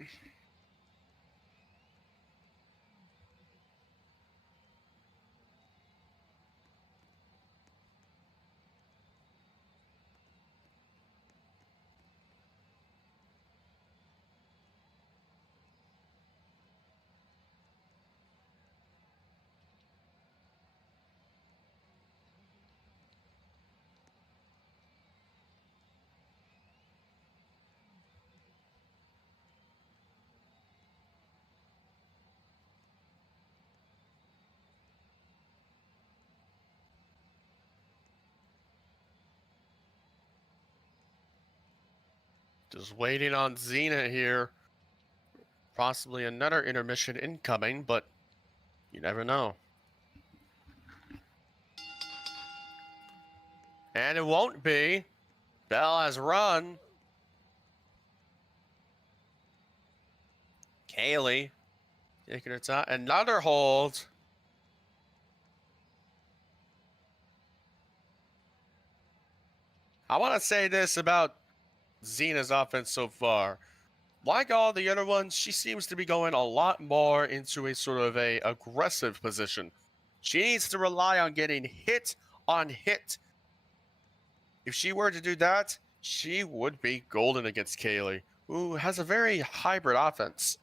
Just waiting on Xena here. Possibly another intermission incoming, but you never know. And it won't be. Bell has run. Kaylee taking her time. Another hold. I want to say this about Xena's offense so far. Like all the other ones, she seems to be going a lot more into a sort of a aggressive position. She needs to rely on getting hit on hit. If she were to do that, she would be golden against Kaylee, who has a very hybrid offense.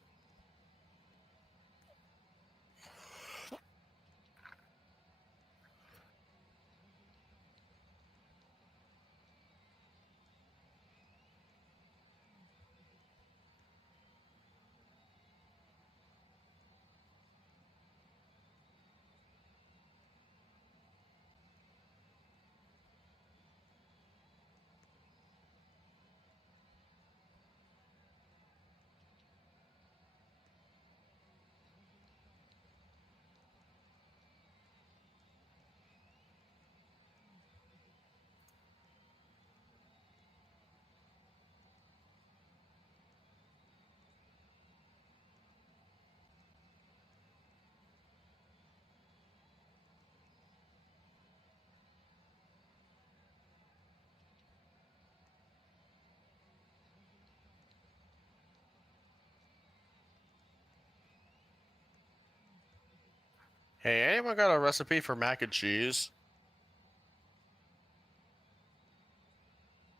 Hey, anyone got a recipe for mac and cheese?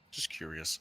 Just curious.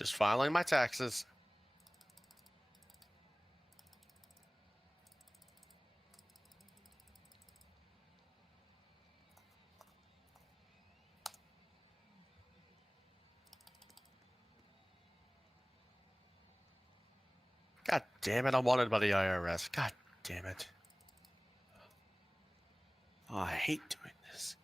Just filing my taxes. God damn it, I'm wanted by the IRS. God damn it. Oh, I hate doing this.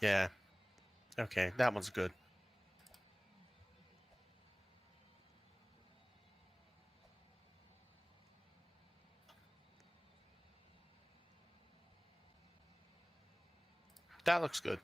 Yeah. Okay, that one's good. That looks good.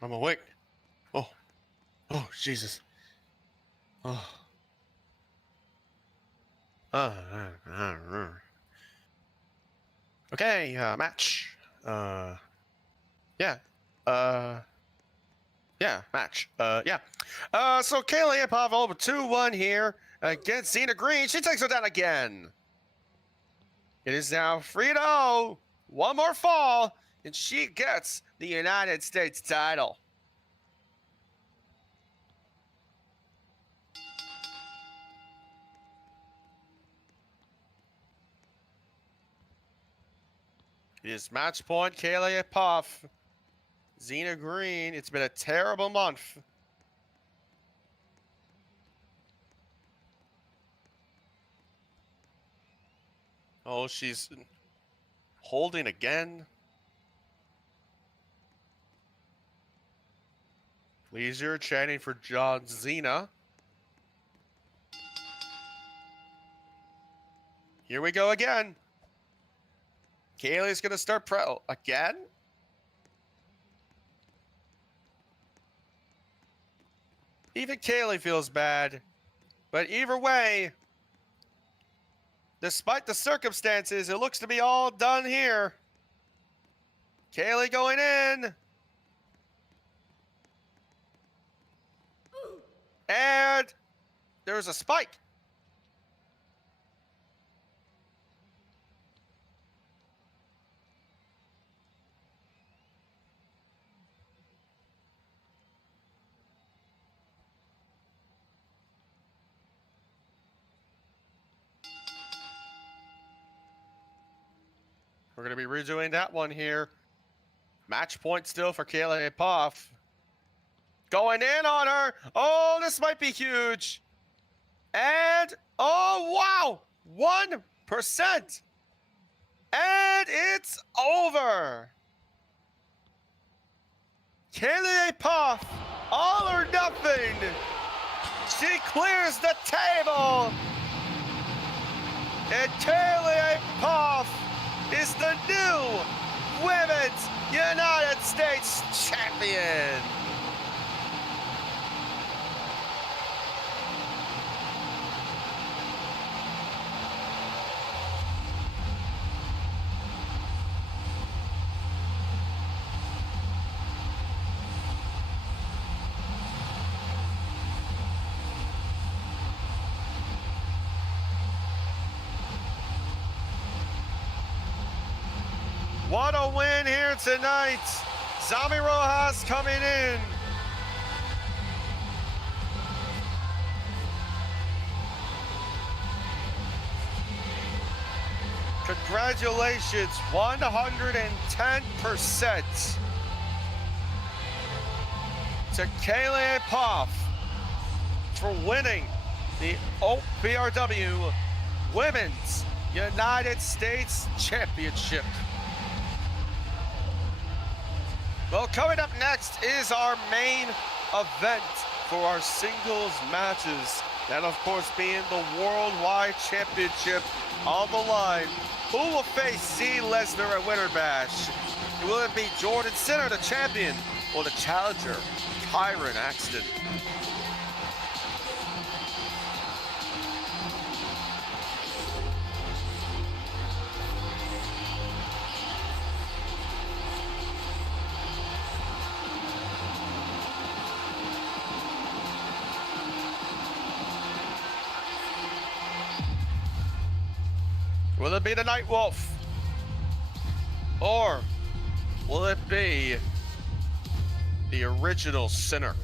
I'm awake. Oh, oh, Jesus. Oh. Okay, match. Yeah. Yeah, match. Yeah. So Kaylee Ipov over 2-1 here against Zena Green. She takes her down again. It is now 3-0. One more fall, and she gets the United States title. It is match point, Kaylee Ipov. Zena Green. It's been a terrible month. Oh, she's holding again. Leisure chanting for John Cena. Here we go again. Kaylee's gonna start again. Even Kaylee feels bad, but either way, despite the circumstances, it looks to be all done here. Kaylee going in. And there's a spike. We're going to be redoing that one here. Match point still for Kaylee Ipov. Going in on her. Oh, this might be huge. And, oh, wow. 1%. And it's over. Kaylee Ipov, all or nothing. She clears the table. And Kaylee Ipov is the new Women's United States Champion. What a win here tonight. Zami Rojas coming in. Congratulations, 110% to Kaylee Ipov for winning the OPRW Women's United States Championship. Well, coming up next is our main event for our singles matches. And of course, being the Worldwide Championship on the line. Who will face C. Lesnar at Winter Bash? Will it be Jordan Center, the champion, or the challenger, Kyron Axton? Will it be the Night Wolf? Or will it be the original Sinner?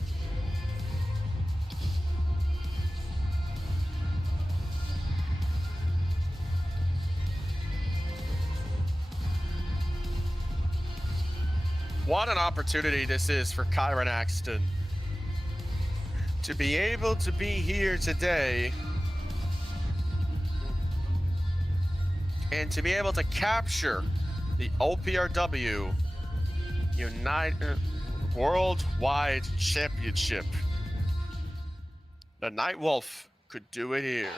What an opportunity this is for Kyron Axton to be able to be here today and to be able to capture the OPRW United Worldwide Championship. The Night Wolf could do it here.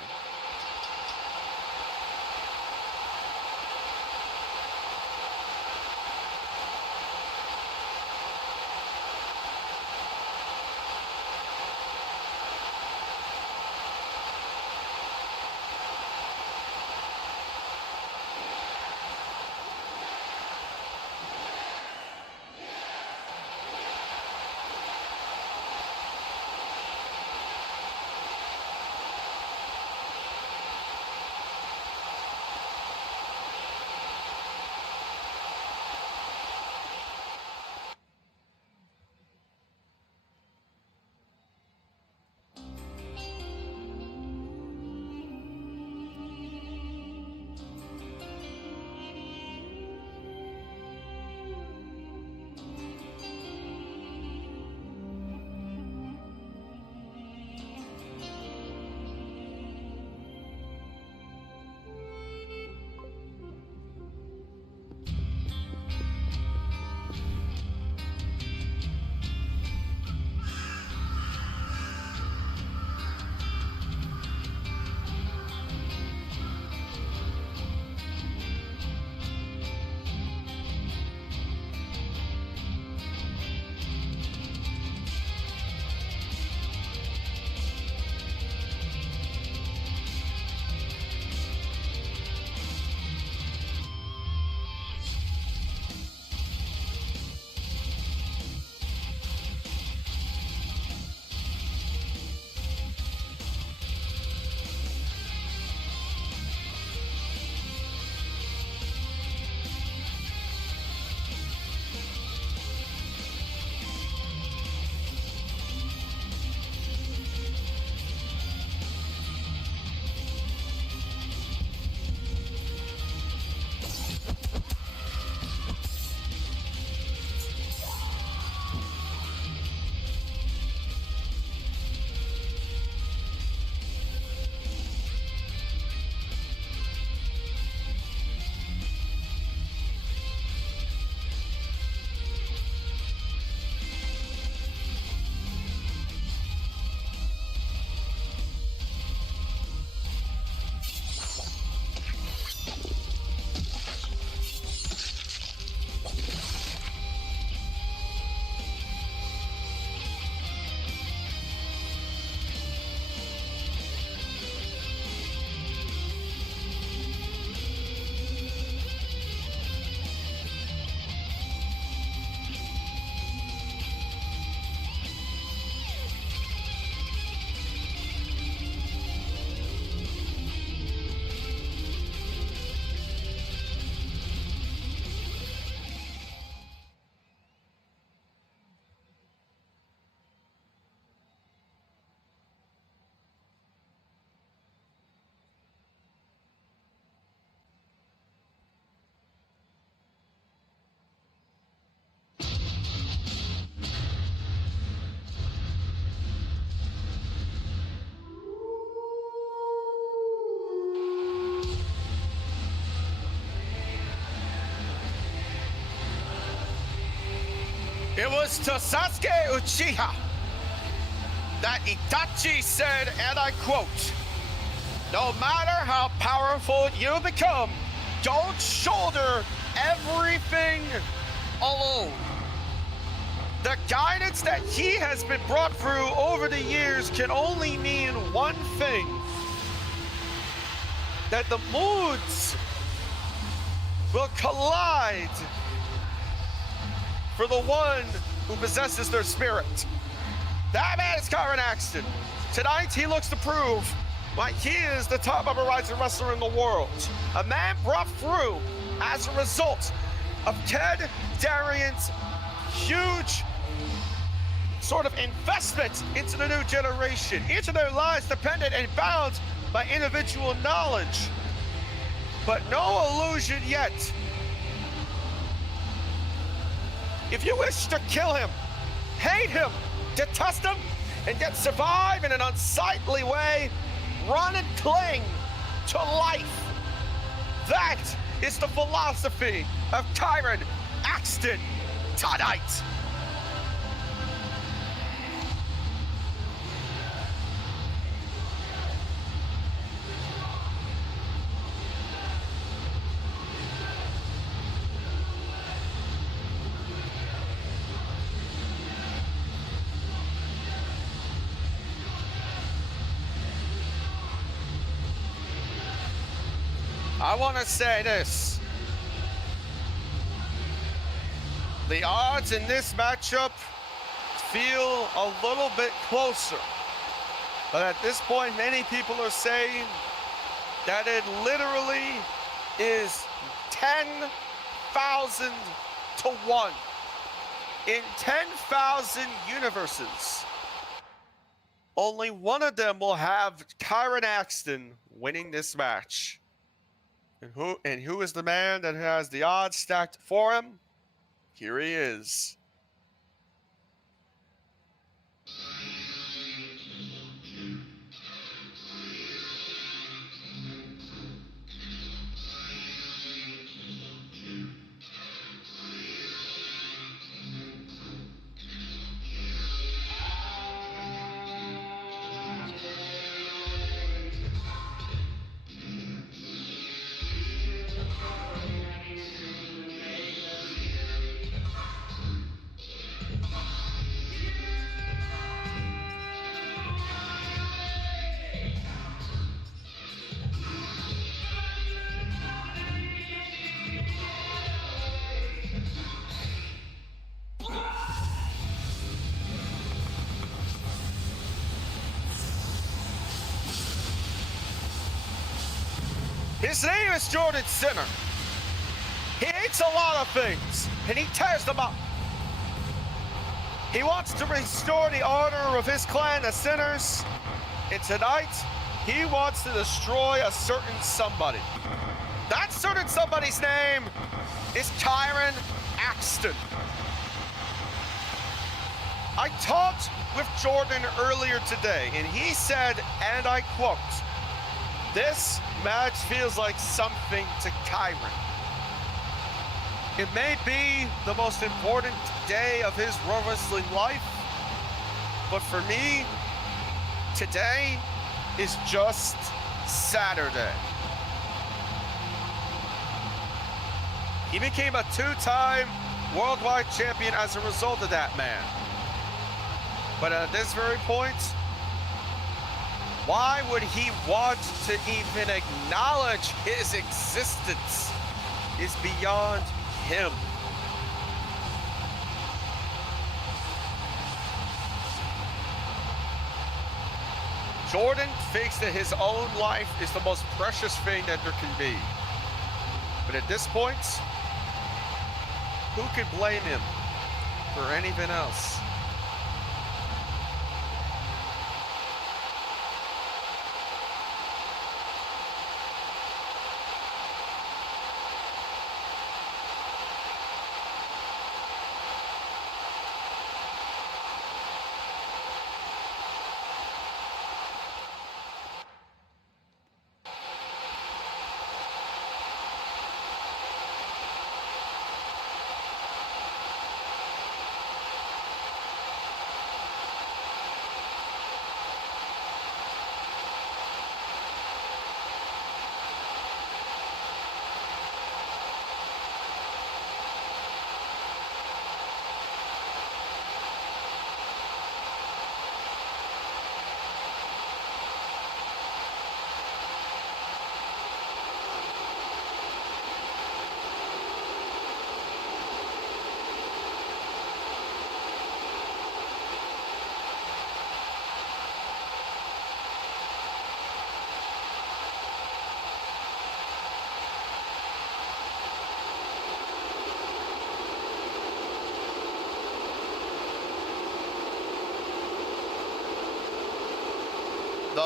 was to Sasuke Uchiha that Itachi said, and I quote, "No matter how powerful you become, don't shoulder everything alone." The guidance that he has been brought through over the years can only mean one thing: that the moods will collide for the one who possesses their spirit. That man is Kyron Axton. Tonight, he looks to prove why he is the top upper rising wrestler in the world. A man brought through as a result of Ted Darian's huge sort of investment into the new generation. Each of their lives dependent and bound by individual knowledge. But no illusion yet. If you wish to kill him, hate him, detest him, and yet survive in an unsightly way, run and cling to life. That is the philosophy of Kyron Axton tonight. I want to say this. The odds in this matchup feel a little bit closer. But at this point, many people are saying that it literally is 10,000 to 1. In 10,000 universes, only one of them will have Kyron Axton winning this match. And who is the man that has the odds stacked for him? Here he is. His name is Jordan Sinner. He hates a lot of things, and he tears them up. He wants to restore the honor of his clan, the Sinners, and tonight, he wants to destroy a certain somebody. That certain somebody's name is Kyron Axton. I talked with Jordan earlier today, and he said, and I quote, "This match feels like something to Kyron. It may be the most important day of his pro wrestling life, but for me, today is just Saturday." He became a two-time worldwide champion as a result of that, man. But at this very point, why would he want to even acknowledge his existence is beyond him. Jordan thinks that his own life is the most precious thing that there can be. But at this point, who could blame him for anything else?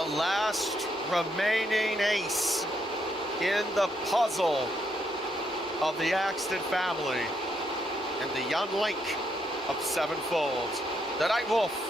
The last remaining ace in the puzzle of the Axton family and the young link of Sevenfold, the Night Wolf.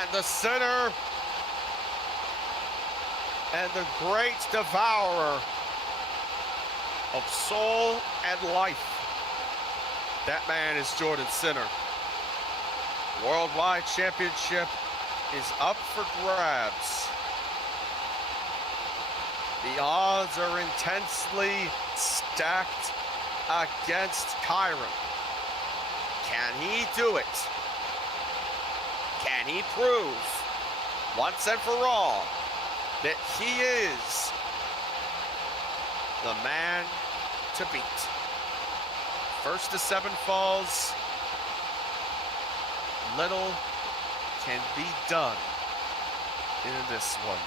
And the sinner and the great devourer of soul and life. That man is Jordan Sinner. Worldwide Championship is up for grabs. The odds are intensely stacked against Kyron. Can he do it? Can he prove once and for all that he is the man to beat? First to 7 falls. Little can be done in this one.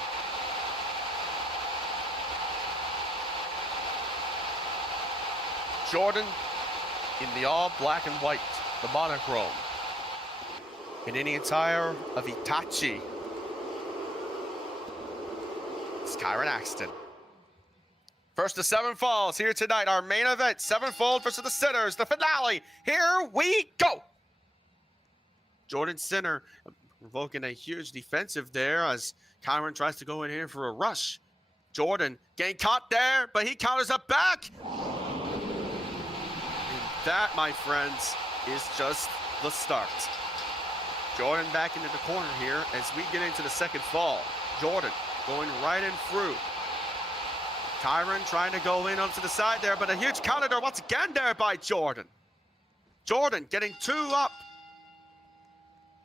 Jordan in the all black and white, the monochrome. And in the attire of Itachi, it's Kyron Axton. First to 7 falls here tonight, our main event, Sevenfold versus the Sinners, the finale. Here we go. Jordan Sinner provoking a huge defensive there as Kyron tries to go in here for a rush. Jordan getting caught there, but he counters up back. And that, my friends, is just the start. Jordan back into the corner here as we get into the second fall. Jordan going right in through. Kyron trying to go in onto the side there, but a huge counter there once again there by Jordan. Jordan getting 2 up.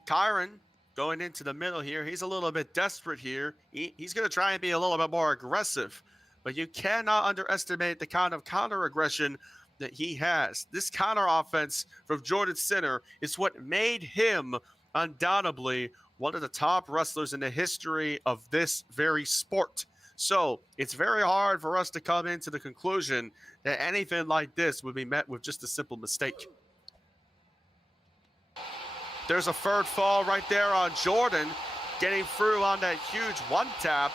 Kyron going into the middle here. He's a little bit desperate here. He's going to try and be a little bit more aggressive, but you cannot underestimate the kind of counter aggression that he has. This counter offense from Jordan Sinner is what made him undoubtedly one of the top wrestlers in the history of this very sport. So it's very hard for us to come into the conclusion that anything like this would be met with just a simple mistake. There's a third fall right there on Jordan, getting through on that huge one tap.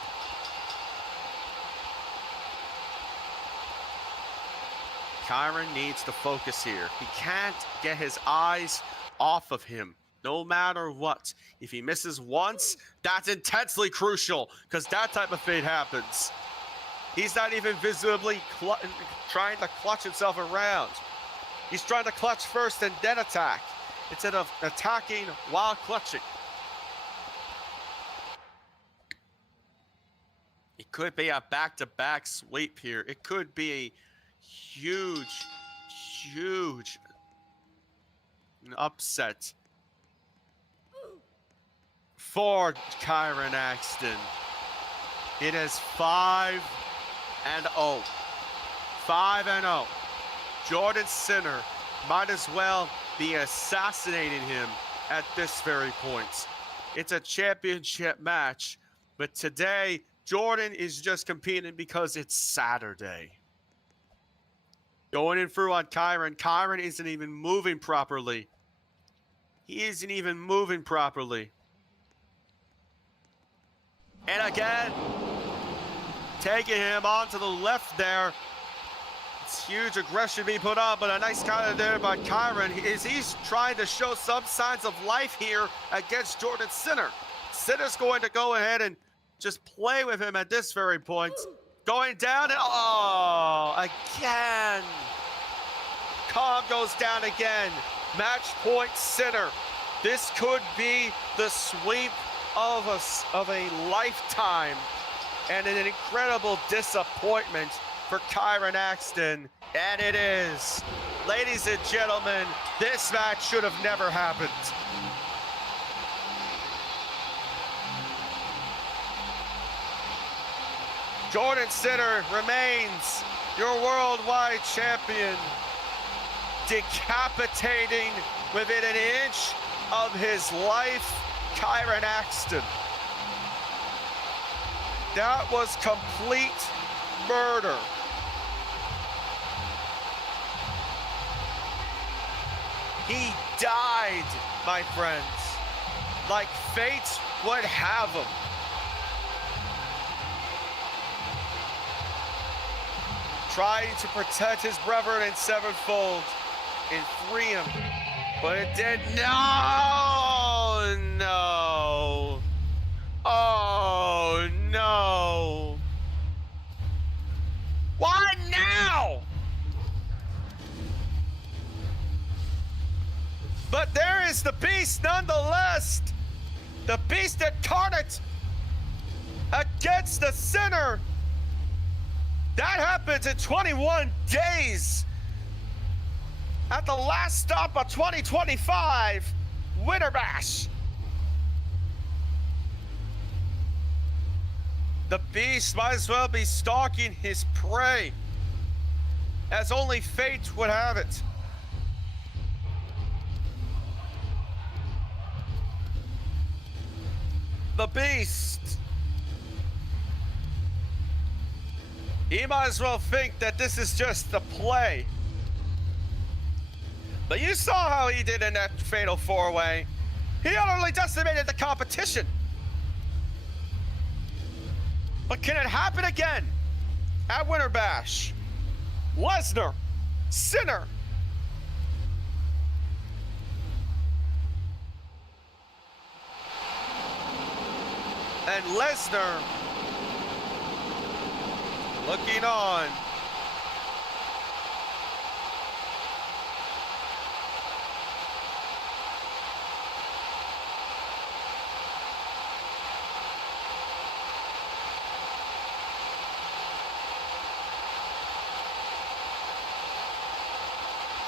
Kyron needs to focus here. He can't get his eyes off of him, no matter what. If he misses once, that's intensely crucial, because that type of thing happens. He's not even visibly trying to clutch himself around. He's trying to clutch first and then attack, instead of attacking while clutching. It could be a back-to-back sweep here. It could be a huge upset for Kyron Axton. It is 5-0. 5-0. Jordan Sinner might as well be assassinating him at this very point. It's a championship match, but today Jordan is just competing because it's Saturday. Going in through on Kyron. Kyron isn't even moving properly. He isn't even moving properly. And again, taking him onto the left there. It's huge aggression being put on, but a nice counter there by Kyron. He's trying to show some signs of life here against Jordan Sinner. Sinner's going to go ahead and just play with him at this very point. Going down and again. Cobb goes down again. Match point Sinner. This could be the sweep of a lifetime and an incredible disappointment for Kyron Axton. And it is. Ladies and gentlemen, this match should have never happened. Jordan Sinner remains your worldwide champion, decapitating within an inch of his life, Kyron Axton. That was complete murder. He died, my friends, like fate would have him. Trying to protect his brethren in sevenfold and free him, but it did. No, no. Oh, no. Why now? But there is the beast nonetheless. The beast incarnate against the sinner. That happens in 21 days. At the last stop of 2025, Winter Bash. The beast might as well be stalking his prey, as only fate would have it. The beast. He might as well think that this is just a play. But you saw how he did in that fatal four-way. He utterly decimated the competition. But can it happen again at Winter Bash? Lesnar, Sinner. And Lesnar looking on.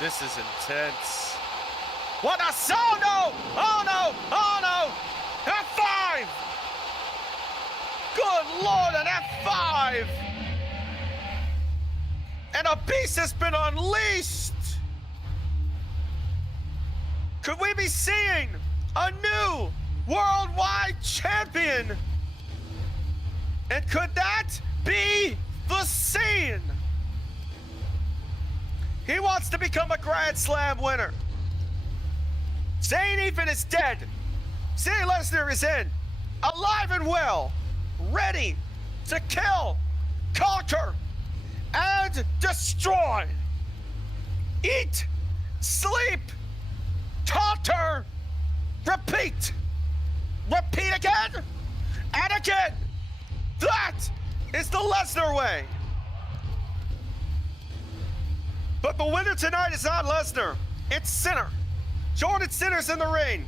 This is intense. What a oh no! Oh no! Oh no! F5! Good Lord, an F5! And a beast has been unleashed! Could we be seeing a new worldwide champion? And could that be the scene? He wants to become a Grand Slam winner. Zayn Ethan is dead. City Lesnar is in, alive and well, ready to kill, conquer, and destroy. Eat, sleep, conquer, repeat. Repeat again and again. That is the Lesnar way. But the winner tonight is not Lesnar, it's Sinner. Jordan Sinner's in the ring.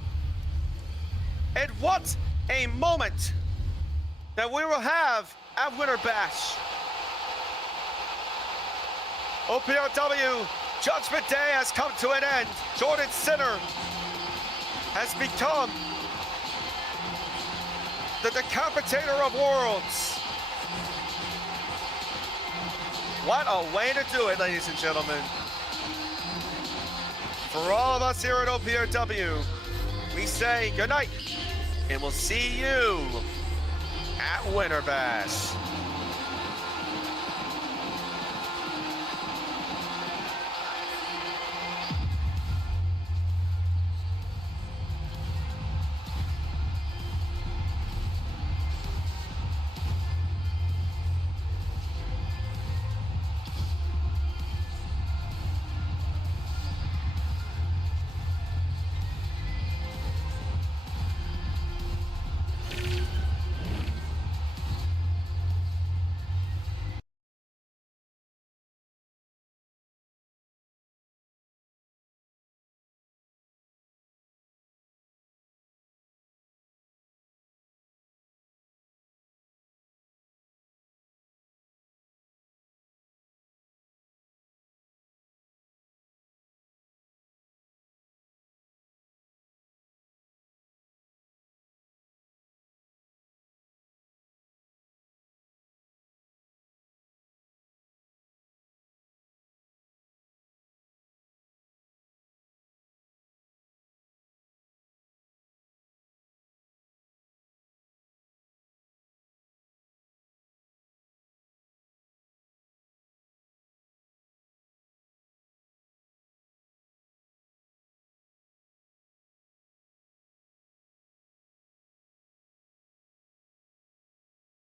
And what a moment that we will have at Winter Bash. OPRW Judgment Day has come to an end. Jordan Sinner has become the decapitator of worlds. What a way to do it, ladies and gentlemen. For all of us here at OPRW, we say good night, and we'll see you at Winter Bash.